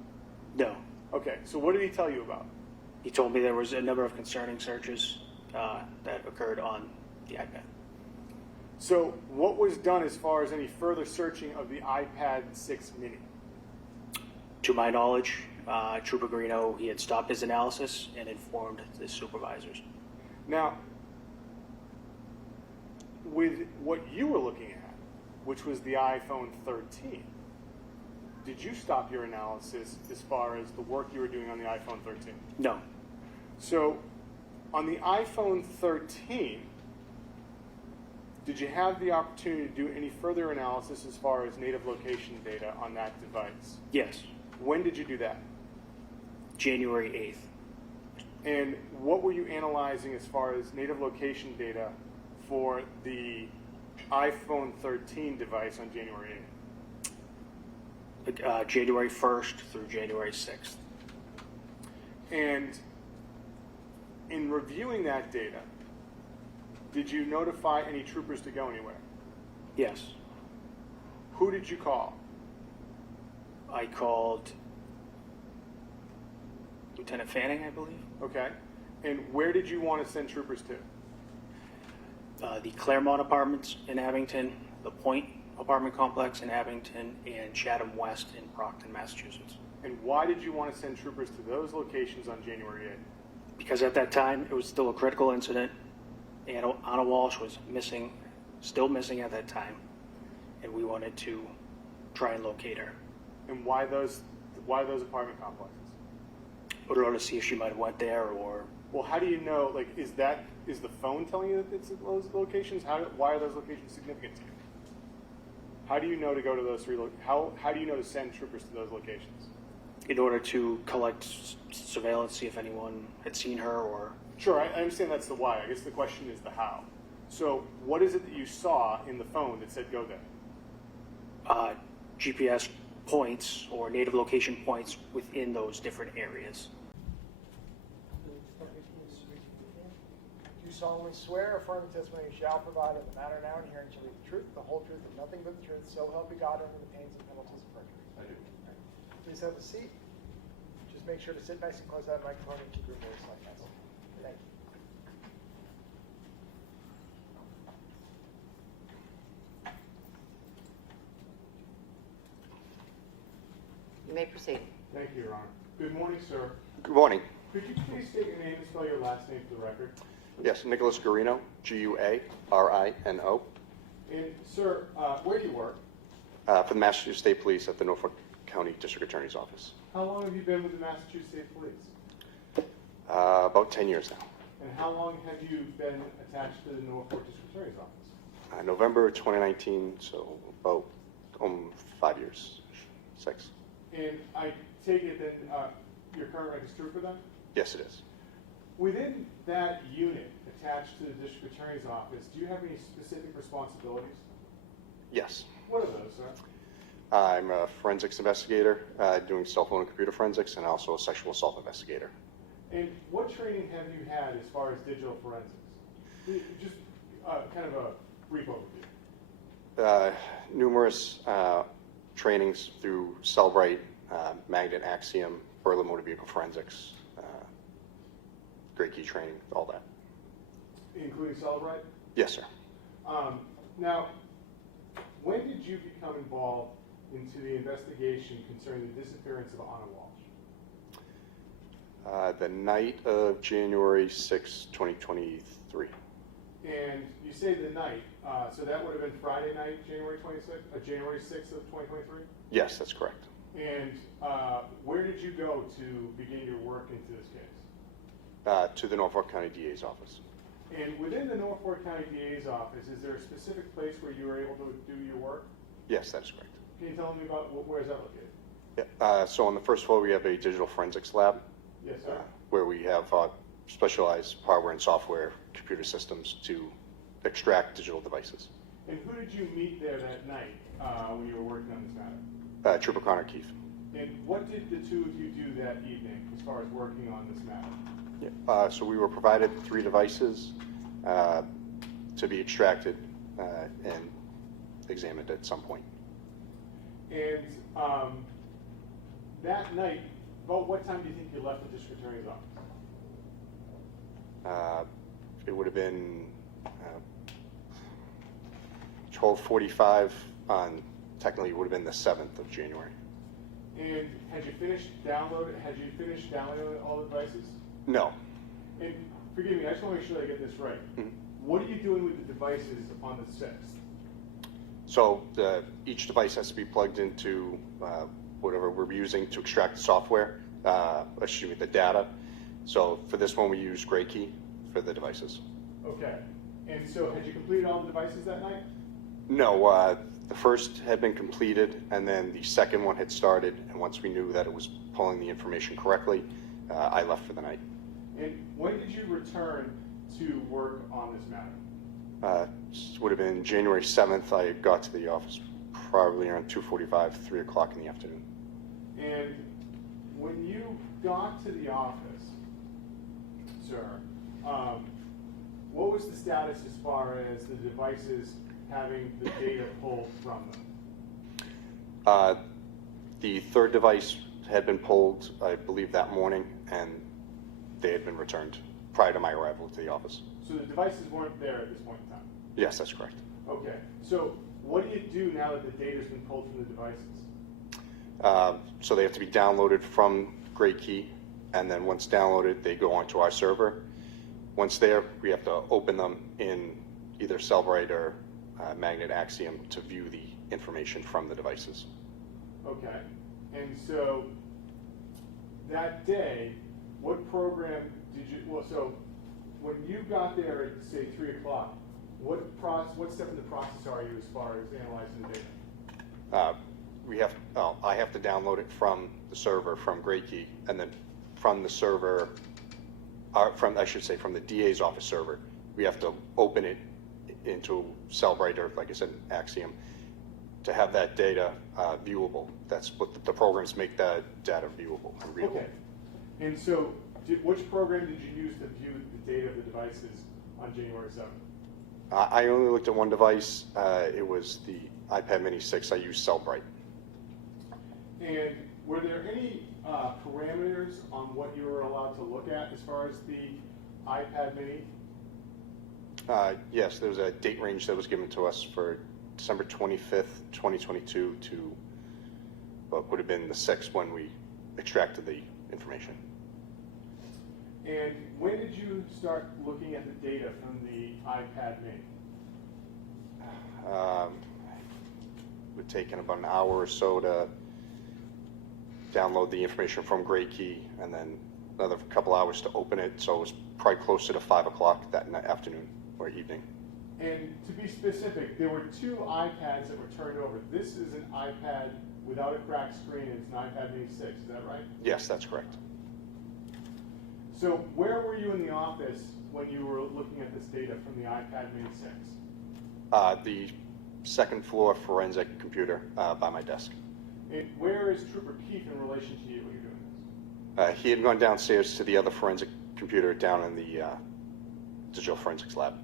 No. Okay. So what did he tell you about? He told me there was a number of concerning searches that occurred on the iPad. So what was done as far as any further searching of the iPad 6 Mini? To my knowledge, Trooper Guarino, he had stopped his analysis and informed the supervisors. Now, with what you were looking at, which was the iPhone 13, did you stop your analysis as far as the work you were doing on the iPhone 13? No. So, on the iPhone 13, did you have the opportunity to do any further analysis as far as native location data on that device? Yes. When did you do that? January 8th. And what were you analyzing as far as native location data for the iPhone 13 device on January 8th? January 1st through January 6th. And in reviewing that data, did you notify any troopers to go anywhere? Yes. Who did you call? I called Lieutenant Fanning, I believe. Okay. And where did you want to send troopers to? The Claremont Apartments in Abington, the Point Apartment Complex in Abington, and Chatham West in Brockton, Massachusetts. And why did you want to send troopers to those locations on January 8th? Because at that time, it was still a critical incident, and Anna Walsh was missing, still missing at that time, and we wanted to try and locate her. And why those apartment complexes? In order to see if she might have went there, or Well, how do you know, like, is the phone telling you that it's at those locations? Why are those locations significant to you? How do you know to go to those how do you know to send troopers to those locations? in order to collect surveillance, see if anyone had seen her or... Sure, I understand that's the why. I guess the question is the how. So what is it that you saw in the phone that said go there? GPS points or native location points within those different areas. Do you solemnly swear or affirm the testimony you shall provide in the matter now and hearing shall be the truth, the whole truth, and nothing but the truth, so help you God under the pains and penalties of perjury? I do. Please have a seat. Just make sure to sit nice and close to that microphone and keep your voice like that. Thank you. You may proceed. Thank you, Your Honor. Good morning, sir. Good morning. Could you please state your name and spell your last name for the record? Yes, Nicholas Guarino, Guarino. And, sir, where do you work? For the Massachusetts State Police at the Norfolk County District Attorney's Office. How long have you been with the Massachusetts State Police? About 10 years now. And how long have you been attached to the Norfolk District Attorney's Office? November 2019, so about 5 years, 6. And I take it that your current rank is trooper then? Yes, it is. Within that unit attached to the District Attorney's Office, do you have any specific responsibilities? Yes. What are those, sir? I'm a forensics investigator doing cell phone and computer forensics, and also a sexual assault investigator. And what training have you had as far as digital forensics? Just kind of a brief overview. Numerous trainings through Cellbrite, Magnet Axiom, Berlin Motor Vehicle Forensics, Great Key training, all that. Including Cellbrite? Yes, sir. Now, when did you become involved into the investigation concerning the disappearance of Anna Walsh? The night of January 6, 2023. And you say the night, so that would have been Friday night, January 26th, January 6th of 2023? Yes, that's correct. And where did you go to begin your work into this case? To the Norfolk County DA's office. And within the Norfolk County DA's office, is there a specific place where you were able to do your work? Yes, that's correct. Can you tell me about where is that located? Yeah, so on the first floor, we have a digital forensics lab Yes, sir. where we have specialized hardware and software computer systems to extract digital devices. And who did you meet there that night when you were working on this matter? Trooper Connor Keefe. And what did the two of you do that evening as far as working on this matter? Yeah. So we were provided 3 devices to be extracted and examined at some point. And that night, about what time do you think you left the district attorney's office? It would have been 12:45 on, technically it would have been the 7th of January. And had you finished downloading all the devices? No. And forgive me, I just want to make sure I get this right. Mhm. What are you doing with the devices on the 6th? So each device has to be plugged into whatever we're using to extract the software, the data. So for this one, we use Gray Key for the devices. Okay. And so had you completed all the devices that night? No, the first had been completed, and then the second one had started, and once we knew that it was pulling the information correctly, I left for the night. And when did you return to work on this matter? Would have been January 7th. I got to the office probably around 2:45, 3 o'clock in the afternoon. And when you got to the office, sir, what was the status as far as the devices having the data pulled from them? The third device had been pulled, I believe, that morning, and they had been returned prior to my arrival to the office. So the devices weren't there at this point in time? Yes, that's correct. Okay. So what do you do now that the data's been pulled from the devices? So they have to be downloaded from Gray Key, and then once downloaded, they go onto our server. Once there, we have to open them in either Cellbrite or Magnet Axiom to view the information from the devices. Okay. And so that day, what program did you, so when you got there at, say, 3 o'clock, what step in the process are you as far as analyzing the data? I have to download it from the server, from Gray Key, and then from the server, from the DA's office server, we have to open it into Cellbrite or, like I said, Axiom, to have that data viewable. That's what the programs make that data viewable and readable. Okay. And so which program did you use to view the data of the devices on January 7th? I only looked at one device. It was the iPad Mini 6. I used Cellbrite. And were there any parameters on what you were allowed to look at as far as the iPad Mini? Yes, there was a date range that was given to us for December 25th, 2022 to what would have been the 6th when we extracted the information. And when did you start looking at the data from the iPad Mini? It would have taken about an hour or so to download the information from Gray Key, and then another couple hours to open it, so it was probably closer to 5 o'clock that afternoon or evening. And to be specific, there were 2 iPads that were turned over. This is an iPad without a cracked screen, and it's an iPad Mini 6, is that right? Yes, that's correct. So where were you in the office when you were looking at this data from the iPad Mini 6? The second floor forensic computer by my desk. And where is Trooper Keefe in relation to you when you're doing this? He had gone downstairs to the other forensic computer down in the digital forensics lab.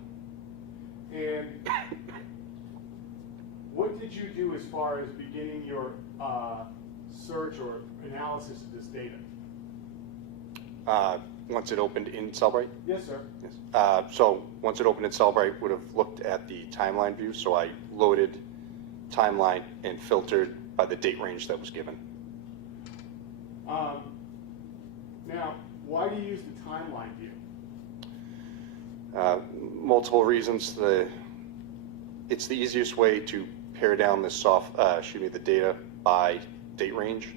And what did you do as far as beginning your search or analysis of this data? Once it opened in Cellbrite? Yes, sir. Yes. So once it opened in Cellbrite, would have looked at the timeline view. So I loaded timeline and filtered by the date range that was given. Now, why do you use the timeline view? Multiple reasons. It's the easiest way to pare down the the data by date range,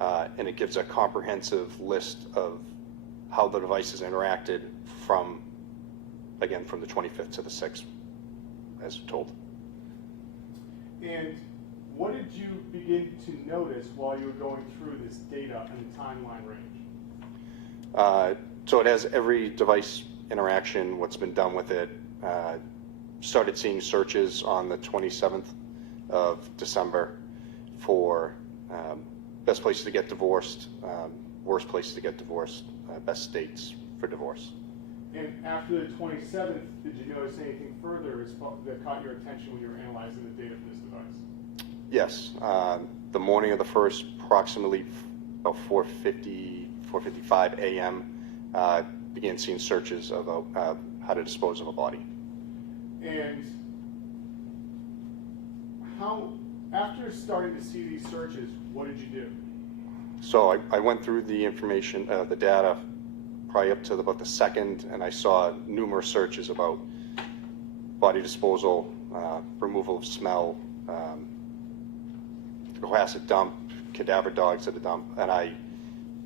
and it gives a comprehensive list of how the devices interacted from, again, from the 25th to the 6th, as told. And what did you begin to notice while you were going through this data and the timeline range? So it has every device interaction, what's been done with it. Started seeing searches on the 27th of December for best places to get divorced, worst places to get divorced, best states for divorce. And after the 27th, did you notice anything further that caught your attention when you were analyzing the data from this device? Yes. The morning of the 1st, approximately about 4:55 a.m., began seeing searches of how to dispose of a body. And how, after starting to see these searches, what did you do? So I went through the information, the data, probably up to about the 2nd, and I saw numerous searches about body disposal, removal of smell, Cohasset dump, cadaver dogs at a dump, and I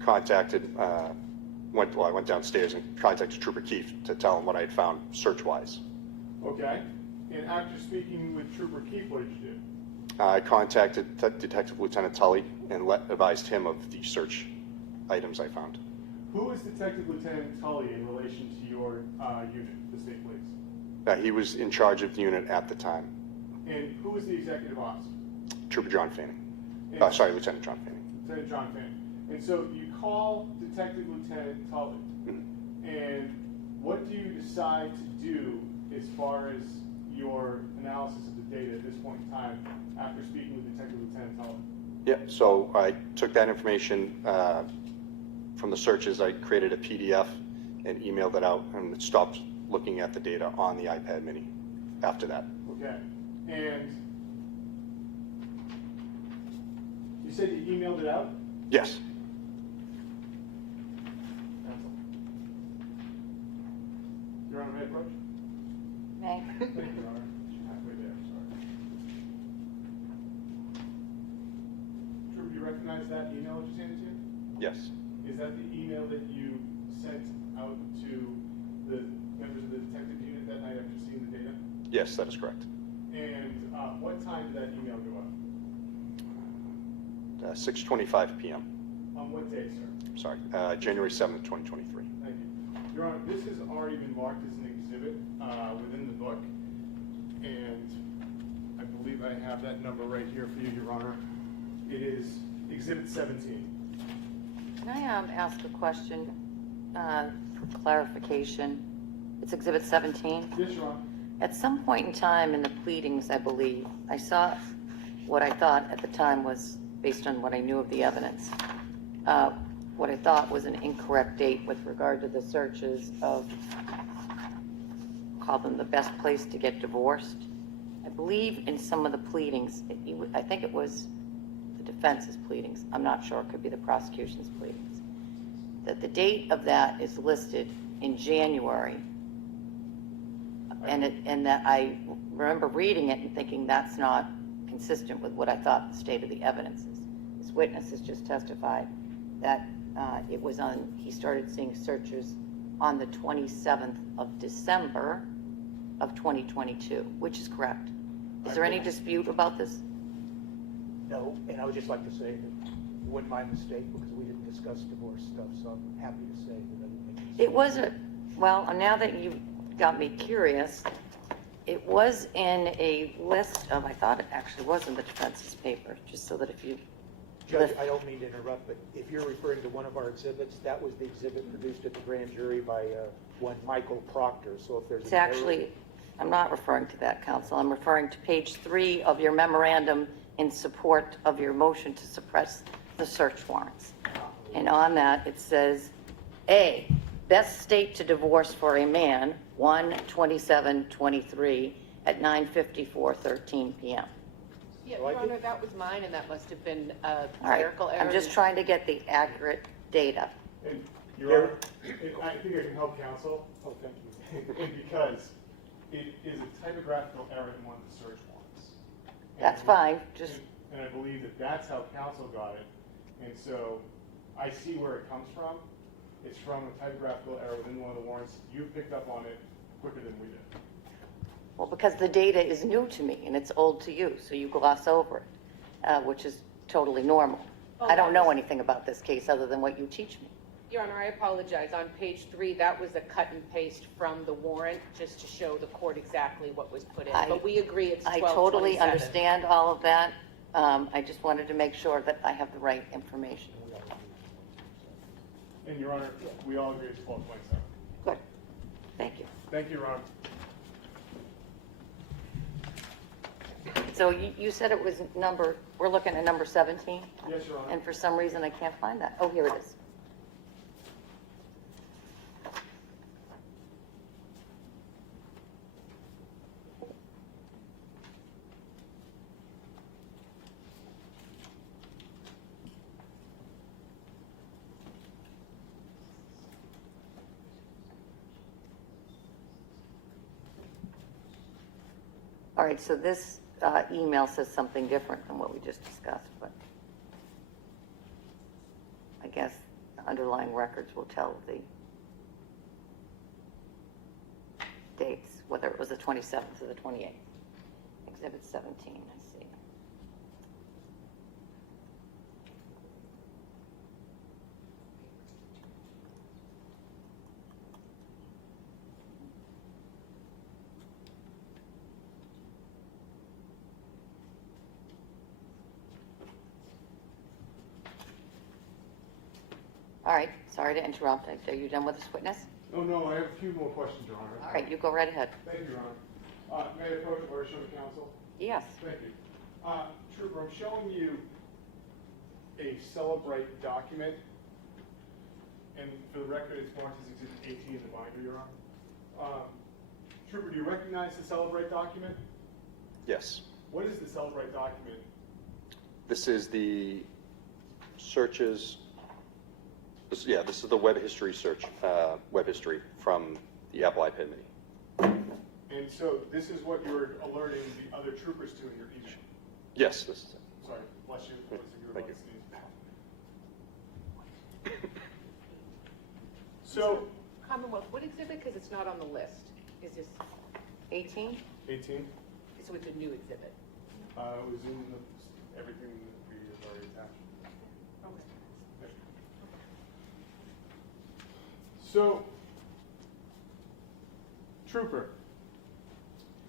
contacted, I went downstairs and contacted Trooper Keefe to tell him what I had found search-wise. Okay. And after speaking with Trooper Keefe, what did you do? I contacted Detective Lieutenant Tully and advised him of the search items I found. Who is Detective Lieutenant Tully in relation to your unit, the state police? He was in charge of the unit at the time. And who is the executive officer? Trooper John Fanning. And- Lieutenant John Fanning. Lieutenant John Fanning. And so you call Detective Lieutenant Tully, and what do you decide to do as far as your analysis of the data at this point in time after speaking with Detective Lieutenant Tully? Yeah, so I took that information from the searches. I created a PDF and emailed it out, and stopped looking at the data on the iPad mini after that. Okay. And you said you emailed it out? Yes. Your Honor, may I approach? May. Thank you, Your Honor. Halfway there, sorry. Trooper, do you recognize that email that you sent it to? Yes. Is that the email that you sent out to the members of the detective unit that night after seeing the data? Yes, that is correct. And what time did that email go out? 6:25 p.m. On what day, sir? Sorry, January 7th, 2023. Thank you. Your Honor, this has already been marked as an exhibit within the book, and I believe I have that number right here for you, Your Honor. It is Exhibit 17. Can I ask a question for clarification? It's Exhibit 17? Yes, Your Honor. At some point in time in the pleadings, I believe, I saw what I thought at the time was, based on what I knew of the evidence, what I thought was an incorrect date with regard to the searches of, call them the best place to get divorced. I believe in some of the pleadings, I think it was the defense's pleadings, I'm not sure, it could be the prosecution's pleadings, that the date of that is listed in January. And that I remember reading it and thinking that's not consistent with what I thought the state of the evidence is. This witness has just testified that it was on, he started seeing searches on the 27th of December of 2022, which is correct. Is there any dispute about this? No, and I would just like to say that it wasn't my mistake because we didn't discuss divorce stuff, so I'm happy to say that I didn't make a mistake. It was well, now that you got me curious, it was in a list of, I thought it actually was in the defense's paper, just so that if you... Judge, I don't mean to interrupt, but if you're referring to one of our exhibits, that was the exhibit produced at the grand jury by one Michael Proctor, so if there's... It's actually, I'm not referring to that, counsel. I'm referring to page 3 of your memorandum in support of your motion to suppress the search warrants. And on that, it says, A, best state to divorce for a man, 1/27/23 at 9:54:13 p.m. Yeah, Your Honor, that was mine, and that must have been a All right, clerical error. I'm just trying to get the accurate data. And Your Honor, I think I can help counsel. Oh, thank you. And because it is a typographical error in one of the search warrants. That's fine, just... and I believe that that's how counsel got it. And so I see where it comes from. It's from a typographical error within one of the warrants. You picked up on it quicker than we did. Well, because the data is new to me and it's old to you, so you gloss over it, which is totally normal. Oh, I don't that know was- anything about this case other than what you teach me. Your Honor, I apologize. On page 3, that was a cut and paste from the warrant, just to show the court exactly what was put in. But we agree it's I 12/27. totally understand all of that. I just wanted to make sure that I have the right information. And Your Honor, we all agree it's 12/27. Good. Thank you. Thank you, Your Honor. So you said it was we're looking at number 17? Yes, Your Honor. And for some reason, I can't find that. Oh, here it is. All right, so this email says something different than what we just discussed, but I guess the underlying records will tell the dates, whether it was the 27th or the 28th. Exhibit 17, I see. All right, sorry to interrupt. Are you done with this witness? Oh, no, I have a few more questions, Your Honor. All right, you go right ahead. Thank you, Your Honor. May I approach the order of counsel? Yes. Thank you. Trooper, I'm showing you a Celebrate document, and for the record, it's marked as Exhibit 18 in the binder, Your Honor. Trooper, do you recognize the Celebrate document? Yes. What is the Celebrate document? This is the searches. This is the web history search, web history from the Apple iPad Mini. And so this is what you're alerting the other troopers to in your email? Yes, this is it. Sorry, bless you. Thank About you. to sneeze. So, Commonwealth, what exhibit? Because it's not on the list. Is this, 18? 18, so it's a new exhibit? it was in everything that we have already attached. Okay. So, Trooper,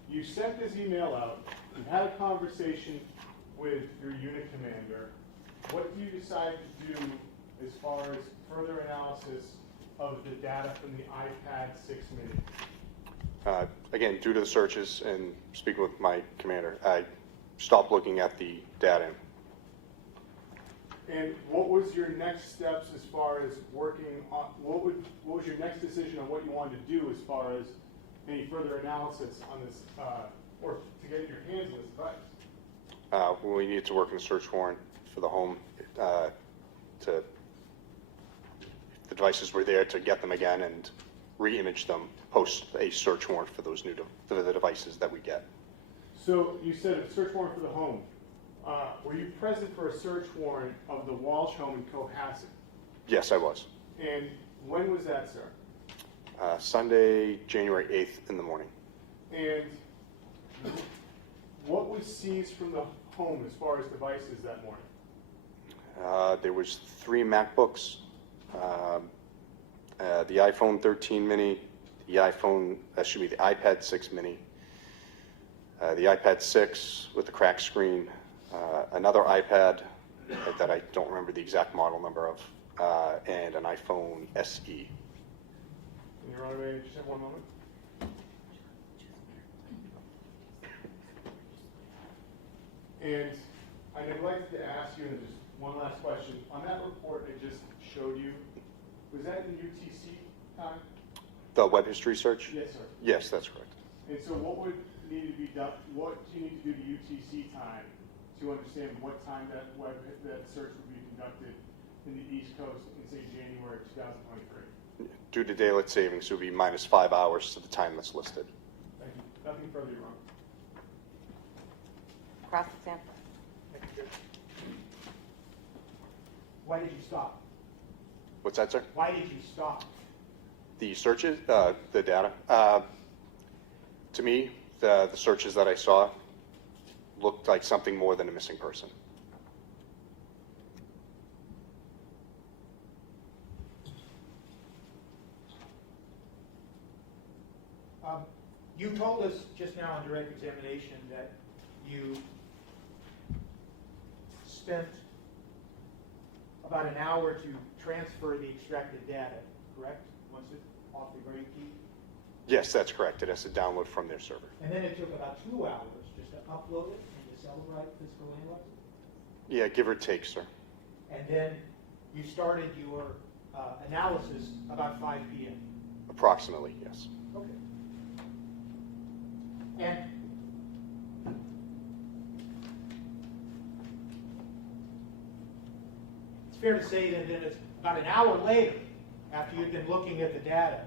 you sent this email out, you had a conversation with your unit commander. What do you decide to do as far as further analysis of the data from the iPad 6 mini? Again, due to the searches and speaking with my commander, I stopped looking at the data. And what was your next steps as far as working on, what was your next decision on what you wanted to do as far as any further analysis on this, or to get your hands on this device? We needed to work on a search warrant for the home. The devices were there to get them again and re-image them, post a search warrant for those for the devices that we get. So you said a search warrant for the home. Were you present for a search warrant of the Walsh home in Cohasset? Yes, I was. And when was that, sir? Sunday, January 8th in the morning. And what was seized from the home as far as devices that morning? There was 3 MacBooks, the iPhone 13 mini, the iPad 6 mini, the iPad 6 with the cracked screen, another iPad that I don't remember the exact model number of, and an iPhone SE. Your Honor, may I just have one moment? And I neglected to ask you, and just one last question. On that report I just showed you, was that in UTC time? The web history search? Yes, sir. Yes, that's correct. And so what would need to be done, what do you need to do to UTC time to understand what time that search would be conducted in the East Coast in, say, January 2023? Due to daylight savings, it would be minus 5 hours to the time that's listed. Thank you. Nothing further, Your Honor. Cross example. Thank you. Why did you stop? What's that, sir? Why did you stop? The searches, the data. To me, the searches that I saw looked like something more than a missing person. You told us just now in direct examination that you spent about an hour to transfer the extracted data, correct? Once it's off the Great Keefe? Yes, that's correct. It has to download from their server. And then it took about 2 hours just to upload it and to celebrate physical analysis? Yeah, give or take, sir. And then you started your analysis about 5 p.m.? Approximately, yes. Okay. And it's fair to say that then it's about an hour later, after you'd been looking at the data,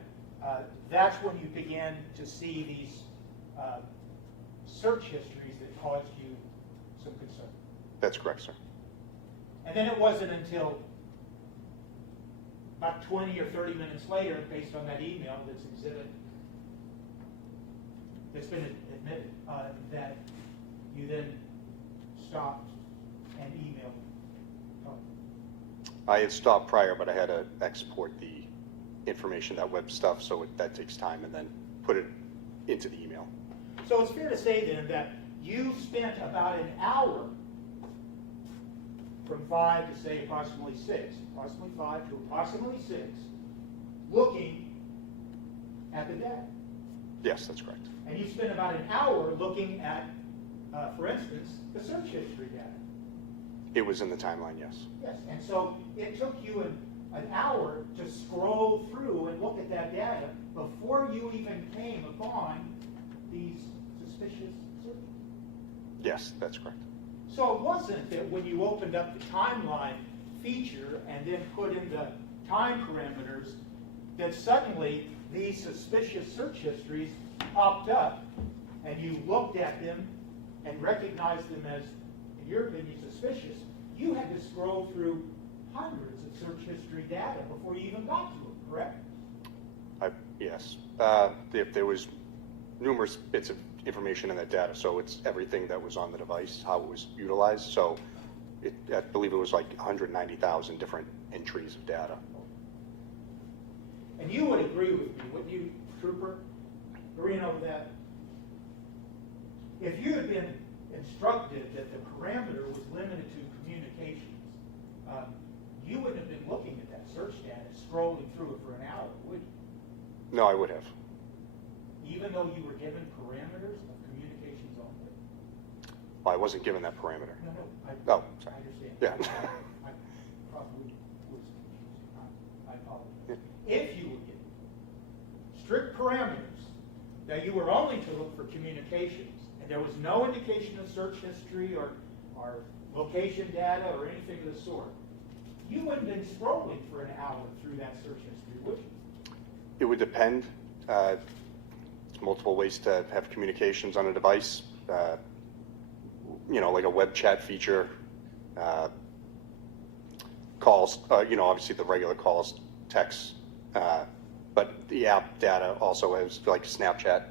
that's when you began to see these search histories that caused you some concern. That's correct, sir. And then it wasn't until about 20 or 30 minutes later, based on that email that's been admitted, that you then stopped and emailed Tony. I had stopped prior, but I had to export the information, that web stuff, so that takes time, and then put it into the email. So it's fair to say then that you spent about an hour from 5 to say approximately 6, approximately 5 to approximately 6, looking at the data. Yes, that's correct. And you spent about an hour looking at, for instance, the search history data. It was in the timeline, yes. Yes, and so it took you an hour to scroll through and look at that data before you even came upon these suspicious searches. Yes, that's correct. So it wasn't that when you opened up the timeline feature and then put in the time parameters that suddenly these suspicious search histories popped up and you looked at them and recognized them as, in your opinion, suspicious. You had to scroll through hundreds of search history data before you even got to it, correct? Yes. There was numerous bits of information in that data, so it's everything that was on the device, how it was utilized. So I believe it was like 190,000 different entries of data. And you would agree with me, wouldn't you, Trooper? Agreeing over that? If you had been instructed that the parameter was limited to communications, you wouldn't have been looking at that search data, scrolling through it for an hour, would you? No, I would have. Even though you were given parameters of communications only? Well, I wasn't given that parameter. No, Oh, sorry. I understand. Yeah. I probably was confusing. I apologize. Yeah. If you were given strict parameters that you were only to look for communications, and there was no indication of search history or location data or anything of the sort, you wouldn't have been scrolling for an hour through that search history, would you? It would depend. There's multiple ways to have communications on a device. Like a web chat feature, calls, obviously the regular calls, texts, but the app data also has, like Snapchat,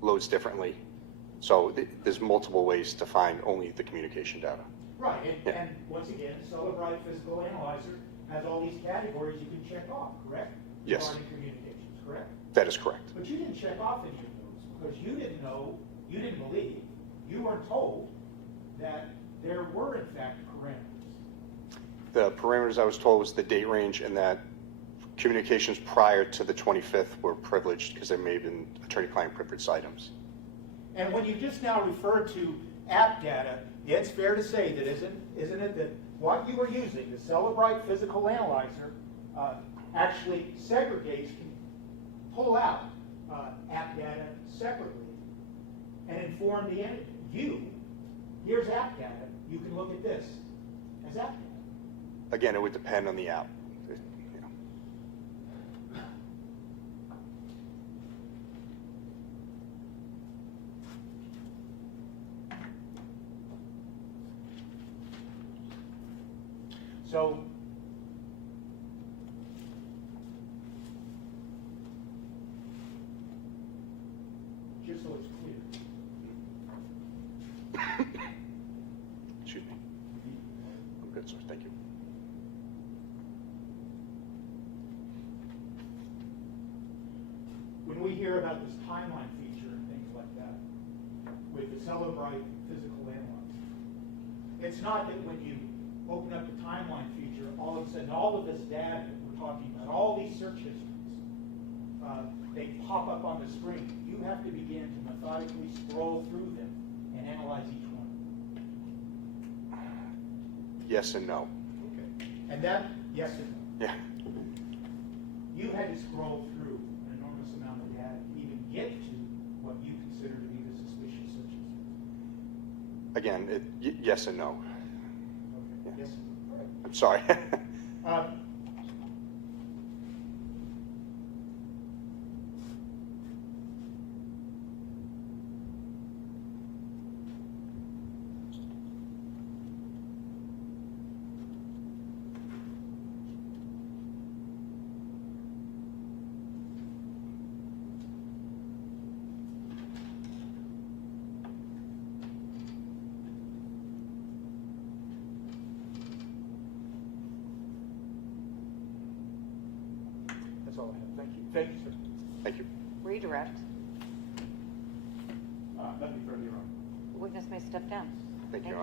loads differently. So there's multiple ways to find only the communication data. Right, and once again, Celebrite Physical Analyzer has all these categories you can check off, correct? Yes. Regarding communications, correct? That is correct. But you didn't check off any of those because you didn't know, you didn't believe, you weren't told that there were in fact parameters. The parameters I was told was the date range and that communications prior to the 25th were privileged because they may have been attorney-client privileged items. And when you just now referred to app data, it's fair to say that, isn't it, that what you were using, the Celebrite Physical Analyzer, actually segregates, can pull out app data separately and inform the entity. Here's app data, you can look at this as app data. Again, it would depend on the app. So just so it's clear. Excuse me. I'm good, sir. Thank you. When we hear about this timeline feature and things like that, with the Cellebrite physical landmarks, it's not that when you open up the timeline feature, all of a sudden, all of this data that we're talking about, all these search histories, they pop up on the screen. You have to begin to methodically scroll through them and analyze each one. Yes and no. Okay. And that, yes and no. Yeah. You had to scroll through an enormous amount of data to even get to what you consider to be the suspicious search history. Again, yes and no. Okay. Yes. All right. I'm sorry. That's all I have. Thank you. Thank you, sir. Thank you. Redirect. Nothing further, Your Honor. The witness may step down. Thank you, Your Honor.